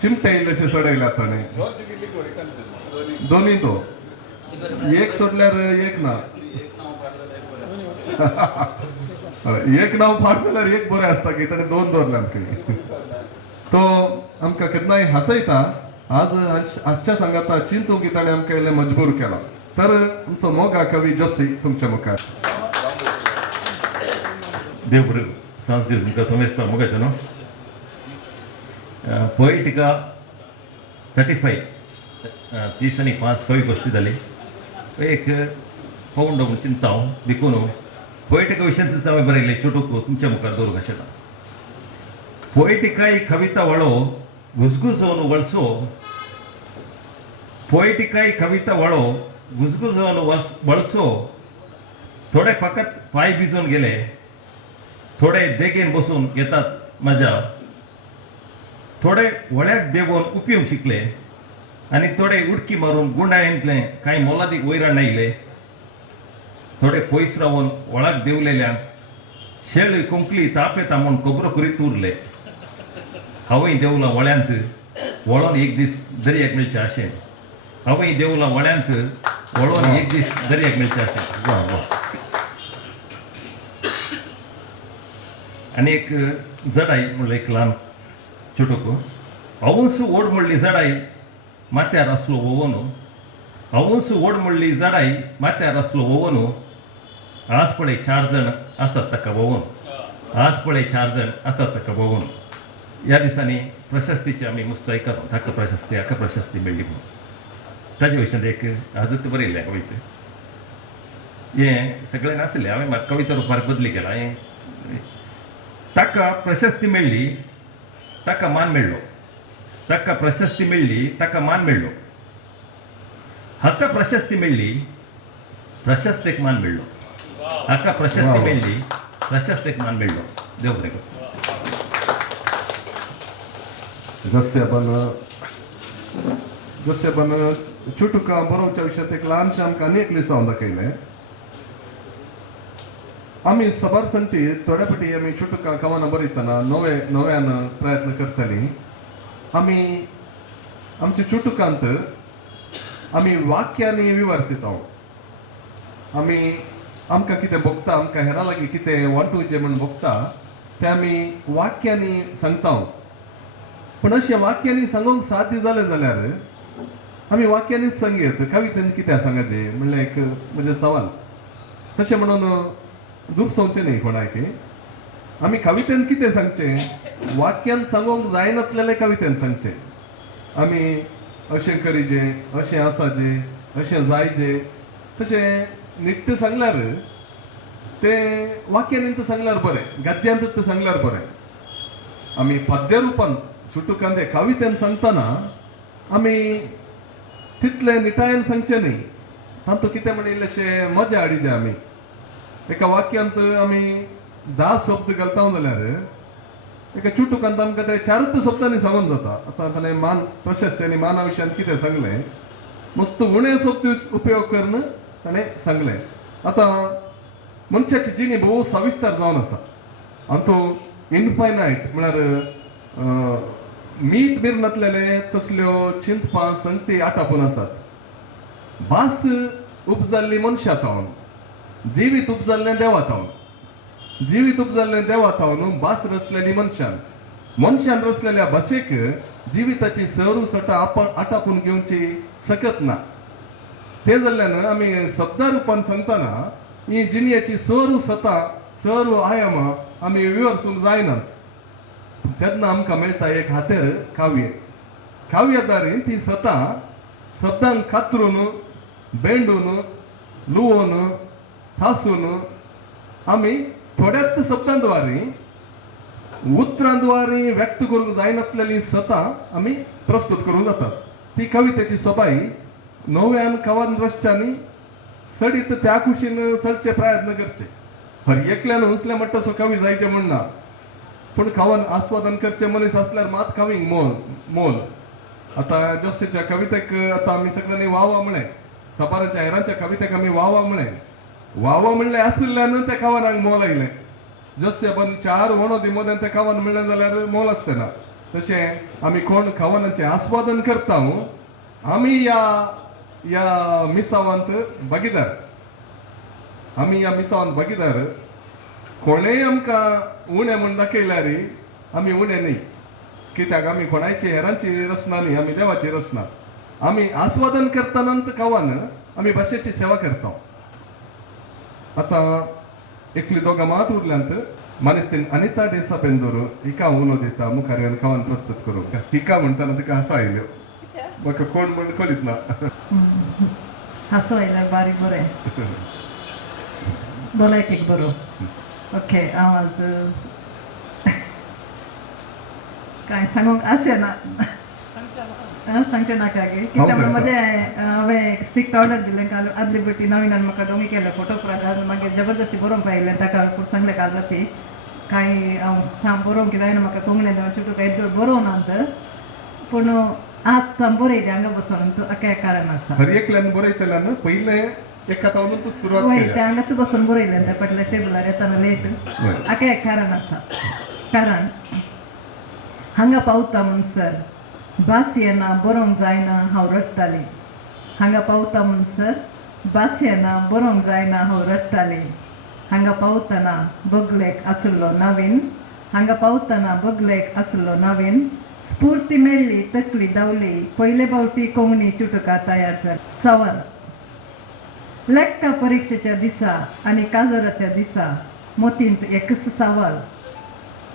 चिमटे इल्लेशे सडयल्यात ताणें दोनी तो एक सोडल्यार एक ना एक नांव फाट जाल्यार एक बरें आसता की ताणें दोन दवरल्यात खंय. तो आमकां केन्नाय हांसयता आज आजच्या सांगाता चिंतूंक की ताणें आमकां इल्लें मजबूर केला. तर आमचो मोगा कवी जोशी तुमच्या मुखार. देव बरें सांज दिवं तुमकां समेस्ता मोगाचें न्हू. पोएटिका 35 30 आनी 5 कवी गोश्टी जाली एक पौंड चिंता देखून पोएटिका विशयांच हांवें बरयलें चुटुको तुमच्या मुखार दवरूंक अशें ना. पोएटिका ही कविता वळो घुसघुसोवन वळसो पोएटिकाई कविता वळो गुजगुजवलो बळसो थोडे फकत पाय भिजून गेले, थोडे देगेन बसून येतात मजा, थोडे वळ्याक देवून उपयोग शिकले आणि थोडे उडकी मारून गुंडाळ्यांतले काही मोलादीक वैरण नायले, थोडे पयस रावून वळाक देवलेल्या शेळ कुंकली ताप येता म्हूण खबरो करीत उरले. हांवूय देवला वळ्यांत वळोन एक दीस दर्याक मेळचे आशेन, हांवूय देवला वळ्यांत वळोन एक दीस दर्याक मेळचे आशेन. वा वा. आनी एक जडाई म्हणल्यार एक ल्हान चुटूक. अवूस ओड म्हणली जडाई माथ्यार आसलो वोवनू, अवूस ओड म्हणली जडाई माथ्यार आसलो वोवनू, आज पळय 4 जण आसात ताका वोवून, आज पळय 4 जण आसात ताका वोवून. ह्या दिसांनी प्रशस्तीची आमी मुस्तैकार ताका प्रशस्ती हाका प्रशस्ती मेळ्ळी म्हणून. ताजे विशयान एक आजूच बरयल्लें कविता. हें सगळें नासलें, हांवें म्हाका कविता रुपार बदली केला. हें ताका प्रशस्ती मेळ्ळी, ताका मान मेळ्ळो, ताका प्रशस्ती मेळ्ळी, ताका मान मेळ्ळो. हाका प्रशस्ती मेळ्ळी, प्रशस्तेक मान मेळ्ळो. हाका प्रशस्ती मेळ्ळी, प्रशस्तेक मान मेळ्ळो. देव बरें करूं. जसे आपण चुटुका बरोवच्या विशयात एक ल्हानशें आमकां आनी एक लिसांव दाखयलें. आमी सबार संती थोड्या फाटी आमी चुटुका कवनां बरयतना नव्यान प्रयत्न करतलीं. आमी आमच्या चुटुकांत आमी वाक्यांनी विवर्सिताव. आमी आमकां कितें भोगता, आमकां हेरां लागीं कितें वांटूचें म्हूण भोगता तें आमी वाक्यांनी सांगता. पण अशें वाक्यांनी सांगूंक साध्य जालें जाल्यार आमी वाक्यांनीच सांगयत, कवितेन कितें सांगचें म्हणल्यार एक म्हजे सवाल. तशें म्हणून दुखसोवचें न्ही कोणाक. आमी कवितेन कितें सांगचें, वाक्यान सांगूंक जायनासलेलें कवितेन सांगचें. आमी अशें करीचें, अशें आसाचें, अशें जायचें, तशें निट्ट सांगल्यार तें वाक्यांनी सांगल्यार बरें, गद्यांत सांगल्यार बरें. आमी पद्य रुपान चुटुकांत कवितेन सांगतना आमी तितलें निटायेन सांगचें न्ही. तातूंत कितें म्हणून इल्लेशें मजा हाडिचें. आमी एका वाक्यांत आमी 10 शब्द घालता जाल्यार एका चुटुकांत आमकां ते 4 शब्दांनी सांगून जाता. आतां ताणें मान प्रशस्ती आनी माना विशयान कितें सांगलें, मस्त उणे शब्द उपयोग करून ताणें सांगलें. आतां मनशाची जिणी भोव सविस्तर जावन आसा आनी तो इनफायनायट म्हळ्यार मीठ बीर नातलेले तसल्यो चिंतपां संगती आटापून आसात. भास उपजाल्ली मनशांतावन, जिवीत उपजाल्लें देवातावन, जिवीत उपजाल्लें देवातावन भास रचलेली मनशान रचलेल्या भाशेक जिविताची सरू सटा आटापून घेवची शकत ना. ते जाल्ल्यान आमी शब्दा रुपान सांगतना ही जिणयेची सरू सता सरू आयामां आमी विवरसूंक जायनात. तेन्ना आमकां मेळटा एक हातेर काव्य. काव्यदारीन ती सता शब्दांक कातरून बेंडून लुवून ठासून आमी थोड्याच शब्दांद्वारे उतरांद्वारे व्यक्त करूंक जायनासलेली सता आमी प्रस्तुत करूंक जातात. ती कवितेची सोबाई नव्यान कवन रचच्यांनी सडीत त्या कुशीन चलचे प्रयत्न करचे. हर एकल्यान हुसले म्हणटा सो कवी जायचे म्हणना, पूण कवन आस्वादन करचे मनीस असल्यार मात कवींक मोल. आतां जोस्तीच्या कवितेक आतां आमी सगळ्यांनी वावा म्हळें, सपाराच्या हेरांच्या कवितेक आमी वावा म्हळें. वावा म्हणलें आशिल्ल्यान त्या कवनाक मोल आयलें. जशें आपण 4 वणो दिमोदेन तें कवन म्हणलें जाल्यार मोल आसतना, तशें आमी कोण कवनाचें आस्वादन करता आमी ह्या मिसावांत भागीदार. आमी ह्या मिसावांत भागीदार. कोणेय आमकां उणें म्हूण दाखयल्यार आमी उणें न्ही, कित्याक आमी कोणाची हेरांची रचना न्ही, आमी देवाची रचना. आमी आस्वादन करतानांत कवन आमी भाशेची सेवा करता. आतां एकली दोगां मात उरल्यांत मानेस्तीन अनिता डेसा पेंदोर हिका उलो दिता मुखार येवन कवन प्रस्तुत करूंक. हिका म्हणटाना तिका हांसो आयल्यो, म्हाका कोण म्हण कळीत ना. हांसो आयल्यार बारीक बरें, भलायकेक बरो. ओके, हांव आज कांय सांगूंक आसना. सांगचे नाका गे हांव कित्याक सांगता. मध्ये हांवें स्ट्रिक्ट ऑर्डर दिलें काल आदले बटी नवीन म्हाका दोंगी केले फोटो मागीर जबरदस्ती बरोवंक पाहिलें ताका सांगलें काल ती कांय हांव साम बरोवंक कितें जायना म्हाका तोंगणें देवन चुटू कांय बरोवनात पूण आज साम बरयलें हांगा बसून अकें कारण आसा हर एकल्यान बरयतल्यान पयलें एका तावून तूं सुरवात वय केल्या ते हांगा तूं बसून बरयलें ते फाटल्या टेबलार येताना लेट अकें एक कारण आसा कारण हांगा पावता म्हणसर बास येना बरोवंक जायना हांव रडटाली हांगा पावता म्हणसर बास येना बरोवंक जायना हांव रडटाली हांगा पावतना बगलेक आसलो नवीन हांगा पावतना बगलेक आसलो नवीन स्फूर्ती मेळ्ळी तकली दावली पयले फावटी कोंकणी चुटुका तयार जाली सवाल लेखा परीक्षेच्या दिसा आनी काजराच्या दिसा मोतींत एकच सवाल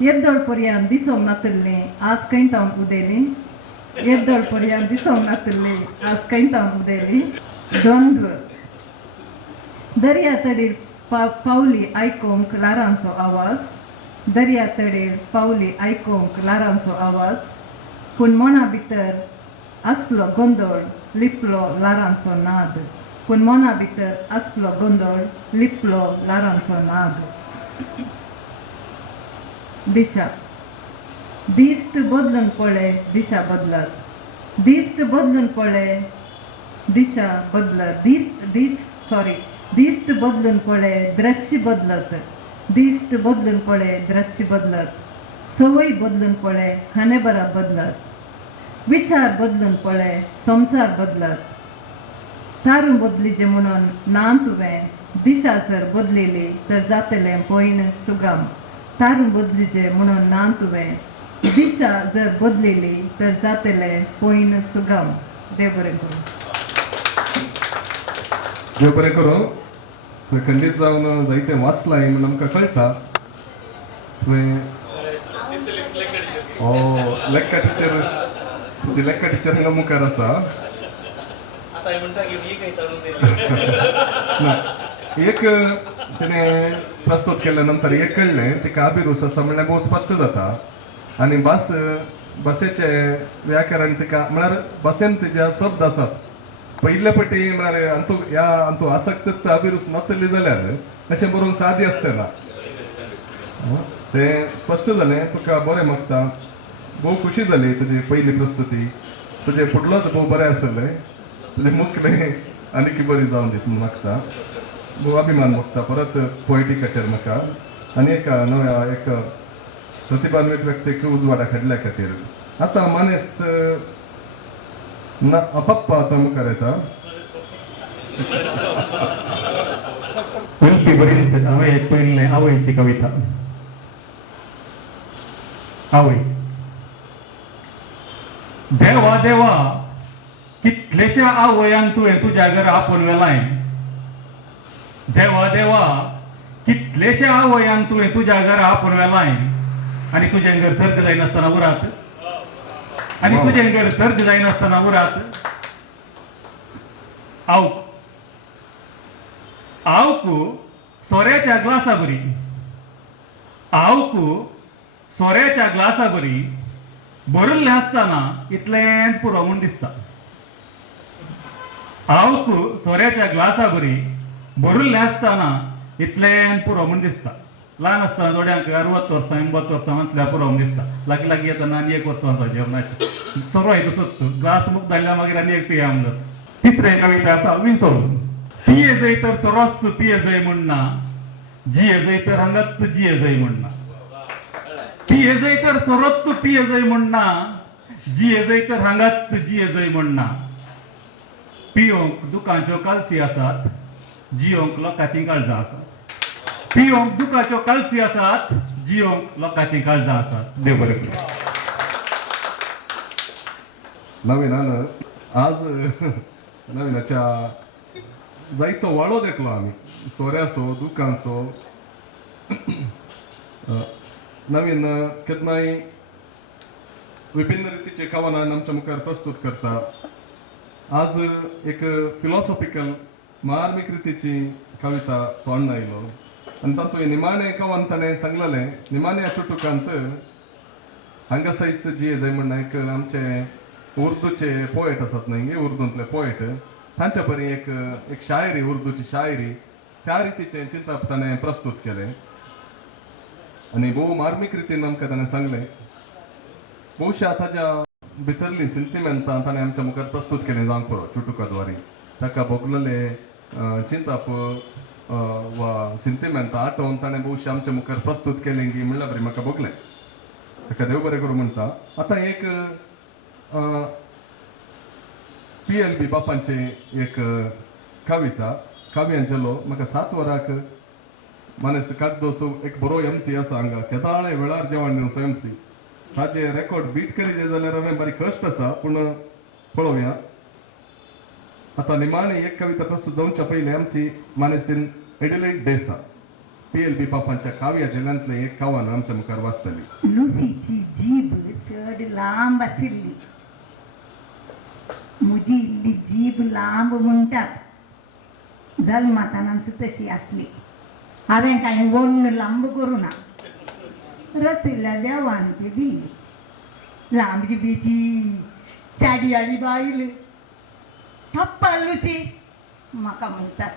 येद्दोळ पर्यंत दिसोंक नातल्लीं आज कैंतावन उदेलीं येद्दोळ पर्यंत दिसोंक नातल्लीं आज कैंतावन उदेलीं द्वंद्व दर्या तडीर पावली आयकोंक लारांचो आवाज दर्या तडीर पावली आयकोंक लारांचो आवाज पूण मना भितर आसलो गोंदळ लिपलो लारांचो नाद पूण मना भितर आसलो गोंदळ लिपलो लारांचो नाद दिशा दिश्ट बदलून पळय दिशा बदलत दिश्ट बदलून पळय दिशा बदलत दिश्ट बदलून पळय दृश्य बदलत दिश्ट बदलून पळय दृश्य बदलत सवय बदलून पळय हानेबरा बदलत विचार बदलून पळय संसार बदलत तारून बदलीचें म्हणून ना तुवें दिशा जर बदलिली तर जातलें पयन सुगम तारून बदलीचें म्हणून ना तुवें दिशा जर बदलिली तर जातलें पयन सुगम देव बरें करूं देव बरें करूं तुवें खंडीत जावन जायतें वाचलां म्हण आमकां कळटा तुवें लेक्का टिचर तुजी लेक्का टिचर हांगा मुखार आसा एक तिणें प्रस्तुत केल्या नंतर एक कळ्ळें तिका अभिरूच आसा म्हणल्यार भोव स्पश्ट जाता आनी भासेचे व्याकरण तिका म्हळ्यार भाशेन तिच्या शब्द आसात पयले पटी म्हळ्यार अंतू आसक्त अभिरूच नातली जाल्यार अशें बरोवंक सादी आसतना तें स्पश्ट जालें तुका बरें मागता भोव खुशी जाली तुजी पयली प्रस्तुती तुजें फुडलोच भोव बरें आसलें तुजें मुखलें आनीक बरी जावन दीत म्हूण मागता भोव अभिमान भोगता परत पोएटिकाचेर म्हाका आनी एका नव्या एक प्रतिभान्वीत व्यक्तीक उजवाडा हाडल्या खातीर आतां मानेस्त पप्पा आतां मुखार येता उलटी बरी हांवें एक पयलें आवयची कविता आवय देवा देवा कितलेशा आवयान तुवें तुज्या घरा आपोवन वेलाय देवा देवा कितलेशा आवयान तुवें तुज्या घरा आपोवन वेलाय आनी तुजें घर सर्द जायनासतना उरात आनी तुजें घर सर्द जायनासतना उरात आवकू सोऱ्याच्या ग्लासा बरी आवकू सोऱ्याच्या ग्लासा बरी बरल्लें आसतना इतलें पुरो म्हूण दिसता आवकू सोऱ्याच्या ग्लासा बरी बरल्लें आसतना इतलें पुरो म्हूण दिसता ल्हान आसतना थोड्यांक 60 वर्सां 80 वर्सां म्हटल्यार पुरो म्हूण दिसता लागीं लागीं येतना आनी 1 वर्सांचो जेवणाचें सोरो हेतू सोदता ग्लास मुख जाल्ल्या मागीर आनी एक पिया म्हणून तिसरें कविता आसा विंचोळ पिये जय तर सोरोस पिये जय म्हणना जिये जय तर हांगात जिये जय म्हणना पिये जय तर सोरोत पिये जय म्हणना जिये जय तर हांगात जिये जय म्हणना पियोंक दुकांच्यो कालसी आसात जियोंक लोकांची काळजां आसात पियोंक दुकाच्यो कालसी आसात जियोंक लोकांची काळजां आसात देव बरें करूं नवीनान आज नवीनाच्या जायतो वाडो देखलो आमी सोऱ्याचो दुकानचो नवीन केन्नाय विभिन्न रितीचे कवनान आमच्या मुखार प्रस्तुत करता आज एक फिलॉसॉफिकल मार्मीक रितीची कविता तो हाडून आयलो आनी तातूंत निमाणें कवन ताणें सांगलेलें निमाण्या चुटुकांत हांगा सैस जिये जय म्हणून एक आमचे उर्दूचे पोएट असत नाही उर्दूंतले पोएट तांच्या परी एक एक शायरी उर्दूची शायरी त्या रितीचे चिंतप ताणें प्रस्तुत केले आणि भोव मार्मीक रितीन आमकां ताणें सांगलें भोवशा ताच्या भितरली सेंटिमेंटां ताणें आमच्या मुखार प्रस्तुत केलें जावंक पुरो चुटुकाद्वारे ताका भोगलेले चिंतप वा सेंटिमेंटां आठोवन ताणें भोवशा आमच्या मुखार प्रस्तुत केलें की म्हणल्या बरी म्हाका भोगलें ताका देव बरें करूं म्हणटा आतां एक PLB बापांचे एक कविता काव्यांचेलो म्हाका 7 वरांक मानेस्त काड्डोसो एक बरो MC आसा हांगा केदाळे वेळार जेवण दिवन सो MC ताजे रेकॉर्ड बीट करीत जाल्यार हांवें बारी कश्ट आसा पूण पळोवया आतां निमाणी एक कविता प्रस्तुत जावच्या पयलीं आमची मानेस्तीन एडिलेट डेसा PLB बापांच्या काव्या जिल्ल्यांतलें एक कावान आमच्या मुखार वाचतली. लुसीची जीब चड लांब आशिल्ली म्हजी इल्ली जीब लांब म्हणटात जल्मातानाच तशी आसली हांवें कांय वण्ण लांब करूं ना रसिल्ल्या देवान ती दिली लांब जिबीची चाडी आली बायल ठप्पा लुसी म्हाका म्हणटात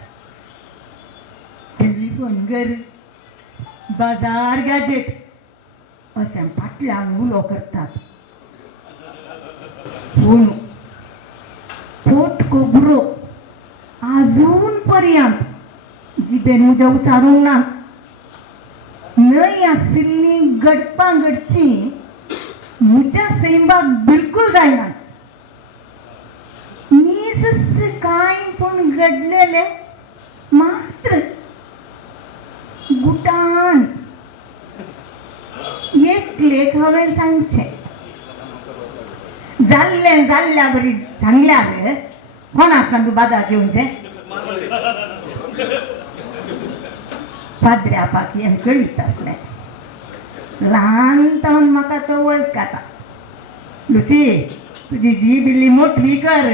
टेलिफोन घर बाजार गॅजेट अशें फाटल्यान उलो करतात पूण फोट खबरो आजून पर्यंत जिबेन म्हज्या उसारूंक ना न्हय आशिल्ली गडपां घडची म्हज्या सैमाक बिलकुल जायना नीस कांय पूण घडलेले मात्र गुटान एक लेख हांवें सांगचें जाल्लें जाल्ल्या बरी सांगल्यार कोणाक तूं बाजार घेवचें पाद्र्या पाकयेन कळीत आसलें ल्हानपण म्हाका तो वळखता लुसी तुजी जीब इल्ली मोठी कर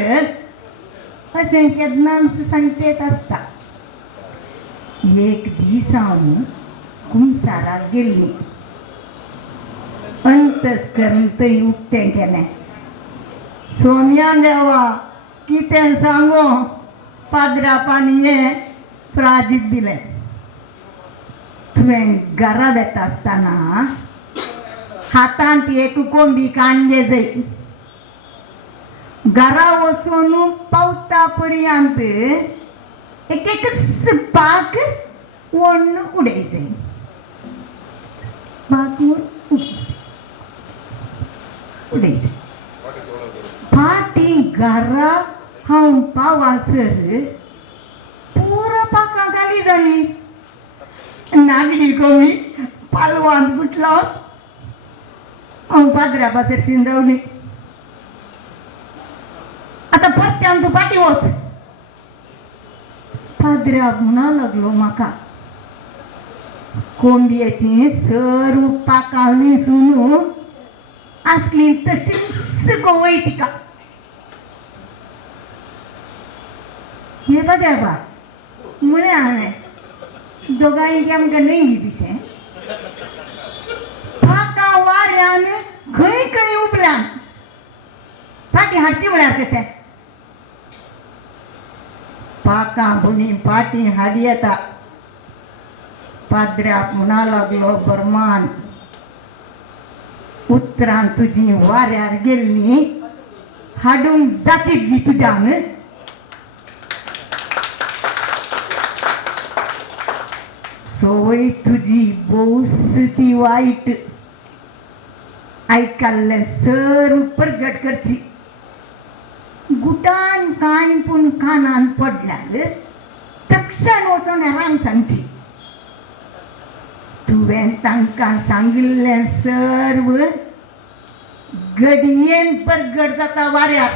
अशें केन्नाच सांगतेत आसता एक दीस हांव कुंसाराक गेल्ली अंतस्करण थंय उक्तें केलें सोम्या देवा कितें सांगो पाद्रापान हें प्राजीत दिलें तुवें घरा येता आसतना हातांत एक कोंबी कांडे जाय घरा वचून पावता पर्यंत एक पाक वण्ण उडयचें पाक उडयचें फाटी घरा हांव पावासर पुरो पाकां खाली जाली नागडी कमी पालवांत गुटलो हांव पाद्र्या पासर सिंदवली आतां परत्यान तूं फाटी वच पाद्र्याक म्हणा लागलो म्हाका कोंबयेची सर्व पाकां विसून आसली तशीच गोवय तिका हे पाद्र्या म्हळें हांवें दोगांयक आमकां नेंगी पिशें पाकां वाऱ्यान खंय खंय उपल्यान फाटी हाडची म्हळ्यार कशें पाकां बुनी फाटी हाडी येता पाद्र्याक म्हणा लागलो बरमान उतरां तुजी वाऱ्यार गेल्ली हाडूंक जातीक गी तुज्यान सोय तुजी बोस ती वाईट ऐकाल्लें सर्व प्रगट करची गुटान कांय पूण कानान पडल्यार तक्षण वचून राम सांगची तुवें तांकां सांगिल्लें सर्व घडयेन प्रगट जाता वाऱ्यार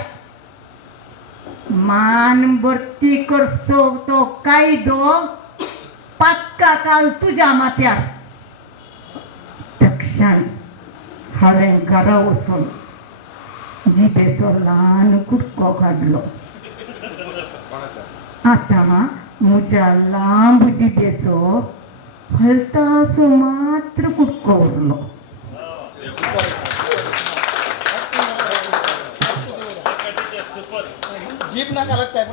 मान भरती करचो तो कायदो पक्का काल तुज्या माथ्यार तक्षण हांवें घरा वचून जिबेचो ल्हान कुडको काडलो आतां म्हज्या लांब जिबेचो हलतासो मात्र कुडको उरलो जीप नाका लागताय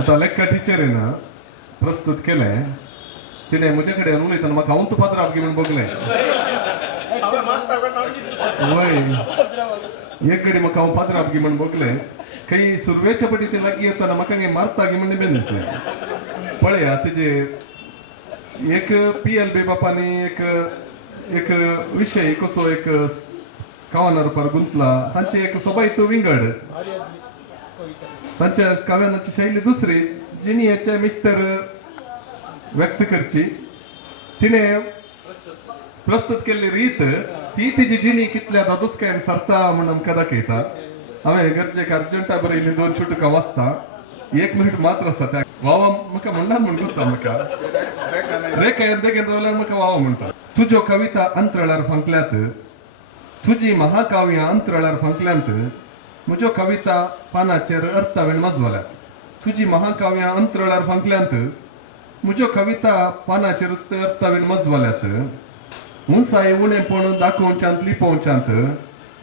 आता लेक्का टिचरीनं प्रस्तुत केलें तिने म्हजे कडेन उलयतना म्हाका हांव तुपात रावगी म्हण बगलें वय एक घडी म्हाका हांव पात्राप गी म्हण बगलें काही सुरवेच्या पटी ते लागीं येताना म्हाका काही मारता गी म्हण बेन दिसलें पळया तेजे एक PLB बापानी एक विषय कसो एक कावाना रुपार गुंतला तांचे एक सोबायतो विंगड तांच्या काव्यानाची शैली दुसरी जिणी याच्या मिस्तर व्यक्त करची तिने प्रस्तुत केल्ली रीत ती तिची जिणी कितल्या दादुसकायन सरता म्हण आमकां दाखयता हांवें गरजेक अर्जंटा बरयली 2 चुटकां वाचता 1 मिनिट मात्र आसा त्या वावा म्हाका म्हणणार म्हण कोत्ता म्हाका रेखा येद्देगेन रावल्यार म्हाका वावा म्हणटा तुज्यो कविता अंतराळार फांकल्यात तुजी महाकाव्यां अंतराळार फांकल्यांत म्हज्यो कविता पानाचेर अर्थावेन माजवल्यात तुजी महाकाव्यां अंतराळार फांकल्यांत म्हज्यो कविता पानाचेर अर्थावेन माजवल्यात उंचाय उणेपण दाखोवच्यांत लिपोवच्यांत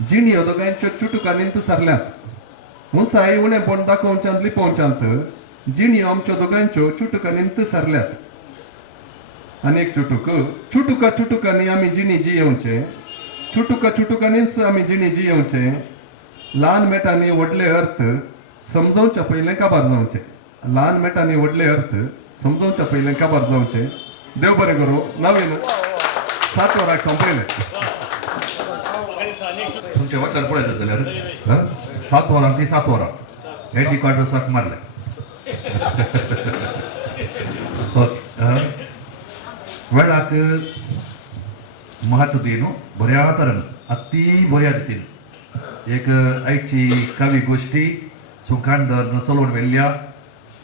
जिणयो दोगांयच्यो चुटुकां निंत सरल्यात उंचाय उणेपण दाखोवच्यांत लिपोवच्यांत जिणयो आमच्यो दोगांयच्यो चुटुकां निंत सरल्यात आनी एक चुटुका चुटुकांनी आमी जिणी जियेवचे चुटुका चुटुकांनीच आमी जिणी जियेवचे ल्हान मेटांनी व्हडले अर्थ समजोवच्या पयलें काबार जावचे ल्हान मेटांनी व्हडले अर्थ समजोवच्या पयलें काबार जावचे देव बरें करूं नवीन 7 वरांक संपयलें तुमचे वाचार पळयत जाल्यार 7 वरां ती 7 वरां एडी क्वार्टर्साक मारले वेळाक महत्व दिवन बऱ्या तरेन अति बऱ्या रितीन एक आयची कावी गोष्टी सुखांदर चलोवन व्हेल्ल्या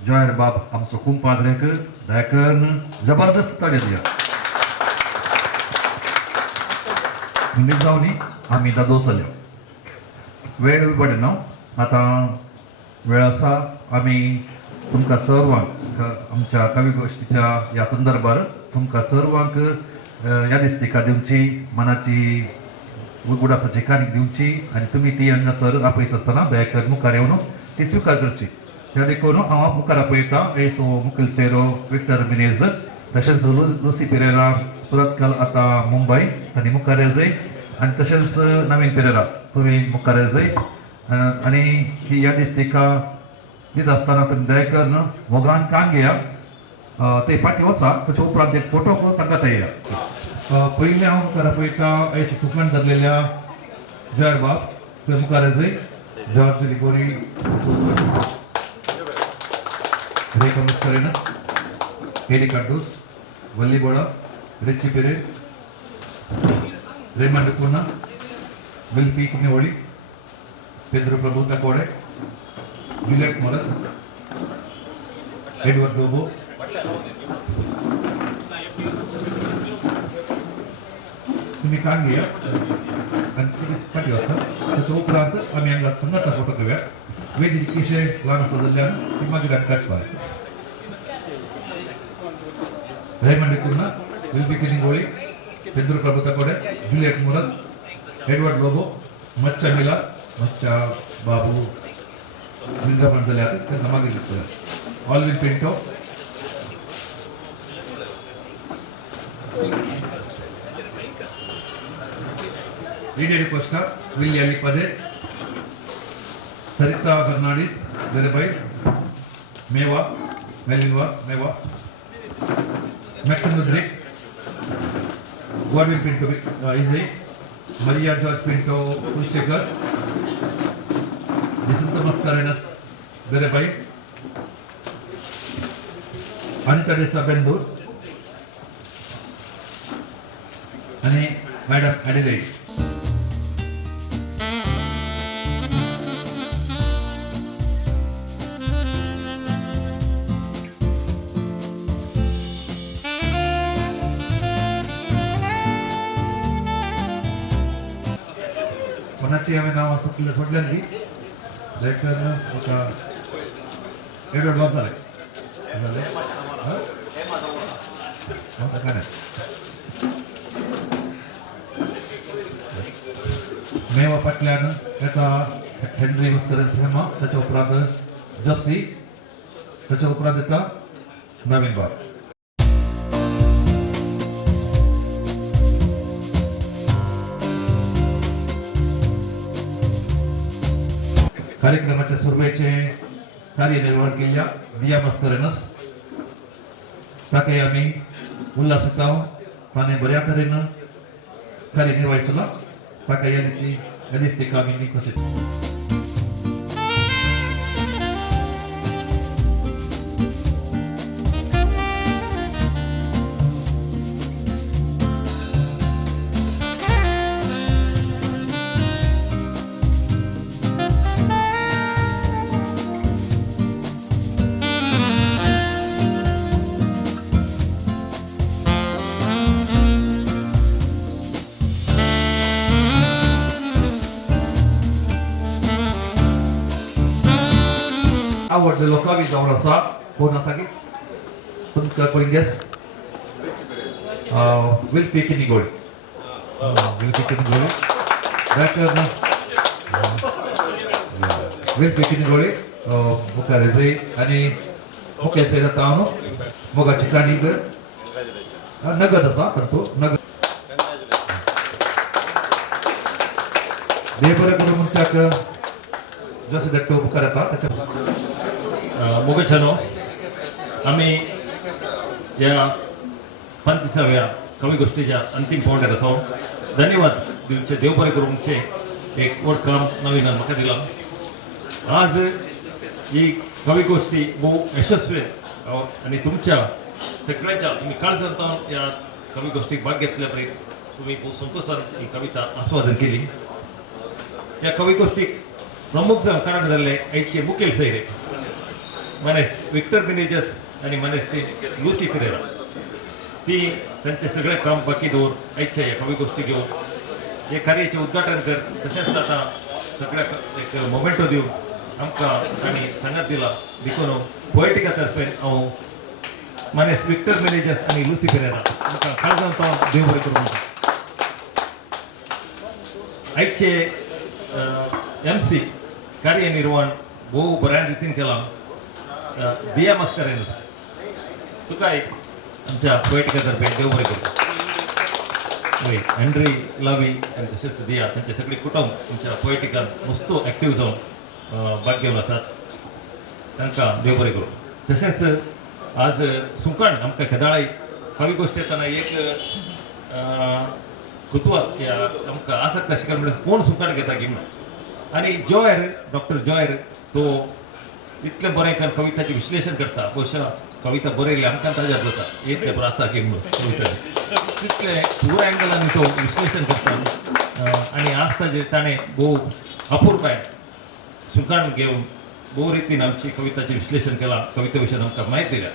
जॉयर बाब आमचो कुंपाद्रेक दयाकन जबरदस्त ताळे दिया निमीत जावनी आमी दादोसल्यो वेळ बरें न्हू आतां वेळ आसा आमी तुमकां सर्वांक आमच्या कवी गोष्टीच्या ह्या संदर्भार तुमकां सर्वांक ह्या दिसतिका दिवची मनाची उगडासाची काणीक दिवची आनी तुमी ती हांगासर आपयता आसतना दयाकर मुखार येवन ती स्विकार करची त्या देखून हांव मुखार आपयता एसो मुकुल सेरो विक्टर मिनेज तशेंच लुसी पेरेरा सुरतकाल आतां मुंबय तांणी मुखार येजय आनी तशेंच नवीन पेरेरा तुमी मुखार येजय आनी ही ह्या दिसतिका दीत आसतना तुमी दयाकर मोगान कान घेया ते पाठी वचा ताच्या उपरांत एक फोटो सांगात येया पयलीं हांव मुखार आपयता आयज सुकण धरलेल्या जॉयर बाब तुवें मुखार येजय जॉर्ज लिगोरी रेखा मिस्करेनस एडी कार्डोस वल्ली बोड़ा रिची पेरे रेमंड कुन्ना विल्फी कुन्नेवळी पेद्रो प्रभु तकोडे जुलियट मोरस एडवर्ड डोबो तुम्ही कान घेया आणि तुम्ही पाठी वाचा त्याच्या उपरांत आम्ही हांगा संगता फोटो घेऊया वेदिक विषय ल्हान आसा जाल्यार ती म्हाजी गाठ काडपाक रेमंड कुन्ना विल्फी कुन्नेवळी पेद्रो प्रभु तकोडे जुलियट मोरस एडवर्ड लोबो मच्चा मिला मच्चा बाबू जिंदाबाद जाल्यार तेन्ना मागीर दिसतले Alwin Pinto Lidia Costa, William Lipade, Sarita Fernandez, Verebai, Mewa, Melinwas, Mewa, Maxim Mudrik, Godwin Pinto Izzy, Maria George Pinto Kulshekar, Jacinta Mascarenas, Verebai, Anita Desa Bendur, and Madam Adelaide. कोणाची हांवें नांव सोडलें न्ही दयाकर म्हाका एडवर्ड बाब जालें ताका मेवा फाटल्यान येता हेनरी मस्करन सिनेमा, ताच्या उपरांत जस्सी, ताच्या उपरांत येता नवीन बाब. कार्यक्रमाच्या सुरवेचे कार्यनिर्वहन केल्या दिया मस्करेनस. ताके आम्ही उल्हासिताव ताणे बऱ्या तरेन कार्यनिर्वहिसला. ताका यादीची गदिस्ते कामिनी कशी आवडलेलो कवी जावन आसा. कोण आसा की तुमकां कोणी गेस? विल्फी किनिगोळे. विल्फी किनिगोळे व्याकरण विल्फी किनिगोळे मुखार येजय आनी मुखेल सैर जाता हांव मोगाची काणी नगद आसा तातूंत नगद. देव बरें करून मनशाक जसं दट्टो मुखार येता ताच्या मोगछानो आम्ही या 35व्या कवी गोष्टीच्या अंतिम पावंड्यार आसा. धन्यवाद दिवचे, देव बरें करूं म्हणचे एक व्हड काम नवीन म्हाका दिलां. आज ही कवी गोष्टी भोव यशस्वी आनी तुमच्या सगळ्यांच्या तुम्ही काळजांतून या कवी गोष्टीक भाग घेतल्या पळय तुम्ही भोव संतोशान ही कविता आस्वादन केली. या कवी गोष्टीक प्रमुख जावन कारण जाल्ले आयचे मुखेल सैरे मनेस विक्टर बेनेजस आणि मनेस ती लुसी फिरेरा. ती त्यांचे सगळे काम बाकी दवर आयच्या ह्या कवी गोष्टी घेऊन हे कार्याचे उद्घाटन कर. तशेंच आता सगळ्या एक मोमेंटो दिवन आमकां तांणी सांगात दिला देखून पोएटिका तर्फेन हांव मनेस विक्टर बेनेजस आणि लुसी फिरेरा आमकां काळजांतून देव बरें करूं. आयचे MC कार्यनिर्वहन भोव बऱ्या रितीन केलां दिया मस्करेनस. तुकाय आमच्या पोएटिका तर्फे देव बरें करूं. हेनरी लावी आनी तशेंच दिया तांचे सगळे कुटुंब आमच्या पोएटिकान मस्त एक्टीव जावन भाग घेवन आसात. तांकां देव बरें करूं. तशेंच आज सुकाण आमकां केदाळाय कवी गोश्टी येताना एक कुतूहल या आमकां आसक्त अशें कारण कोण सुकाण घेता की म्हणून. आनी जॉयर डॉक्टर जॉयर तो इतलें बरें कविताचें विश्लेशण करता. बहुशा कविता बरयली आमकां ताज्यार जाता एक पेपर आसा की म्हणून कविता तितलें पुरा एंगलांनी तो विश्लेशण करता. आनी आज ताजेर ताणें भोव अपुरबाय सुकाण घेवन भोव रितीन आमची कविताचें विश्लेशण केलां. कविते विशयान आमकां म्हायती दिल्या.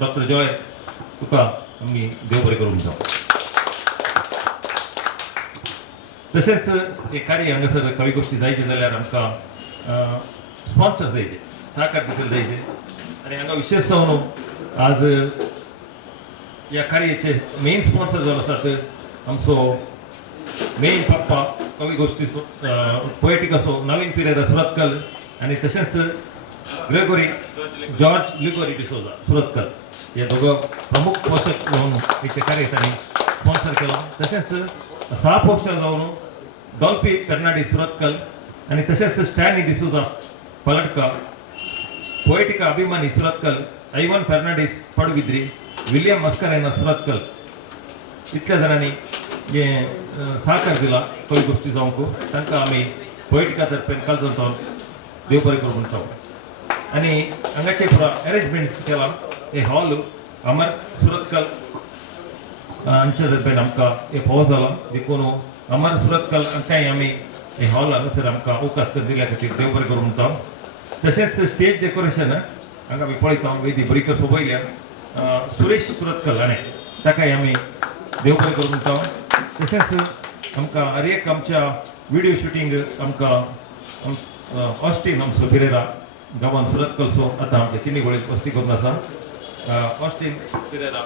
डॉक्टर जॉयर तुका आमी देव बरें करूंक जावं. तशेंच एक कार्य हांगासर कवी गोश्टी जायचे जाल्यार आमकां स्पॉन्सर जायचे, सहकार दितले जायचे. आनी हांगा विशेश जावन आज ह्या कार्याचे मेन स्पॉन्सर जावन आसात आमचो मेन पप्पा कवी गोश्टी पोएटिकाचो नवीन पिरेरा सुरतकल आनी तशेंच Gregory George Liguori D'Souza Surathkal. हे दोगो प्रमुख पोषक जावन हेचे कार्य तांणी स्पॉन्सर केला. तशेंच सहपोषक जावन डॉल्फी फेर्नांडीस सुरतकल आनी तशेंच स्टॅनी डिसोजा पलटका, पोएटिका अभिमानी सुरतकल, ऐवन फेर्नांडीस पडबिद्री, विलियम मस्करेना सुरतकल इतल्या जाणांनी हे सहकार दिला कवी गोष्टी जावंक. तांकां आमी पोएटिका तर्फेन काळजांतून देव बरें करूं म्हणटा. आनी हांगाचे पुरा अरेंजमेंट्स केला. हे हॉल अमर सुरतकल हांच्या तर्फेन आमकां हे फावो जाला. देखून अमर सुरतकल हांकांय आमी हे हॉल हांगासर आमकां अवकाश कर दिल्या खातीर देव बरें करूं म्हणटा. तशेंच स्टेज डेकोरेशन हांगा आमी पळयता वेदी बरी कर सोबयल्या सुरेश सुरतकल हाणें, ताकाय आमी देव बरें करूं म्हणटा. तशेंच आमकां हर एक आमच्या व्हिडिओ शुटींग आमकां ऑस्टीन आमचो पिरेरा गांवांत सुरतकलचो आतां आमच्या किन्नीगोळेक वस्ती करून आसा. ऑस्टीन पिरेरा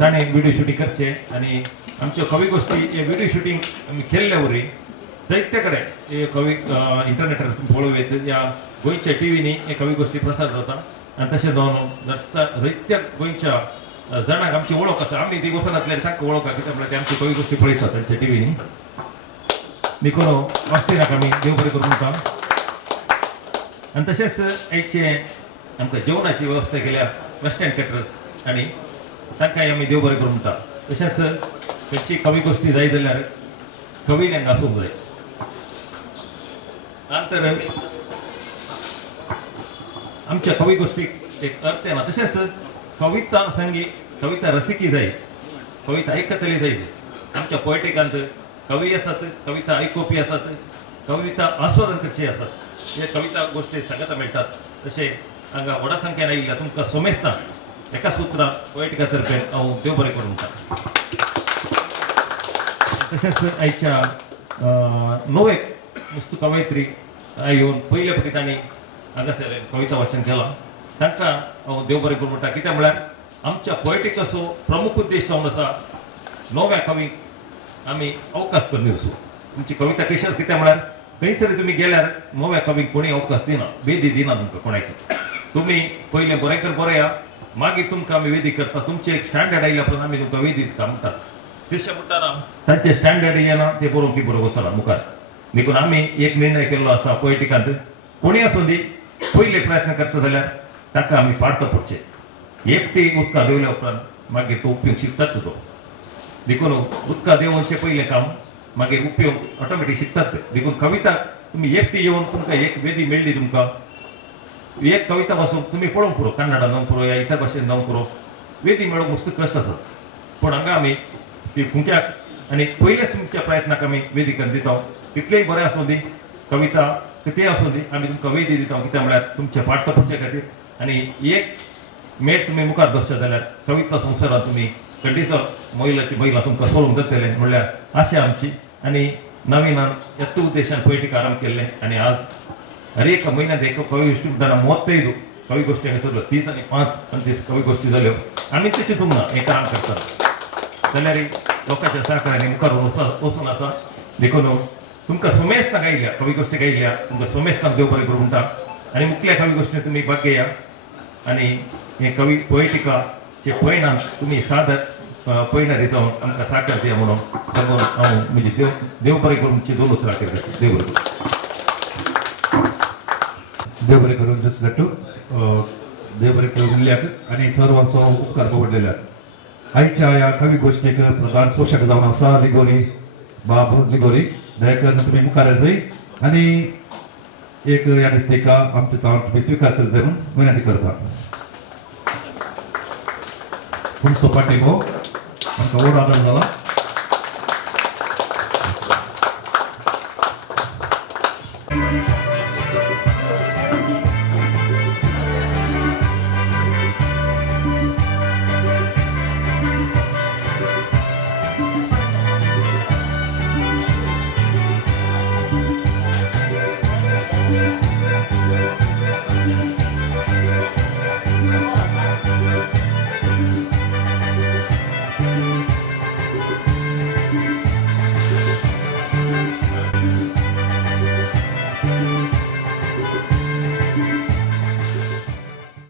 ताणें व्हिडिओ शुटींग करचें आनी आमच्यो कवी गोश्टी हे व्हिडिओ शुटींग आमी केल्ल्या वरी जायते कडेन कवी इंटरनेटार पळोव येता या गोंयच्या टीव्हीनी हे कवी गोष्टी प्रसार जाता आनी तशें जावन जायत्या गोंयच्या जाणांक आमची वळख आसा आमी ती वचनातल्यार तांकां वळख आसा कित्याक म्हळ्यार ते आमची कवी गोष्टी पळयतात तांच्या टीव्हीनी निकोनो वाचतीनाक आमी देव बरें करूं म्हणटा आनी तशेंच आयचे आमकां जेवणाची वेवस्था केल्या वेस्टर्न कॅटरर्स आनी तांकांय आमी देव बरें करूं म्हणटा तशेंच खंयची कवी गोष्टी जाय जाल्यार कवीन हांगा आसूंक जाय नंतर आमच्या कवी गोष्टीक एक अर्थ ना तशेंच कविता संगी कविता रसिकी जाय कविता आयकतली जाय आमच्या पोयटिकांत कवी आसात कविता आयकुपी आसात कविता आस्वादन करची आसात हे कविता गोष्टी सांगता मेळटात तशें हांगा व्हडा संख्येन आयिल्ल्या तुमकां सोमेस्ता एका सुत्रां पोयटिका तर्फे हांव देव बरें करूं म्हणटा तशेंच आयच्या नवेक मुस्तू कवयत्री येवन पयले फावटी तांणी हांगासर कविता वाचन केलां तांकां हांव देव बरें करूं म्हणटा कित्याक म्हळ्यार आमच्या पोयटिकाचो प्रमुख उद्देश जावन आसा नव्या कवीक आमी अवकाश करून दिवचो तुमची कविता कशी आसा कित्याक म्हळ्यार खंयसर तुमी गेल्यार नव्या कवीक कोणी अवकाश दिना वेदी दिना तुमकां कोणाक तुमी पयलें बरें कर बरया मागीर तुमकां आमी वेदी करता तुमचें एक स्टँडर्ड आयल्या उपरांत आमी तुमकां वेदी दिता म्हणटात तशें म्हणटाना तांचें स्टँडर्ड येना तें बरोवंक बरोबर वचना मुखार देखून आमी एक निर्णय केल्लो आसा पोयटिकांत कोणी आसूं दी पयले प्रयत्न करता जाल्यार ताका आमी पाडतो पडचे एकटी उदका देवल्या उपरांत मागीर तो उपयोग शिकतात तो देखून उदका देवचे पयलें काम मागीर उपयोग ऑटोमॅटीक शिकतात देखून कविता तुमी एकटी येवन तुमकां एक वेदी मेळ्ळी तुमकां एक कविता वाचून तुमी पळोवंक पुरो कन्नडान जावं पुरो या इतर भाशेन जावं पुरो वेदी मेळोवंक मस्त कश्ट आसात पूण हांगा आमी ती फुंक्याक आनी पयलेच तुमच्या प्रयत्नाक आमी वेदी करून दिता तितलेंय बरें आसूं दी कविता कितेंय आसूं दी आमी तुमकां वेदी दिता कित्याक म्हळ्यार तुमच्या पाडतो पडचे खातीर आनी एक मेट तुमी मुखार दवरचे जाल्यार कविता संवसारांत तुमी कंटिन्यूस महिला तुमकां सोडूंक जातलें म्हणल्यार आशा आमची आनी नविनान येत्त उद्देशान पोयटिका आरंभ केल्लें आनी आज हर एक म्हयन्यात एक कवी गोष्टी म्हणटाना 35 कवी गोष्टी हांगासर 30 आनी 5 कवी गोष्टी जाल्यो आमी तेचे तुमना हें काम करतात जाल्यार लोकांच्या सहकार्यान मुखार वचून आसा देखून तुमकां सोमेस्तां गायल्या कवी गोष्टी गायल्या तुमकां सोमेस्तांक देव बरें करूं म्हणटा आनी मुखल्या कवी गोष्टी तुमी भाग घेया आनी हे कवी पोयटिकाचे परिणाम तुमी सादर पळयणारी जावन आमकां साकार दिया म्हणून सांगून हांव म्हणजे देव बरें करूं म्हणची 2 उतरां करता देव बरें करूं देव बरें करून जस्ट दॅट देव बरें करून उरल्याक आनी सर्वांचो उपकार पडलेल्याक आयच्या ह्या कवी गोश्टीक प्रधान पोशक जावन आसा लिगोरी बाब लिगोरी दयाकरून तुमी मुखार येजय आनी एक ह्या दिसतेका आमचे तावन तुमी स्विकार करचें म्हणून विनंती करता तुमचो पाठिंबो आमकां व्हड आदार जाला